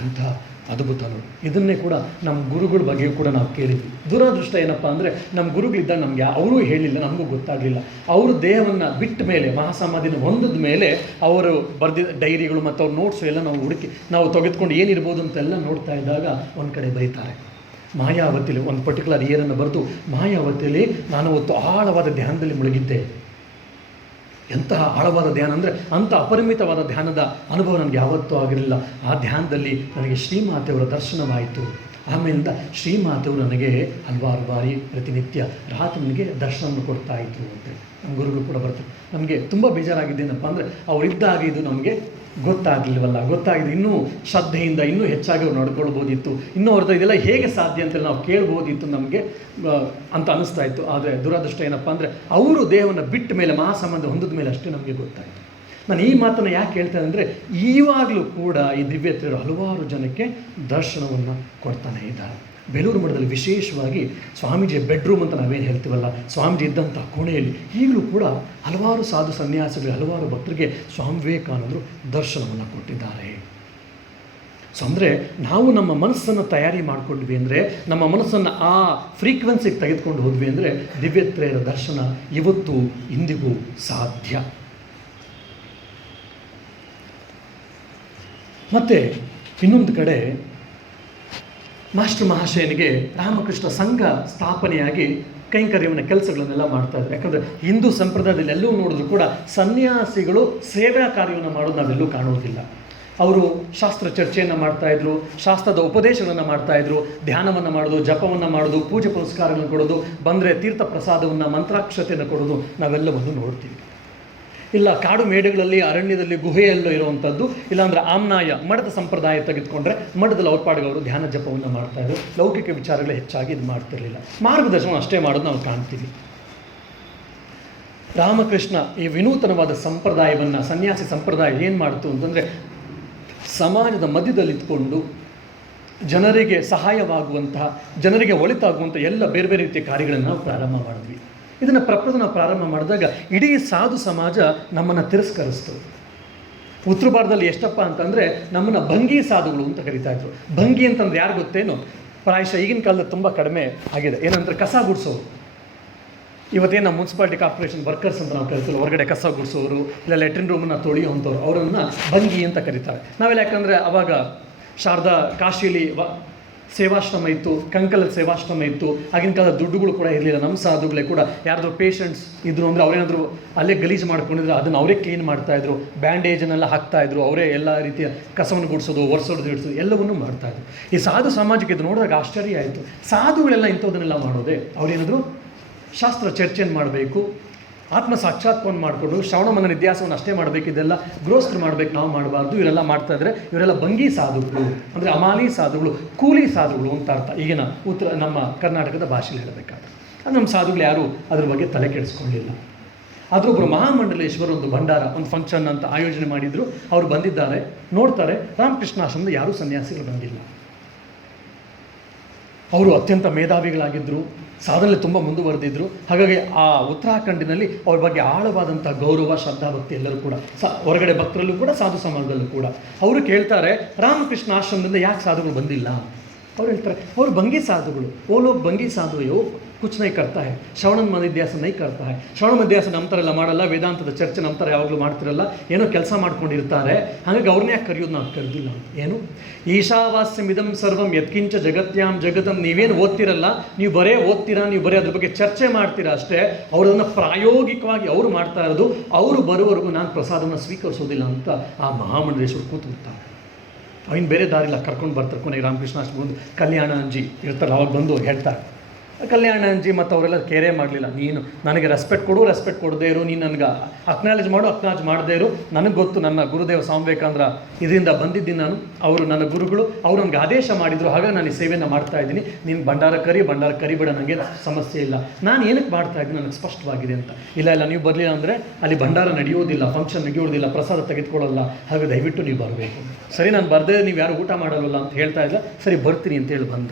ಎಂಥ ಅದ್ಭುತ ನೋಡಿ. ಇದನ್ನೇ ಕೂಡ ನಮ್ಮ ಗುರುಗಳ ಬಗ್ಗೆಯೂ ಕೂಡ ನಾವು ಕೇಳಿದ್ವಿ. ದುರದೃಷ್ಟ ಏನಪ್ಪ ಅಂದರೆ ನಮ್ಮ ಗುರುಗಳಿದ್ದಾಗ ನಮಗೆ ಅವರೂ ಹೇಳಿಲ್ಲ, ನಮಗೂ ಗೊತ್ತಾಗಲಿಲ್ಲ. ಅವರು ದೇಹವನ್ನು ಬಿಟ್ಟ ಮೇಲೆ, ಮಹಾಸಮಾಧಿನ ಹೊಂದಿದ ಮೇಲೆ ಅವರು ಬರೆದಿದ್ದ ಡೈರಿಗಳು ಮತ್ತು ಅವ್ರ ನೋಟ್ಸು ಎಲ್ಲ ನಾವು ಹುಡುಕಿ ನಾವು ತೆಗೆದುಕೊಂಡು ಏನಿರ್ಬೋದು ಅಂತೆಲ್ಲ ನೋಡ್ತಾ ಇದ್ದಾಗ ಒಂದು ಕಡೆ ಬರೀತಾರೆ, ಮಾಯಾವತಿಲಿ ಒಂದು ಪರ್ಟಿಕ್ಯುಲರ್ ಇಯರನ್ನು ಬರೆದು, ಮಾಯಾವತಿಯಲ್ಲಿ ನಾನು ಹೊತ್ತು ಆಳವಾದ ಧ್ಯಾನದಲ್ಲಿ ಮುಳುಗಿದ್ದೆ. ಎಂತಹ ಆಳವಾದ ಧ್ಯಾನ ಅಂದರೆ ಅಂಥ ಅಪರಿಮಿತವಾದ ಧ್ಯಾನದ ಅನುಭವ ನನಗೆ ಯಾವತ್ತೂ ಆಗಿರಲಿಲ್ಲ. ಆ ಧ್ಯಾನದಲ್ಲಿ ನನಗೆ ಶ್ರೀಮಾತೆಯವರ ದರ್ಶನವಾಯಿತು. ಆಮೇಲಿಂದ ಶ್ರೀಮಾತೆಯವರು ನನಗೆ ಹಲವಾರು ಬಾರಿ ಪ್ರತಿನಿತ್ಯ ರಾತ್ರಿ ನನಗೆ ದರ್ಶನವನ್ನು ಕೊಡ್ತಾ ಇದ್ರು ಅಂತೇಳಿ ನಮ್ಮ ಗುರುಗಳು ಕೂಡ ಬರ್ತಾರೆ. ನಮಗೆ ತುಂಬ ಬೇಜಾರಾಗಿದ್ದೇನಪ್ಪ ಅಂದರೆ ಅವರಿದ್ದಾಗ ಇದು ನಮಗೆ ಗೊತ್ತಾಗಿದ್ದು ಇನ್ನೂ ಶ್ರದ್ಧೆಯಿಂದ ಇನ್ನೂ ಹೆಚ್ಚಾಗಿ ಅವ್ರು ನಡ್ಕೊಳ್ಬೋದಿತ್ತು, ಇನ್ನೂ ಅವ್ರದ್ದು ಇದೆಲ್ಲ ಹೇಗೆ ಸಾಧ್ಯ ಅಂತೇಳಿ ನಾವು ಕೇಳ್ಬೋದಿತ್ತು ನಮಗೆ ಅಂತ ಅನ್ನಿಸ್ತಾ ಇತ್ತು. ಆದರೆ ದುರದೃಷ್ಟ ಏನಪ್ಪ ಅಂದರೆ ಅವರು ದೇಹವನ್ನು ಬಿಟ್ಟ ಮೇಲೆ, ಮಹಾಸಂಬಂಧ ಹೊಂದಿದ ಮೇಲೆ ಅಷ್ಟೇ ನಮಗೆ ಗೊತ್ತಾಯಿತು. ನಾನು ಈ ಮಾತನ್ನು ಯಾಕೆ ಹೇಳ್ತೇನೆ ಅಂದರೆ ಈವಾಗಲೂ ಕೂಡ ಈ ದಿವ್ಯತ್ರಿಯರು ಹಲವಾರು ಜನಕ್ಕೆ ದರ್ಶನವನ್ನು ಕೊಡ್ತಾನೆ ಇದ್ದಾರೆ. ಬೇಲೂರು ಮಠದಲ್ಲಿ ವಿಶೇಷವಾಗಿ ಸ್ವಾಮೀಜಿಯ ಬೆಡ್ರೂಮ್ ಅಂತ ನಾವೇನು ಹೇಳ್ತೀವಲ್ಲ, ಸ್ವಾಮೀಜಿ ಇದ್ದಂಥ ಕೋಣೆಯಲ್ಲಿ ಈಗಲೂ ಕೂಡ ಹಲವಾರು ಸಾಧು ಸನ್ಯಾಸಿಗಳು, ಹಲವಾರು ಭಕ್ತರಿಗೆ ಸ್ವಾಮಿ ವಿವೇಕಾನಂದರು ದರ್ಶನವನ್ನು ಕೊಟ್ಟಿದ್ದಾರೆ. ಸೊ ಅಂದರೆ ನಾವು ನಮ್ಮ ಮನಸ್ಸನ್ನು ತಯಾರಿ ಮಾಡಿಕೊಂಡ್ವಿ ಅಂದರೆ, ನಮ್ಮ ಮನಸ್ಸನ್ನು ಆ ಫ್ರೀಕ್ವೆನ್ಸಿಗೆ ತೆಗೆದುಕೊಂಡು ಹೋದ್ವಿ ಅಂದರೆ ದಿವ್ಯತ್ರಿಯರ ದರ್ಶನ ಇವತ್ತು ಇಂದಿಗೂ ಸಾಧ್ಯ. ಮತ್ತು ಇನ್ನೊಂದು ಕಡೆ ಮಾಸ್ಟರ್ ಮಹಾಶಯನಿಗೆ ರಾಮಕೃಷ್ಣ ಸಂಘ ಸ್ಥಾಪನೆಯಾಗಿ ಕೈಂಕರ್ಯವನ್ನು ಕೆಲಸಗಳನ್ನೆಲ್ಲ ಮಾಡ್ತಾಯಿದ್ರು. ಯಾಕಂದರೆ ಹಿಂದೂ ಸಂಪ್ರದಾಯದಲ್ಲಿ ಎಲ್ಲೂ ನೋಡಿದ್ರು ಕೂಡ ಸನ್ಯಾಸಿಗಳು ಸೇವಾ ಕಾರ್ಯವನ್ನು ಮಾಡೋದು ನಾವೆಲ್ಲೂ ಕಾಣೋದಿಲ್ಲ. ಅವರು ಶಾಸ್ತ್ರ ಚರ್ಚೆಯನ್ನು ಮಾಡ್ತಾಯಿದ್ರು, ಶಾಸ್ತ್ರದ ಉಪದೇಶಗಳನ್ನು ಮಾಡ್ತಾಯಿದ್ರು, ಧ್ಯಾನವನ್ನು ಮಾಡೋದು, ಜಪವನ್ನು ಮಾಡೋದು, ಪೂಜೆ ಪುರಸ್ಕಾರಗಳನ್ನು ಕೊಡೋದು, ಬಂದರೆ ತೀರ್ಥ ಪ್ರಸಾದವನ್ನು, ಮಂತ್ರಾಕ್ಷತೆಯನ್ನು ಕೊಡೋದು ನಾವೆಲ್ಲವನ್ನು ನೋಡ್ತೀವಿ. ಇಲ್ಲ ಕಾಡು ಮೇಡುಗಳಲ್ಲಿ, ಅರಣ್ಯದಲ್ಲಿ, ಗುಹೆಯಲ್ಲೂ ಇರುವಂಥದ್ದು, ಇಲ್ಲಾಂದರೆ ಆಮ್ನಾಯ ಮಠದ ಸಂಪ್ರದಾಯ ತೆಗೆದುಕೊಂಡ್ರೆ ಮಠದಲ್ಲಿ ಅವ್ರ ಪಾಡಿಗೆ ಅವರು ಧ್ಯಾನ ಜಪವನ್ನು ಮಾಡ್ತಾಯಿದ್ರು. ಲೌಕಿಕ ವಿಚಾರಗಳೇ ಹೆಚ್ಚಾಗಿ ಇದು ಮಾಡ್ತಿರಲಿಲ್ಲ, ಮಾರ್ಗದರ್ಶನ ಅಷ್ಟೇ ಮಾಡೋದು ನಾವು ಕಾಣ್ತೀವಿ. ರಾಮಕೃಷ್ಣ ಈ ವಿನೂತನವಾದ ಸಂಪ್ರದಾಯವನ್ನು, ಸನ್ಯಾಸಿ ಸಂಪ್ರದಾಯ ಏನು ಮಾಡ್ತು ಅಂತಂದರೆ, ಸಮಾಜದ ಮಧ್ಯದಲ್ಲಿ ಇದ್ಕೊಂಡು ಜನರಿಗೆ ಸಹಾಯವಾಗುವಂತಹ, ಜನರಿಗೆ ಒಳಿತಾಗುವಂಥ ಎಲ್ಲ ಬೇರೆ ಬೇರೆ ರೀತಿಯ ಕಾರ್ಯಗಳನ್ನು ನಾವು ಪ್ರಾರಂಭ ಮಾಡಿದ್ವಿ. ಇದನ್ನು ಪ್ರಪ್ರಥಮ ಪ್ರಾರಂಭ ಮಾಡಿದಾಗ ಇಡೀ ಸಾಧು ಸಮಾಜ ನಮ್ಮನ್ನು ತಿರಸ್ಕರಿಸ್ತು. ಉತ್ತರ ಭಾರತದಲ್ಲಿ ಎಷ್ಟಪ್ಪ ಅಂತಂದರೆ ನಮ್ಮನ್ನು ಭಂಗಿ ಸಾಧುಗಳು ಅಂತ ಕರಿತಾಯಿದ್ರು. ಭಂಗಿ ಅಂತಂದ್ರೆ ಯಾರು ಗೊತ್ತೇನು? ಪ್ರಾಯಶಃ ಈಗಿನ ಕಾಲದಲ್ಲಿ ತುಂಬ ಕಡಿಮೆ ಆಗಿದೆ. ಏನಂದರೆ ಕಸ ಗುಡಿಸೋರು. ಇವತ್ತೇನು ನಮ್ಮ ಮುನ್ಸಿಪಾಲಿಟಿ ಕಾರ್ಪೊರೇಷನ್ ವರ್ಕರ್ಸ್ ಅಂತ ನಾವು ಕರಿತೀವಿ, ಹೊರಗಡೆ ಕಸ ಗುಡಿಸೋರು, ಇಲ್ಲ ಲೆಟ್ರಿನ್ ರೂಮನ್ನು ತೊಳೆಯುವಂಥವ್ರು, ಅವರನ್ನು ಭಂಗಿ ಅಂತ ಕರೀತಾರೆ ನಾವೆಲ್ಲ. ಯಾಕಂದರೆ ಆವಾಗ ಶಾರದಾ ಕಾಶಿಲಿ ಸೇವಾಶ್ರಮ ಇತ್ತು, ಕಂಕಲಲ್ಲಿ ಸೇವಾಶ್ರಮ ಇತ್ತು. ಆಗಿನ ಕಾಲದ ದುಡ್ಡುಗಳು ಕೂಡ ಇರಲಿಲ್ಲ. ನಮ್ಮ ಸಾಧುಗಳೇ ಕೂಡ ಯಾರ್ದು ಪೇಷಂಟ್ಸ್ ಇದ್ರು ಅಂದರೆ ಅವರೇನಾದರೂ ಅಲ್ಲೇ ಗಲೀಜು ಮಾಡ್ಕೊಂಡಿದ್ರೆ ಅದನ್ನು ಅವರೇ ಕ್ಲೀನ್ ಮಾಡ್ತಾಯಿದ್ರು, ಬ್ಯಾಂಡೇಜನ್ನೆಲ್ಲ ಹಾಕ್ತಾಯಿದ್ರು, ಅವರೇ ಎಲ್ಲ ರೀತಿಯ ಕಸವನ್ನು ಗುಡಿಸೋದು, ಒರೆಸೋದು, ಇಡಿಸೋದು ಎಲ್ಲವನ್ನೂ ಮಾಡ್ತಾಯಿದ್ರು. ಈ ಸಾಧು ಸಮಾಜಕ್ಕೆ ಇದು ನೋಡಿದಾಗ ಆಶ್ಚರ್ಯ ಆಯಿತು. ಸಾಧುಗಳೆಲ್ಲ ಇಂಥದ್ದನ್ನೆಲ್ಲ ಮಾಡೋದೆ, ಅವರೇನಾದರೂ ಶಾಸ್ತ್ರ ಚರ್ಚೆಯನ್ನು ಮಾಡಬೇಕು, ಆತ್ಮ ಸಾಕ್ಷಾತ್ಕವನ್ನು ಮಾಡಿಕೊಂಡು ಶ್ರವಣ ನಿಧ್ಯಾಸವನ್ನು ಅಷ್ಟೇ ಮಾಡಬೇಕು, ಇದೆಲ್ಲ ಗೃಹಸ್ಥರು ಮಾಡಬೇಕು, ನಾವು ಮಾಡಬಾರ್ದು. ಇವರೆಲ್ಲ ಮಾಡ್ತಾಯಿದ್ರೆ ಇವರೆಲ್ಲ ಭಂಗಿ ಸಾಧುಗಳು ಅಂದರೆ ಅಮಾಲಿ ಸಾಧುಗಳು, ಕೂಲಿ ಸಾಧುಗಳು ಅಂತ ಅರ್ಥ. ಈಗಿನ ನಮ್ಮ ಕರ್ನಾಟಕದ ಭಾಷೆಯಲ್ಲಿ ಹೇಳಬೇಕಾದ್ರೆ ಅದು ನಮ್ಮ ಸಾಧುಗಳು ಯಾರೂ ಅದ್ರ ಬಗ್ಗೆ ತಲೆ ಕೆಡಿಸ್ಕೊಳ್ಳಿಲ್ಲ. ಆದರೂ ಒಬ್ಬರು ಮಹಾಮಂಡಲೇಶ್ವರ ಒಂದು ಭಂಡಾರ, ಒಂದು ಫಂಕ್ಷನ್ ಅಂತ ಆಯೋಜನೆ ಮಾಡಿದರು. ಅವರು ಬಂದಿದ್ದಾರೆ, ನೋಡ್ತಾರೆ ರಾಮಕೃಷ್ಣ ಆಶ್ರಮದ ಯಾರೂ ಸನ್ಯಾಸಿಗಳು ಬಂದಿಲ್ಲ. ಅವರು ಅತ್ಯಂತ ಮೇಧಾವಿಗಳಾಗಿದ್ದರು, ಸಾಧನೆಯಲ್ಲಿ ತುಂಬ ಮುಂದುವರೆದಿದ್ದರು. ಹಾಗಾಗಿ ಆ ಉತ್ತರಾಖಂಡಿನಲ್ಲಿ ಅವ್ರ ಬಗ್ಗೆ ಆಳವಾದಂಥ ಗೌರವ, ಶ್ರದ್ಧಾಭಕ್ತಿ ಎಲ್ಲರೂ ಕೂಡ ಹೊರಗಡೆ ಭಕ್ತರಲ್ಲೂ ಕೂಡ, ಸಾಧು ಸಮಾಜದಲ್ಲೂ ಕೂಡ. ಅವರು ಕೇಳ್ತಾರೆ, ರಾಮಕೃಷ್ಣ ಆಶ್ರಮದಿಂದ ಯಾಕೆ ಸಾಧುಗಳು ಬಂದಿಲ್ಲ? ಅವ್ರು ಹೇಳ್ತಾರೆ, ಅವರು ಭಂಗಿ ಸಾಧುಗಳು, ಓ ಲೋಗ್ ಭಂಗಿ ಸಾಧು ಯೋ ಕುಚ್ ನೈ ಕರ್ತಾ ಹೈ, ಶ್ರವಣ ಮಧ್ಯಾಸ ನೈ ಕರ್ತಾ ಹೈ. ಶ್ರವಣ ಮಧ್ಯಾಸ ನಮ್ಮ ಥರ ಎಲ್ಲ ಮಾಡಲ್ಲ, ವೇದಾಂತದ ಚರ್ಚೆ ನಮ್ಮ ಥರ ಯಾವಾಗಲೂ ಮಾಡ್ತಿರಲ್ಲ, ಏನೋ ಕೆಲಸ ಮಾಡ್ಕೊಂಡಿರ್ತಾರೆ, ಹಾಗಾಗಿ ಅವ್ರನ್ನ ಯಾಕೆ ಕರೆಯೋದು? ನಾವು ಕರೆದಿಲ್ಲ. ಏನು ಈಶಾವಾಸ್ಯಮಿದಂ ಸರ್ವಂ ಯತ್ಕಿಂಚ ಜಗತ್ಯಾಂ ಜಗತಂ. ನೀವೇನು ಓದ್ತಿರಲ್ಲ, ನೀವು ಬರೇ ಓದ್ತೀರಾ, ನೀವು ಬರೀ ಅದ್ರ ಬಗ್ಗೆ ಚರ್ಚೆ ಮಾಡ್ತೀರಾ ಅಷ್ಟೇ. ಅವರನ್ನು ಪ್ರಾಯೋಗಿಕವಾಗಿ ಅವರು ಮಾಡ್ತಾ ಇರೋದು, ಅವರು ಬರುವವರೆಗೂ ನಾನು ಪ್ರಸಾದವನ್ನು ಸ್ವೀಕರಿಸೋದಿಲ್ಲ ಅಂತ ಆ ಮಹಾಮಂಡಲೇಶ್ವರು ಕೂತ್ಬಿಡ್ತಾರೆ. ಅವಿನ ಬೇರೆ ದಾರಿಲ್ಲ, ಕರ್ಕೊಂಡು ಬರ್ತಾರೆ. ಕೊನೆಗೆ ರಾಮಕೃಷ್ಣ ಅಷ್ಟು ಬಂದು ಕಲ್ಯಾಣ ಅಂಜಿ ಇರ್ತಾರೆ, ಅವಾಗ ಬಂದು ಹೇಳ್ತಾರೆ, ಕಲ್ಯಾಣಂಜಿ ಮತ್ತು ಅವರೆಲ್ಲ ಕೇರೇ ಮಾಡಲಿಲ್ಲ. ನೀನು ನನಗೆ ರೆಸ್ಪೆಕ್ಟ್ ಕೊಡದೇ ಇರು, ನೀನು ನನಗೆ ಅಕ್ನಾಲೇಜ್ ಮಾಡದೇ ಇರು. ನನಗೆ ಗೊತ್ತು ನನ್ನ ಗುರುದೇವ ಸ್ವಾಮಿ ವಿವೇಕಾನಂದರ ಇದರಿಂದ ಬಂದಿದ್ದೀನಿ ನಾನು, ಅವರು ನನ್ನ ಗುರುಗಳು, ಅವರು ನನಗೆ ಆದೇಶ ಮಾಡಿದರು, ಹಾಗಾಗಿ ನಾನು ಈ ಸೇವೆಯನ್ನು ಮಾಡ್ತಾ ಇದ್ದೀನಿ. ನೀನು ಭಂಡಾರ ಕರಿಬೇಡ, ನನಗೆ ಸಮಸ್ಯೆ ಇಲ್ಲ. ನಾನು ಏನಕ್ಕೆ ಮಾಡ್ತಾ ಇದ್ದೀನಿ ನನಗೆ ಸ್ಪಷ್ಟವಾಗಿದೆ ಅಂತ. ಇಲ್ಲ ನೀವು ಬರಲಿಲ್ಲ ಅಂದರೆ ಅಲ್ಲಿ ಭಂಡಾರ ನಡೆಯೋದಿಲ್ಲ, ಫಂಕ್ಷನ್ ನಡೆಯೋದಿಲ್ಲ, ಪ್ರಸಾದ ತೆಗೆದುಕೊಳ್ಳಲ್ಲ, ಹಾಗೆ ದಯವಿಟ್ಟು ನೀವು ಬರಬೇಕು. ಸರಿ, ನಾನು ಬರದೇ ನೀವು ಯಾರು ಊಟ ಮಾಡಲ್ಲ ಅಂತ ಹೇಳ್ತಾ ಇಲ್ಲ, ಸರಿ ಬರ್ತೀನಿ ಅಂತೇಳಿ ಬಂದ.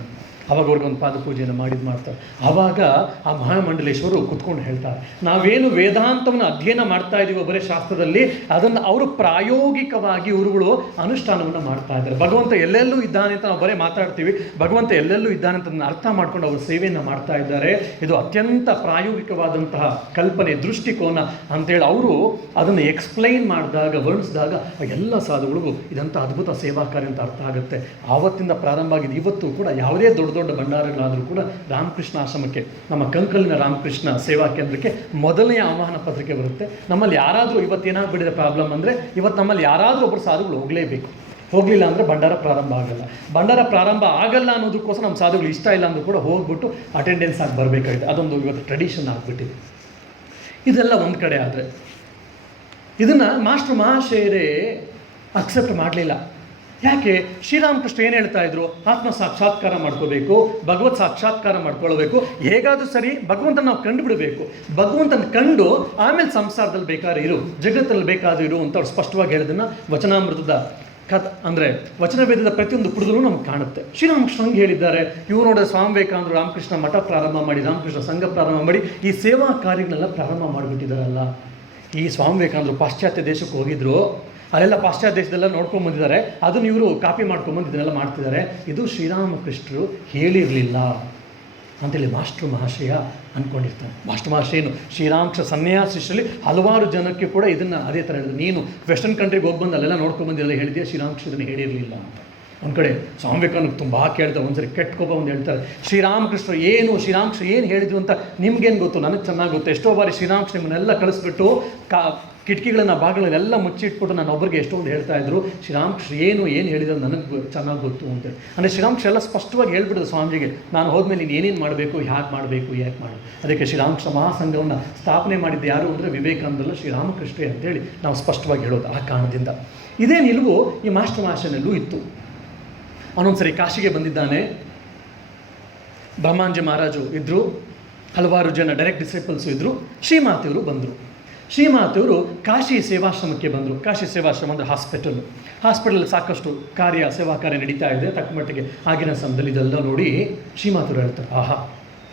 ಅವಾಗ ಅವ್ರಿಗೊಂದು ಪಾದಪೂಜೆಯನ್ನು ಮಾಡ್ತಾರೆ. ಆವಾಗ ಆ ಮಹಾಮಂಡಲೇಶ್ವರು ಕುತ್ಕೊಂಡು ಹೇಳ್ತಾರೆ, ನಾವೇನು ವೇದಾಂತವನ್ನು ಅಧ್ಯಯನ ಮಾಡ್ತಾ ಇದ್ದೀವೋ ಬರೀ ಶಾಸ್ತ್ರದಲ್ಲಿ, ಅದನ್ನು ಅವರು ಪ್ರಾಯೋಗಿಕವಾಗಿ ಇವುಗಳು ಅನುಷ್ಠಾನವನ್ನು ಮಾಡ್ತಾ ಇದ್ದಾರೆ. ಭಗವಂತ ಎಲ್ಲೆಲ್ಲೂ ಇದ್ದಾನೆ ಅಂತ ನಾವು ಬರೀ ಮಾತಾಡ್ತೀವಿ, ಭಗವಂತ ಎಲ್ಲೆಲ್ಲೂ ಇದ್ದಾನೆ ಅಂತ ಅರ್ಥ ಮಾಡ್ಕೊಂಡು ಅವರು ಸೇವೆಯನ್ನು ಮಾಡ್ತಾ ಇದ್ದಾರೆ. ಇದು ಅತ್ಯಂತ ಪ್ರಾಯೋಗಿಕವಾದಂತಹ ಕಲ್ಪನೆ, ದೃಷ್ಟಿಕೋನ ಅಂತೇಳಿ ಅವರು ಅದನ್ನು ಎಕ್ಸ್ಪ್ಲೈನ್ ಮಾಡಿದಾಗ, ವರ್ಣಿಸಿದಾಗ ಎಲ್ಲ ಸಾಧುಗಳಿಗೂ ಇದಂಥ ಅದ್ಭುತ ಸೇವಾ ಕಾರ್ಯ ಅಂತ ಅರ್ಥ ಆಗುತ್ತೆ. ಆವತ್ತಿಂದ ಪ್ರಾರಂಭ ಆಗಿದೆ. ಇವತ್ತು ಕೂಡ ಯಾವುದೇ ದೊಡ್ಡ ಭಂಡಾರಗಳಾದರೂ ಕೂಡ ರಾಮಕೃಷ್ಣ ಆಶ್ರಮಕ್ಕೆ, ನಮ್ಮ ಕಂಕಲಿನ ರಾಮಕೃಷ್ಣ ಸೇವಾ ಕೇಂದ್ರಕ್ಕೆ ಮೊದಲನೆಯ ಆಹ್ವಾನ ಪತ್ರಿಕೆ ಬರುತ್ತೆ. ನಮ್ಮಲ್ಲಿ ಯಾರಾದರೂ ಇವತ್ತೇನಾಗ್ಬಿಟ್ಟಿದೆ ಪ್ರಾಬ್ಲಮ್ ಅಂದರೆ, ಇವತ್ತು ನಮ್ಮಲ್ಲಿ ಯಾರಾದರೂ ಒಬ್ಬರು ಸಾಧುಗಳು ಹೋಗಲೇಬೇಕು. ಹೋಗಲಿಲ್ಲ ಅಂದರೆ ಭಂಡಾರ ಪ್ರಾರಂಭ ಆಗಲ್ಲ. ಭಂಡಾರ ಪ್ರಾರಂಭ ಆಗಲ್ಲ ಅನ್ನೋದಕ್ಕೋಸ್ಕರ ನಮ್ಮ ಸಾಧುಗಳು ಇಷ್ಟ ಇಲ್ಲ ಅಂದರೂ ಕೂಡ ಹೋಗ್ಬಿಟ್ಟು ಅಟೆಂಡೆನ್ಸ್ ಆಗಿ ಬರಬೇಕಾಗಿದೆ. ಅದೊಂದು ಇವತ್ತು ಟ್ರೆಡಿಷನ್ ಆಗಿಬಿಟ್ಟಿದೆ. ಇದೆಲ್ಲ ಒಂದು ಕಡೆ ಆದರೆ, ಇದನ್ನು ಮಾಸ್ಟರ್ ಮಹಾಶಯರೇ ಅಕ್ಸೆಪ್ಟ್ ಮಾಡಲಿಲ್ಲ. ಯಾಕೆ? ಶ್ರೀರಾಮಕೃಷ್ಣ ಏನು ಹೇಳ್ತಾ ಇದ್ರು? ಆತ್ಮ ಸಾಕ್ಷಾತ್ಕಾರ ಮಾಡ್ಕೋಬೇಕು, ಭಗವತ್ ಸಾಕ್ಷಾತ್ಕಾರ ಮಾಡ್ಕೊಳ್ಬೇಕು, ಹೇಗಾದರೂ ಸರಿ ಭಗವಂತನ ನಾವು ಕಂಡುಬಿಡಬೇಕು. ಭಗವಂತನ ಕಂಡು ಆಮೇಲೆ ಸಂಸಾರದಲ್ಲಿ ಬೇಕಾದ್ರೆ ಇರು, ಜಗತ್ತಲ್ಲಿ ಬೇಕಾದ್ರೂ ಇರು ಅಂತ ಅವ್ರು ಸ್ಪಷ್ಟವಾಗಿ ಹೇಳಿದನ್ನು ವಚನಾಮೃತದ ಅಂದರೆ ವಚನವೇದದ ಪ್ರತಿಯೊಂದು ಪುಟದಲ್ಲೂ ನಮ್ಗೆ ಕಾಣುತ್ತೆ. ಶ್ರೀರಾಮಕೃಷ್ಣ ಹಂಗೆ ಹೇಳಿದ್ದಾರೆ. ಇವರು ನೋಡಿದ್ರೆ ಸ್ವಾಮಿ ವಿವೇಕಾನಂದರು ರಾಮಕೃಷ್ಣ ಮಠ ಪ್ರಾರಂಭ ಮಾಡಿ, ರಾಮಕೃಷ್ಣ ಸಂಘ ಪ್ರಾರಂಭ ಮಾಡಿ, ಈ ಸೇವಾ ಕಾರ್ಯಗಳನ್ನೆಲ್ಲ ಪ್ರಾರಂಭ ಮಾಡಿಬಿಟ್ಟಿದ್ದಾರಲ್ಲ. ಈ ಸ್ವಾಮಿ ವಿವೇಕಾನಂದರು ಪಾಶ್ಚಾತ್ಯ ದೇಶಕ್ಕೆ ಹೋಗಿದ್ರು, ಅಲ್ಲೆಲ್ಲ ಪಾಶ್ಚಾತ್ಯ ದೇಶದೆಲ್ಲ ನೋಡ್ಕೊಂಡು ಬಂದಿದ್ದಾರೆ, ಅದನ್ನು ಇವರು ಕಾಪಿ ಮಾಡ್ಕೊಂಬಂದು ಇದನ್ನೆಲ್ಲ ಮಾಡ್ತಿದ್ದಾರೆ. ಇದು ಶ್ರೀರಾಮಕೃಷ್ಣರು ಹೇಳಿರಲಿಲ್ಲ ಅಂತೇಳಿ ಮಾಸ್ಟರ್ ಮಹಾಶಯ ಅಂದ್ಕೊಂಡಿರ್ತಾನೆ. ಮಾಸ್ಟರ್ ಮಹಾಶಯನು ಶ್ರೀರಾಮಕೃಷ್ಣ ಸನ್ಯಾಸಿಷ್ಟರಲ್ಲಿ ಹಲವಾರು ಜನಕ್ಕೆ ಕೂಡ ಇದನ್ನು ಅದೇ ಥರ ಹೇಳಿದ್ರು. ನೀನು ವೆಸ್ಟರ್ನ್ ಕಂಟ್ರಿಗೆ ಹೋಗಿ ಬಂದು ಅಲ್ಲೆಲ್ಲ ನೋಡ್ಕೊಂಬಂದಿಲ್ಲ ಹೇಳಿದೆ, ಶ್ರೀರಾಮಕೃಷ್ಣರನ್ನು ಹೇಳಿರಲಿಲ್ಲ ಅಂತ. ಒಂದು ಕಡೆ ಸ್ವಾಮಿ ವಿವೇಕಾನಂದ ತುಂಬ ಕೇಳ್ತಾರೆ, ಒಂದ್ಸರಿ ಕೆಟ್ಕೋಪ ಒಂದು ಹೇಳ್ತಾರೆ, ಶ್ರೀರಾಮಕೃಷ್ಣ ಏನು ಹೇಳಿದ್ರು ಅಂತ ನಿಮ್ಗೇನು ಗೊತ್ತು, ನನಗೆ ಚೆನ್ನಾಗಿ ಗೊತ್ತು. ಎಷ್ಟೋ ಬಾರಿ ಶ್ರೀರಾಮಕೃಷ್ಣ ನಿಮ್ಮನ್ನೆಲ್ಲ ಕಳಿಸ್ಬಿಟ್ಟು ಕಿಟಕಿಗಳನ್ನ ಬಾಗಿಲನ್ನೆಲ್ಲ ಮುಚ್ಚಿಟ್ಬಿಟ್ಟು ನಾನು ಒಬ್ಬರಿಗೆ ಎಷ್ಟೊಂದು ಹೇಳ್ತಾ ಇದ್ರು, ಶ್ರೀರಾಮಕೃಷ್ಣ ಏನು ಹೇಳಿದ್ರು ನನಗೆ ಚೆನ್ನಾಗಿ ಗೊತ್ತು ಅಂತೇಳಿ. ಅಂದರೆ ಶ್ರೀರಾಮಕೃಷ್ಣ ಎಲ್ಲ ಸ್ಪಷ್ಟವಾಗಿ ಹೇಳ್ಬಿಡೋದು ಸ್ವಾಮೀಜಿಗೆ, ನಾನು ಹೋದ್ಮೇಲೆ ನೀನು ಏನೇನು ಮಾಡಬೇಕು, ಯಾಕೆ ಮಾಡಬೇಕು, ಅದಕ್ಕೆ ಶ್ರೀರಾಮಕೃಷ್ಣ ಮಹಾಸಂಘವನ್ನು ಸ್ಥಾಪನೆ ಮಾಡಿದ್ದು ಯಾರು ಅಂದರೆ ವಿವೇಕಾನಂದಲ್ಲ, ಶ್ರೀರಾಮಕೃಷ್ಣ ಅಂತೇಳಿ ನಾವು ಸ್ಪಷ್ಟವಾಗಿ ಹೇಳೋದು. ಆ ಕಾರಣದಿಂದ ಇದೇ ನಿಲುವು ಈ ಮಾಸ್ಟರ್ ಮಹಾಶಯನಲ್ಲೂ ಇತ್ತು. ಅವನೊಂದ್ಸರಿ ಕಾಶಿಗೆ ಬಂದಿದ್ದಾನೆ. ಬ್ರಹ್ಮಾಂಜಿ ಮಹಾರಾಜು ಇದ್ದರು, ಹಲವಾರು ಜನ ಡೈರೆಕ್ಟ್ ಡಿಸೈಪಲ್ಸು ಇದ್ದರು. ಶ್ರೀಮಾತೆಯವರು ಬಂದರು. ಶ್ರೀಮಾತೆಯವರು ಕಾಶಿ ಸೇವಾಶ್ರಮಕ್ಕೆ ಬಂದರು. ಕಾಶಿ ಸೇವಾಶ್ರಮ ಅಂದರೆ ಹಾಸ್ಪಿಟಲ್ ಸಾಕಷ್ಟು ಸೇವಾ ಕಾರ್ಯ ನಡೀತಾ ಇದೆ. ತಕ್ಕ ಮಟ್ಟಿಗೆ ಆಗಿನ ಸಮಯದಲ್ಲಿ ಇದೆಲ್ಲ ನೋಡಿ ಶ್ರೀಮಾತೆಯವರು ಹೇಳ್ತಾರೆ, ಆಹಾ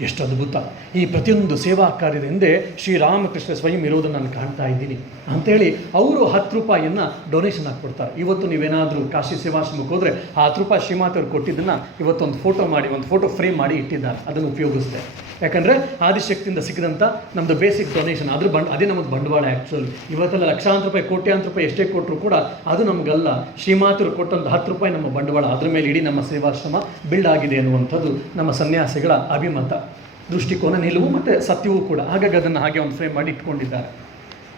ಎಷ್ಟು ಅದ್ಭುತ, ಈ ಪ್ರತಿಯೊಂದು ಸೇವಾ ಕಾರ್ಯದ ಹಿಂದೆ ಶ್ರೀರಾಮಕೃಷ್ಣ ಸ್ವಯಂ ಇರೋದನ್ನು ನಾನು ಕಾಣ್ತಾ ಇದ್ದೀನಿ ಅಂಥೇಳಿ ಅವರು 10 ರೂಪಾಯಿಯನ್ನು ಡೊನೇಷನ್ ಹಾಕ್ಕೊಡ್ತಾರೆ. ಇವತ್ತು ನೀವೇನಾದರೂ ಕಾಶಿ ಸೇವಾಶ್ರಮಕ್ಕೆ ಹೋದರೆ ಆ 10 ರೂಪಾಯಿ ಶ್ರೀಮಾತೆಯವರು ಕೊಟ್ಟಿದ್ದನ್ನು ಇವತ್ತೊಂದು ಫೋಟೋ ಮಾಡಿ, ಒಂದು ಫೋಟೋ ಫ್ರೇಮ್ ಮಾಡಿ ಇಟ್ಟಿದ್ದಾರೆ. ಅದನ್ನು ಉಪಯೋಗಿಸ್ದೆ. ಯಾಕಂದರೆ ಆದಿಶಕ್ತಿಯಿಂದ ಸಿಕ್ಕಿದಂಥ ನಮ್ಮದು ಬೇಸಿಕ್ ಡೊನೇಷನ್, ಅದೇ ನಮ್ಮದು ಬಂಡವಾಳ. ಆ್ಯಕ್ಚುಲಿ ಇವತ್ತೆಲ್ಲ ಲಕ್ಷಾಂತರ ರೂಪಾಯಿ, ಕೋಟ್ಯಾಂತರ ರೂಪಾಯಿ ಎಷ್ಟೇ ಕೊಟ್ಟರು ಕೂಡ ಅದು ನಮಗಲ್ಲ. ಶ್ರೀಮಾತೆಯವರು ಕೊಟ್ಟಂಥ 10 ರೂಪಾಯಿ ನಮ್ಮ ಬಂಡವಾಳ, ಅದರ ಮೇಲೆ ಇಡೀ ನಮ್ಮ ಸೇವಾಶ್ರಮ ಬಿಲ್ಡ್ ಆಗಿದೆ ಅನ್ನುವಂಥದ್ದು ನಮ್ಮ ಸನ್ಯಾಸಿಗಳ ಅಭಿಮತ, ದೃಷ್ಟಿಕೋನ, ನಿಲುವು ಮತ್ತು ಸತ್ಯವೂ ಕೂಡ. ಹಾಗಾಗಿ ಅದನ್ನು ಹಾಗೆ ಒಂದು ಫ್ರೇಮ್ ಮಾಡಿ ಇಟ್ಕೊಂಡಿದ್ದಾರೆ.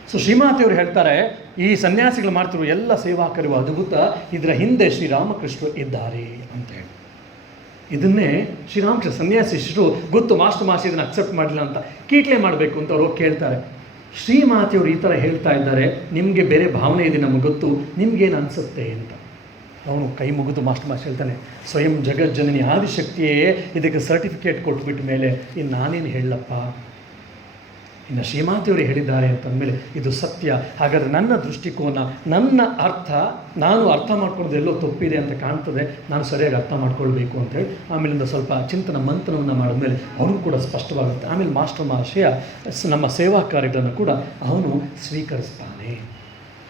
ಸೊ ಶ್ರೀಮಾತೆಯವರು ಹೇಳ್ತಾರೆ, ಈ ಸನ್ಯಾಸಿಗಳು ಮಾಡ್ತಿರುವ ಎಲ್ಲ ಸೇವಾ ಕಾರ್ಯವು ಅದ್ಭುತ, ಇದರ ಹಿಂದೆ ಶ್ರೀರಾಮಕೃಷ್ಣರು ಇದ್ದಾರೆ ಅಂತೇಳಿ. ಇದನ್ನೇ ಶ್ರೀರಾಮಕೃಷ್ಣ ಸನ್ಯಾಸಿಷ್ಟರು ಗೊತ್ತು, ಮಾಸ್ಟರ್ ಮಹಾಶಯ ಇದನ್ನು ಅಕ್ಸೆಪ್ಟ್ ಮಾಡಲಿಲ್ಲ ಅಂತ ಕೀಟ್ಲೆ ಮಾಡಬೇಕು ಅಂತ ಅವ್ರು ಕೇಳ್ತಾರೆ. ಶ್ರೀಮಾತೆಯವರು ಈ ಥರ ಹೇಳ್ತಾ ಇದ್ದಾರೆ, ನಿಮಗೆ ಬೇರೆ ಭಾವನೆ ಇದೆ ನಮಗೆ ಗೊತ್ತು, ನಿಮಗೇನು ಅನಿಸುತ್ತೆ ಅಂತ. ಅವನು ಕೈ ಮುಗಿದು ಮಾಸ್ಟರ್ ಮಹಾಶಯ ಹೇಳ್ತಾನೆ, ಸ್ವಯಂ ಜಗಜ್ಜನನಿ ಆದಿಶಕ್ತಿಯೇ ಇದಕ್ಕೆ ಸರ್ಟಿಫಿಕೇಟ್ ಕೊಟ್ಬಿಟ್ಟ ಮೇಲೆ ಇನ್ನು ನಾನೇನು ಹೇಳಪ್ಪ, ಇನ್ನು ಶ್ರೀಮಾತೆಯವರು ಹೇಳಿದ್ದಾರೆ ಅಂತಂದಮೇಲೆ ಇದು ಸತ್ಯ. ಹಾಗಾದರೆ ನನ್ನ ದೃಷ್ಟಿಕೋನ, ನನ್ನ ಅರ್ಥ, ನಾನು ಅರ್ಥ ಮಾಡ್ಕೊಳ್ಳೋದು ಎಲ್ಲೋ ತಪ್ಪಿದೆ ಅಂತ ಕಾಣ್ತದೆ, ನಾನು ಸರಿಯಾಗಿ ಅರ್ಥ ಮಾಡ್ಕೊಳ್ಬೇಕು ಅಂತೇಳಿ ಆಮೇಲಿಂದ ಸ್ವಲ್ಪ ಚಿಂತನ ಮಂಥನವನ್ನು ಮಾಡಿದ್ಮೇಲೆ ಅವನು ಕೂಡ ಸ್ಪಷ್ಟವಾಗುತ್ತೆ. ಆಮೇಲೆ ಮಾಸ್ಟರ್ ಮಹಾಶಯ ನಮ್ಮ ಸೇವಾ ಕಾರ್ಯಗಳನ್ನು ಕೂಡ ಅವನು ಸ್ವೀಕರಿಸ್ತಾನೆ.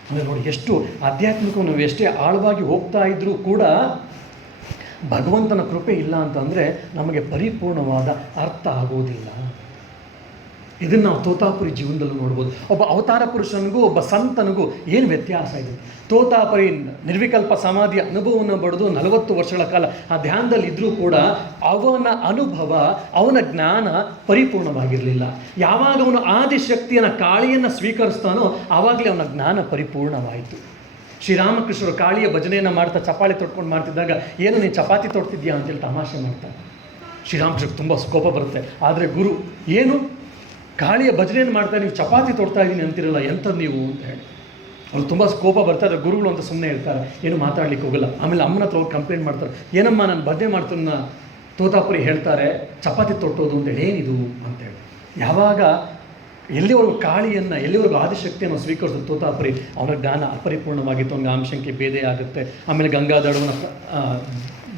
ಅಂದರೆ ನೋಡಿ, ಎಷ್ಟು ಆಧ್ಯಾತ್ಮಿಕ ನಾವು ಎಷ್ಟೇ ಆಳವಾಗಿ ಹೋಗ್ತಾ ಇದ್ದರೂ ಕೂಡ ಭಗವಂತನ ಕೃಪೆ ಇಲ್ಲ ಅಂತಂದರೆ ನಮಗೆ ಪರಿಪೂರ್ಣವಾದ ಅರ್ಥ ಆಗೋದಿಲ್ಲ. ಇದನ್ನು ನಾವು ತೋತಾಪುರಿ ಜೀವನದಲ್ಲೂ ನೋಡ್ಬೋದು. ಒಬ್ಬ ಅವತಾರ ಪುರುಷನಿಗೂ ಒಬ್ಬ ಸಂತನಿಗೂ ಏನು ವ್ಯತ್ಯಾಸ ಇದೆ. ತೋತಾಪುರಿ ನಿರ್ವಿಕಲ್ಪ ಸಮಾಧಿಯ ಅನುಭವವನ್ನು ಪಡೆದು 40 ವರ್ಷಗಳ ಕಾಲ ಆ ಧ್ಯಾನದಲ್ಲಿ ಇದ್ದರೂ ಕೂಡ ಅವನ ಅನುಭವ, ಅವನ ಜ್ಞಾನ ಪರಿಪೂರ್ಣವಾಗಿರಲಿಲ್ಲ. ಯಾವಾಗ ಅವನು ಆದಿಶಕ್ತಿಯನ್ನು ಕಾಳಿಯನ್ನು ಸ್ವೀಕರಿಸ್ತಾನೋ ಆವಾಗಲೇ ಅವನ ಜ್ಞಾನ ಪರಿಪೂರ್ಣವಾಯಿತು. ಶ್ರೀರಾಮಕೃಷ್ಣರು ಕಾಳಿಯ ಭಜನೆಯನ್ನು ಮಾಡ್ತಾ ಚಪಾಳಿ ತೊಟ್ಕೊಂಡು ಮಾಡ್ತಿದ್ದಾಗ, ಏನು ನೀನು ಚಪಾತಿ ತೊಡ್ತಿದ್ಯಾ ಅಂತೇಳಿ ತಮಾಷೆ ಮಾಡ್ತಾರೆ. ಶ್ರೀರಾಮಕೃಷ್ಣಕ್ಕೆ ತುಂಬ ಕೋಪ ಬರುತ್ತೆ. ಆದರೆ ಗುರು ಏನು ಕಾಳಿಯ ಭಜನೆಯನ್ನು ಮಾಡ್ತಾ ನೀವು ಚಪಾತಿ ತೊಡ್ತಾ ಇದ್ದೀನಿ ಅಂತಿರಲ್ಲ, ಎಂಥದ್ದು ನೀವು ಅಂತ ಹೇಳಿ ಅವ್ರು ತುಂಬ ಕೋಪ ಬರ್ತಾರೆ. ಗುರುಗಳು ಅಂತ ಸುಮ್ಮನೆ ಇರ್ತಾರೆ, ಏನು ಮಾತಾಡ್ಲಿಕ್ಕೆ ಹೋಗಲ್ಲ. ಆಮೇಲೆ ಅಮ್ಮನ ಹತ್ರ ಅವ್ರು ಕಂಪ್ಲೇಂಟ್ ಮಾಡ್ತಾರೆ, ಏನಮ್ಮ ನಾನು ಭಜನೆ ಮಾಡ್ತಾನ ತೋತಾಪುರಿ ಹೇಳ್ತಾರೆ ಚಪಾತಿ ತೊಟ್ಟೋದು ಅಂತೇಳಿ, ಏನಿದು ಅಂತೇಳಿ. ಯಾವಾಗ ಎಲ್ಲಿವರೆಗೂ ಕಾಳಿಯನ್ನು, ಎಲ್ಲಿವರೆಗೂ ಆದಿಶಕ್ತಿಯನ್ನು ಸ್ವೀಕರಿಸಿದ ತೋತಾಪುರಿ, ಅವನ ಜ್ಞಾನ ಅಪರಿಪೂರ್ಣವಾಗಿತ್ತು, ಅವನಿಗೆ ಆಮಶಂಕೆ ಭೇದ ಆಗುತ್ತೆ. ಆಮೇಲೆ ಗಂಗಾದಡವನ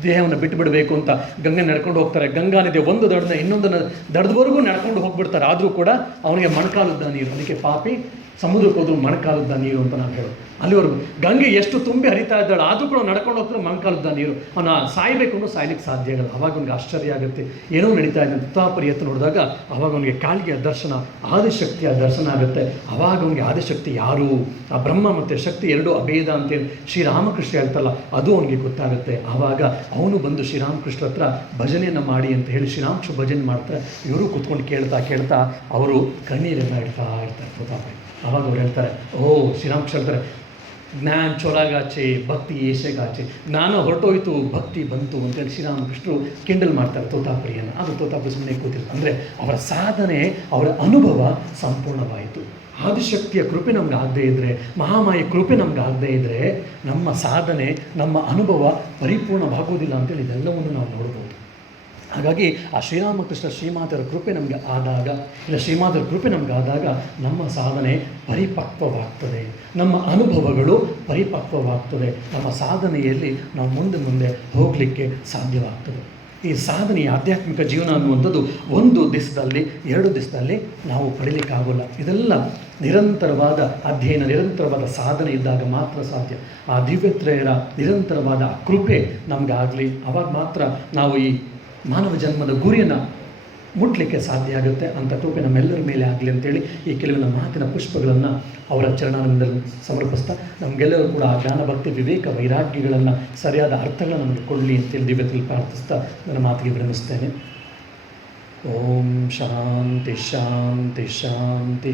ದೇಹವನ್ನು ಬಿಟ್ಟು ಬಿಡಬೇಕು ಅಂತ ಗಂಗೆ ನಡ್ಕೊಂಡು ಹೋಗ್ತಾರೆ. ಗಂಗಾ ನದಿಯ ಒಂದು ದಡನ ಇನ್ನೊಂದು ದಡದವರೆಗೂ ನಡ್ಕೊಂಡು ಹೋಗ್ಬಿಡ್ತಾರೆ. ಆದರೂ ಕೂಡ ಅವನಿಗೆ ಮೊಣಕಾಲುದ್ದ ನೀರು, ಅದಕ್ಕೆ ಪಾಪಿ ಸಮುದ್ರಕ್ಕೆ ಹೋದ್ರು ಮೊಣಕಾಲುದ್ದ ನೀರು ಅಂತ ನಾವು ಹೇಳೋದು. ಅಲ್ಲಿವರೆಗೂ ಗಂಗೆ ಎಷ್ಟು ತುಂಬಿ ಹರಿತಾ ಇದ್ದಾಳೆ, ಆದರೂ ಕೂಡ ನಡ್ಕೊಂಡು ಹೋಗ್ತಾರೆ ಮೊಣಕಾಲುದ್ದ ನೀರು. ಅವನ ಸಾಯ್ಬೇಕು ಅನ್ನೋ ಸಾಯ್ಲಿಕ್ಕೆ ಸಾಧ್ಯ ಆಗಲ್ಲ. ಅವಾಗ ಅವ್ನಿಗೆ ಆಶ್ಚರ್ಯ ಆಗುತ್ತೆ, ಏನೋ ನಡೀತಾ ಇದೆ. ತುತ್ತಾಪುರಿ ಎತ್ತು ನೋಡಿದಾಗ ಅವಾಗ ಅವನಿಗೆ ಕಾಳಿಗೆಯ ದರ್ಶನ, ಆದಿಶಕ್ತಿಯ ದರ್ಶನ ಆಗುತ್ತೆ. ಅವಾಗ ಅವನಿಗೆ ಆದಿಶಕ್ತಿ ಯಾರು, ಆ ಬ್ರಹ್ಮ ಮತ್ತು ಶಕ್ತಿ ಎರಡೂ ಅಭೇದ ಅಂತೇಳಿ ಶ್ರೀರಾಮಕೃಷ್ಣ ಹೇಳ್ತಲ್ಲ, ಅದು ಅವನಿಗೆ ಗೊತ್ತಾಗುತ್ತೆ. ಆವಾಗ ಅವನು ಬಂದು ಶ್ರೀರಾಮಕೃಷ್ಣ ಹತ್ರ ಭಜನೆಯನ್ನು ಮಾಡಿ ಅಂತ ಹೇಳಿ ಶ್ರೀರಾಮಕೃಷ್ಣ ಭಜನೆ ಮಾಡ್ತಾರೆ. ಇವರು ಕೂತ್ಕೊಂಡು ಕೇಳ್ತಾ ಕೇಳ್ತಾ ಅವರು ಕಣ್ಣೀರೆಲ್ಲ ಇಡ್ತಾ ಇರ್ತಾರೆ ತೋತಾಪುರಿ. ಆವಾಗ ಅವ್ರು ಹೇಳ್ತಾರೆ, ಶ್ರೀರಾಮಕೃಷ್ಣ ಹೇಳ್ತಾರೆ, ಜ್ಞಾನ ಚೊಳಗಾಚೆ ಭಕ್ತಿ ಏಷೆಗಾಚೆ, ಜ್ಞಾನ ಹೊರಟೋಯ್ತು ಭಕ್ತಿ ಬಂತು ಅಂತೇಳಿ ಶ್ರೀರಾಮಕೃಷ್ಣರು ಕಿಂಡಲ್ ಮಾಡ್ತಾರೆ ತೋತಾಪುರಿಯನ್ನು. ಅದು ತೋತಾಪುರಿ ಸುಮ್ಮನೆ ಕೂತಿರ್ತಾರೆ. ಅಂದರೆ ಅವರ ಸಾಧನೆ, ಅವರ ಅನುಭವ ಸಂಪೂರ್ಣವಾಯಿತು. ಆದಿಶಕ್ತಿಯ ಕೃಪೆ ನಮ್ಗೆ ಆಗದೇ ಇದ್ದರೆ, ಮಹಾಮಾಯ ಕೃಪೆ ನಮ್ಗೆ ಆಗದೇ ಇದ್ದರೆ ನಮ್ಮ ಸಾಧನೆ, ನಮ್ಮ ಅನುಭವ ಪರಿಪೂರ್ಣವಾಗುವುದಿಲ್ಲ ಅಂತೇಳಿ ಇದೆಲ್ಲವನ್ನು ನಾವು ನೋಡ್ಬೋದು. ಹಾಗಾಗಿ ಆ ಶ್ರೀರಾಮಕೃಷ್ಣ ಶ್ರೀಮಾತೆಯರ ಕೃಪೆ ನಮಗೆ ಆದಾಗ, ಇಲ್ಲ ಶ್ರೀಮಾತೆಯರ ಕೃಪೆ ನಮಗೆ ಆದಾಗ ನಮ್ಮ ಸಾಧನೆ ಪರಿಪಕ್ವವಾಗ್ತದೆ, ನಮ್ಮ ಅನುಭವಗಳು ಪರಿಪಕ್ವವಾಗ್ತದೆ, ನಮ್ಮ ಸಾಧನೆಯಲ್ಲಿ ನಾವು ಮುಂದೆ ಮುಂದೆ ಹೋಗಲಿಕ್ಕೆ ಸಾಧ್ಯವಾಗ್ತದೆ. ಈ ಸಾಧನೆ, ಆಧ್ಯಾತ್ಮಿಕ ಜೀವನ ಅನ್ನುವಂಥದ್ದು ಒಂದು ದಿವಸದಲ್ಲಿ, 2 ದಿವಸದಲ್ಲಿ ನಾವು ಪಡೀಲಿಕ್ಕಾಗೋಲ್ಲ. ಇದೆಲ್ಲ ನಿರಂತರವಾದ ಅಧ್ಯಯನ, ನಿರಂತರವಾದ ಸಾಧನೆ ಇದ್ದಾಗ ಮಾತ್ರ ಸಾಧ್ಯ. ಆ ದಿವ್ಯತ್ರಯರ ನಿರಂತರವಾದ ಕೃಪೆ ನಮಗಾಗಲಿ, ಆವಾಗ ಮಾತ್ರ ನಾವು ಈ ಮಾನವ ಜನ್ಮದ ಗುರಿಯನ್ನು ಮುಟ್ಲಿಕ್ಕೆ ಸಾಧ್ಯ ಆಗುತ್ತೆ. ಅಂಥ ಕೃಪೆ ನಮ್ಮೆಲ್ಲರ ಮೇಲೆ ಆಗಲಿ ಅಂತೇಳಿ ಈ ಕೆಲವಿನ ಮಾತಿನ ಪುಷ್ಪಗಳನ್ನು ಅವರ ಚರಣಾನಂದದಲ್ಲಿ ಸಮರ್ಪಿಸ್ತಾ, ನಮಗೆಲ್ಲರೂ ಕೂಡ ಆ ಜ್ಞಾನ ಭಕ್ತಿ ವಿವೇಕ ವೈರಾಗ್ಯಗಳನ್ನು ಸರಿಯಾದ ಅರ್ಥಗಳನ್ನು ನಮಗೆ ಕೊಡಲಿ ಅಂತೇಳಿ ದಿವ್ಯದಲ್ಲಿ ಪ್ರಾರ್ಥಿಸ್ತಾ ನನ್ನ ಮಾತಿಗೆ ವಿರಮಿಸ್ತೇನೆ. ಓಂ ಶಾಂತಿ ಶಾಂತಿ ಶಾಂತಿ.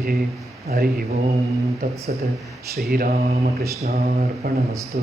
ಹರಿ ಓಂ ತತ್ಸತ್. ಶ್ರೀರಾಮಕೃಷ್ಣಾರ್ಪಣಮಸ್ತು.